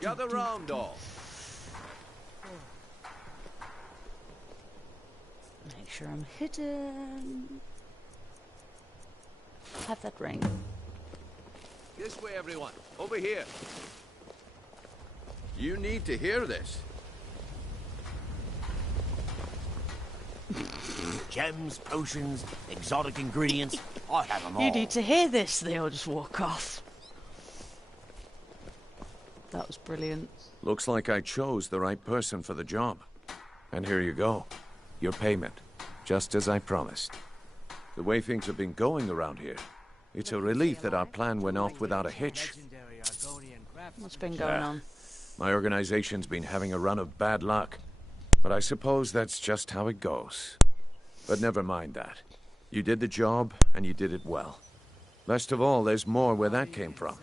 Gather round, all. Make sure I'm hidden. Have that ring. This way, everyone. Over here. You need to hear this. Gems, potions, exotic ingredients. I have them all. You need to hear this. They all just walk off. That was brilliant. Looks like I chose the right person for the job. And here you go. Your payment. Just as I promised. The way things have been going around here, it's a relief that our plan went off without a hitch. What's been going on? My organization's been having a run of bad luck. But I suppose that's just how it goes. But never mind that. You did the job, and you did it well. Best of all, there's more where that came from.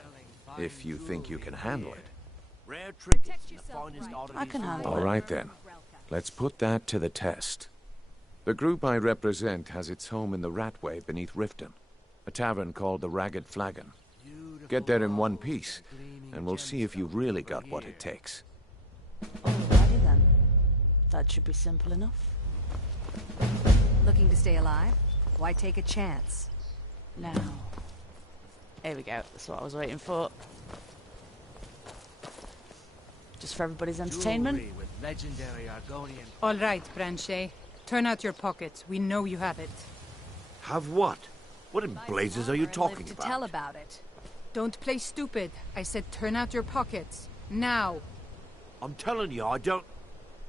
If you think you can handle it. Rare trinkets, the finest I can handle it. All right then. Let's put that to the test. The group I represent has its home in the Ratway beneath Riften, a tavern called the Ragged Flagon. Get there in one piece, and we'll see if you've really got what it takes. Alrighty then. That should be simple enough. Looking to stay alive? Why take a chance? Now. Here we go. That's what I was waiting for. Just for everybody's entertainment. With legendary Argonian. All right, Branche. Turn out your pockets. We know you have it. Have what? What in blazes are you talking To about? tell about it. Don't play stupid. I said turn out your pockets. Now. I'm telling you, I don't...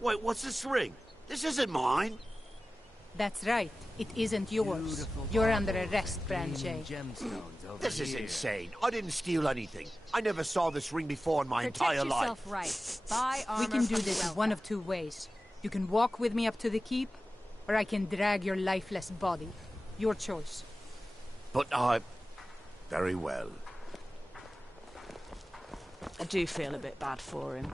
Wait, what's this ring? This isn't mine. That's right. It isn't yours. You're under arrest, Branche. This is insane. I didn't steal anything. I never saw this ring before in my entire life. Right. Buy armor We can do from this Welcome. one of two ways. You can walk with me up to the keep, or I can drag your lifeless body. Your choice. But I... Very well. I do feel a bit bad for him.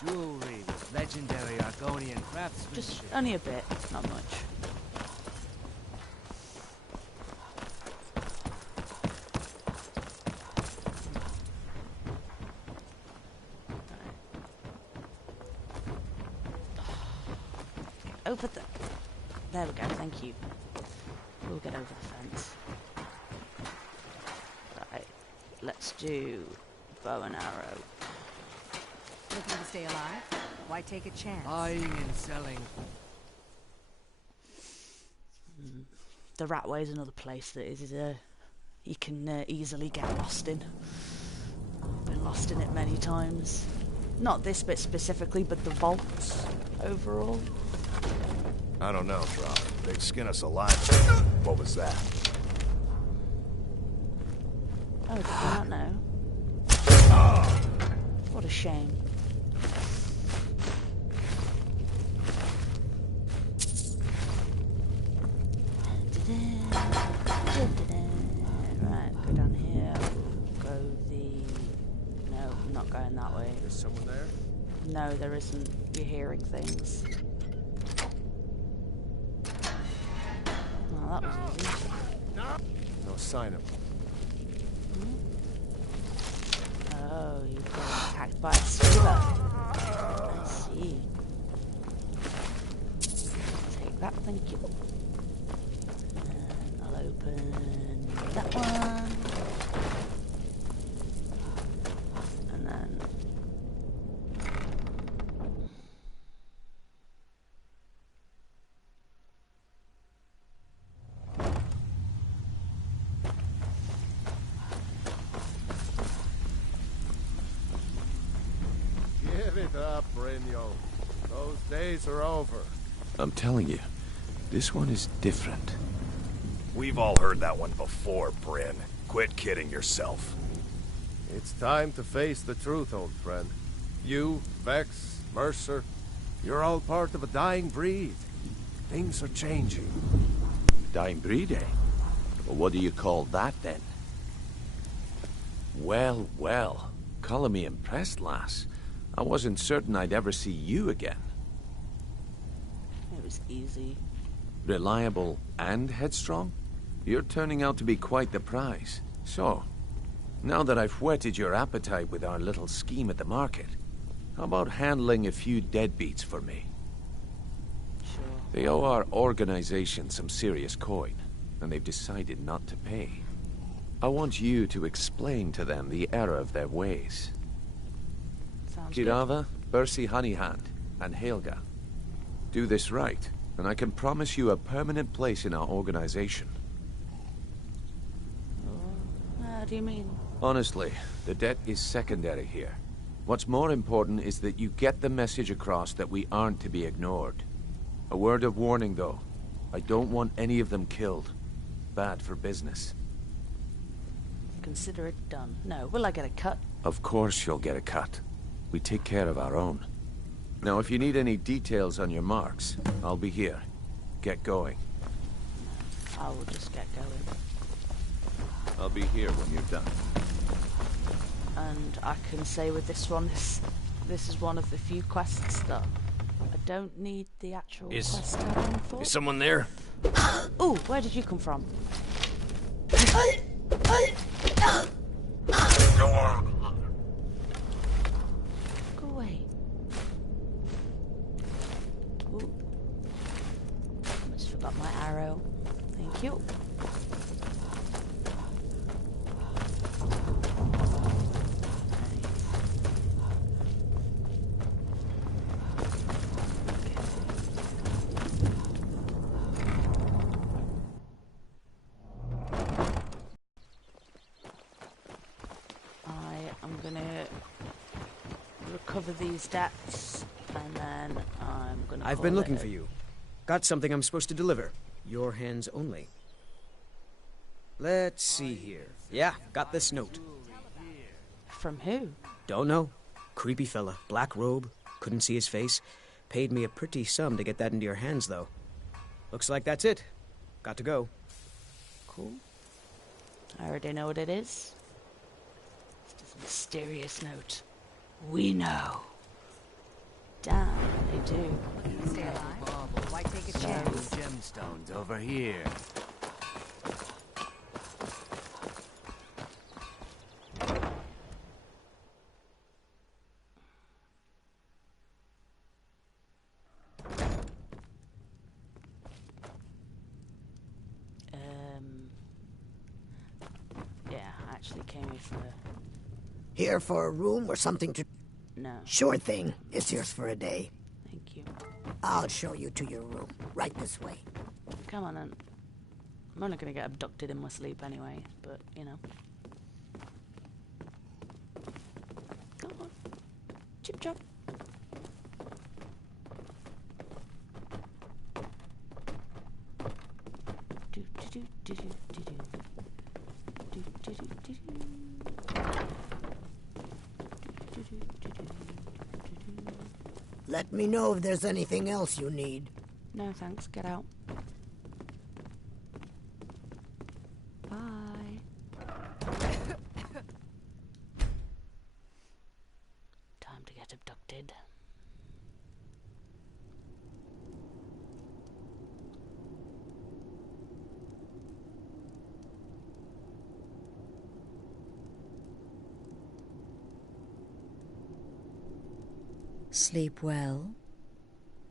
Jewelry with legendary Argonian craftsmanship. Just only a bit, not much. Over the... There we go, thank you. We'll get over the fence. Right, let's do bow and arrow. Looking to stay alive? Why take a chance? Buying and selling. the Ratway is another place that is you can easily get lost in. I've been lost in it many times. Not this bit specifically, but the vaults overall. I don't know, Drop. They'd skin us alive. What was that? Oh, did you not know? What a shame. Right, go down here. Go No, I'm not going that way. Is someone there? No, there isn't. You're hearing things. Oh, that was easy. No sign of him. Oh, you've been attacked by a stealer. I see. Take that, thank you. And I'll open that one. And then... Give it up, Brynjo. Those days are over. I'm telling you, this one is different. We've all heard that one before, Bryn. Quit kidding yourself. It's time to face the truth, old friend. You, Vex, Mercer, you're all part of a dying breed. Things are changing. Dying breed, eh? Well, what do you call that, then? Well, well. Color me impressed, lass. I wasn't certain I'd ever see you again. It was easy. Reliable and headstrong? You're turning out to be quite the prize. So, now that I've whetted your appetite with our little scheme at the market, how about handling a few deadbeats for me? Sure. They owe our organization some serious coin, and they've decided not to pay. I want you to explain to them the error of their ways. Sounds Kirava, Bersi Honeyhand, and Helga. Do this right, and I can promise you a permanent place in our organization. How do you mean? Honestly, the debt is secondary here. What's more important is that you get the message across that we aren't to be ignored. A word of warning, though. I don't want any of them killed. Bad for business. Consider it done. No, will I get a cut? Of course you'll get a cut. We take care of our own. Now, if you need any details on your marks, I'll be here. Get going. I will just get going. I'll be here when you're done. And I can say with this one, this is one of the few quests that I don't need the actual quest token for. Is someone there? Ooh, where did you come from? Go away. Ooh. Almost forgot my arrow. Thank you. Recover these debts, and then I'm gonna. I've been looking for you. Got something I'm supposed to deliver. Your hands only. Let's see here. Yeah, got this note. From who? Don't know. Creepy fella, black robe. Couldn't see his face. Paid me a pretty sum to get that into your hands, though. Looks like that's it. Got to go. Cool. I already know what it is. It's this mysterious note. We know. Damn, they do. Stay alive. Why take a chance? Gemstones over here. Yeah, I actually came here for... Here for a room or something to... No. Sure thing. This here's for a day. Thank you. I'll show you to your room. Right this way. Come on, then. I'm only going to get abducted in my sleep anyway, but, you know. Come on. Chip chop. Let me know if there's anything else you need. No, thanks. Get out. Bye. Time to get abducted. Sleep well?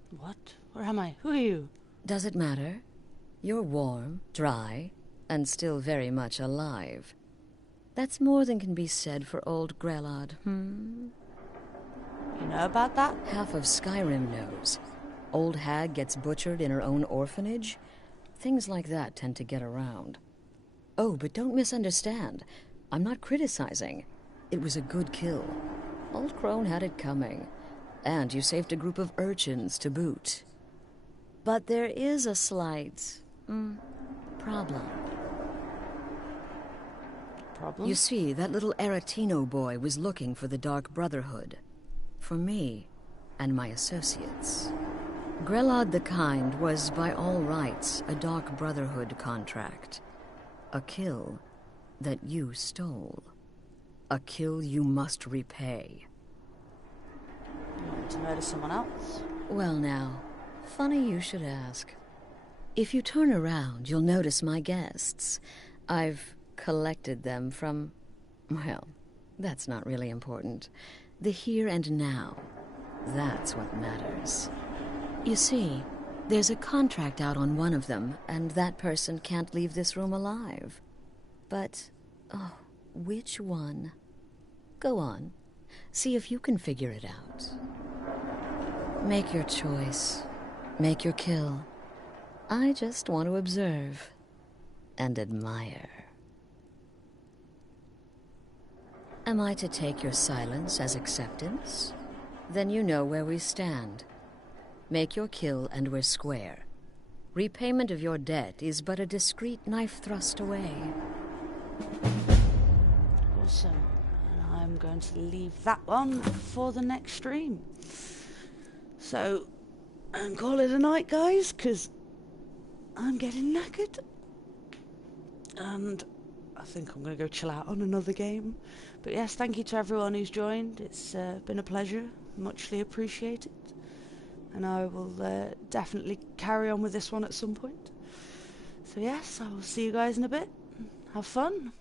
What? Where am I? Who are you? Does it matter? You're warm, dry, and still very much alive. That's more than can be said for old Grelod, You know about that? Half of Skyrim knows. Old hag gets butchered in her own orphanage. Things like that tend to get around. Oh, but don't misunderstand. I'm not criticizing. It was a good kill. Old Crone had it coming. And you saved a group of urchins to boot. But there is a slight... problem. Problem? You see, that little Aretino boy was looking for the Dark Brotherhood. For me and my associates. Grelod the Kind was, by all rights, a Dark Brotherhood contract. A kill that you stole. A kill you must repay. You want to murder someone else? Well now, funny you should ask. If you turn around, you'll notice my guests. I've collected them from... well, that's not really important. The here and now. That's what matters. You see, there's a contract out on one of them, and that person can't leave this room alive. But, oh, which one? Go on. See if you can figure it out. Make your choice. Make your kill. I just want to observe and admire. Am I to take your silence as acceptance? Then you know where we stand. Make your kill and we're square. Repayment of your debt is but a discreet knife thrust away. Awesome. And I'm going to leave that one for the next stream. So, and call it a night, guys, because I'm getting knackered. And I think I'm going to go chill out on another game. But yes, thank you to everyone who's joined. It's been a pleasure. Muchly appreciated. And I will definitely carry on with this one at some point. So yes, I will see you guys in a bit. Have fun.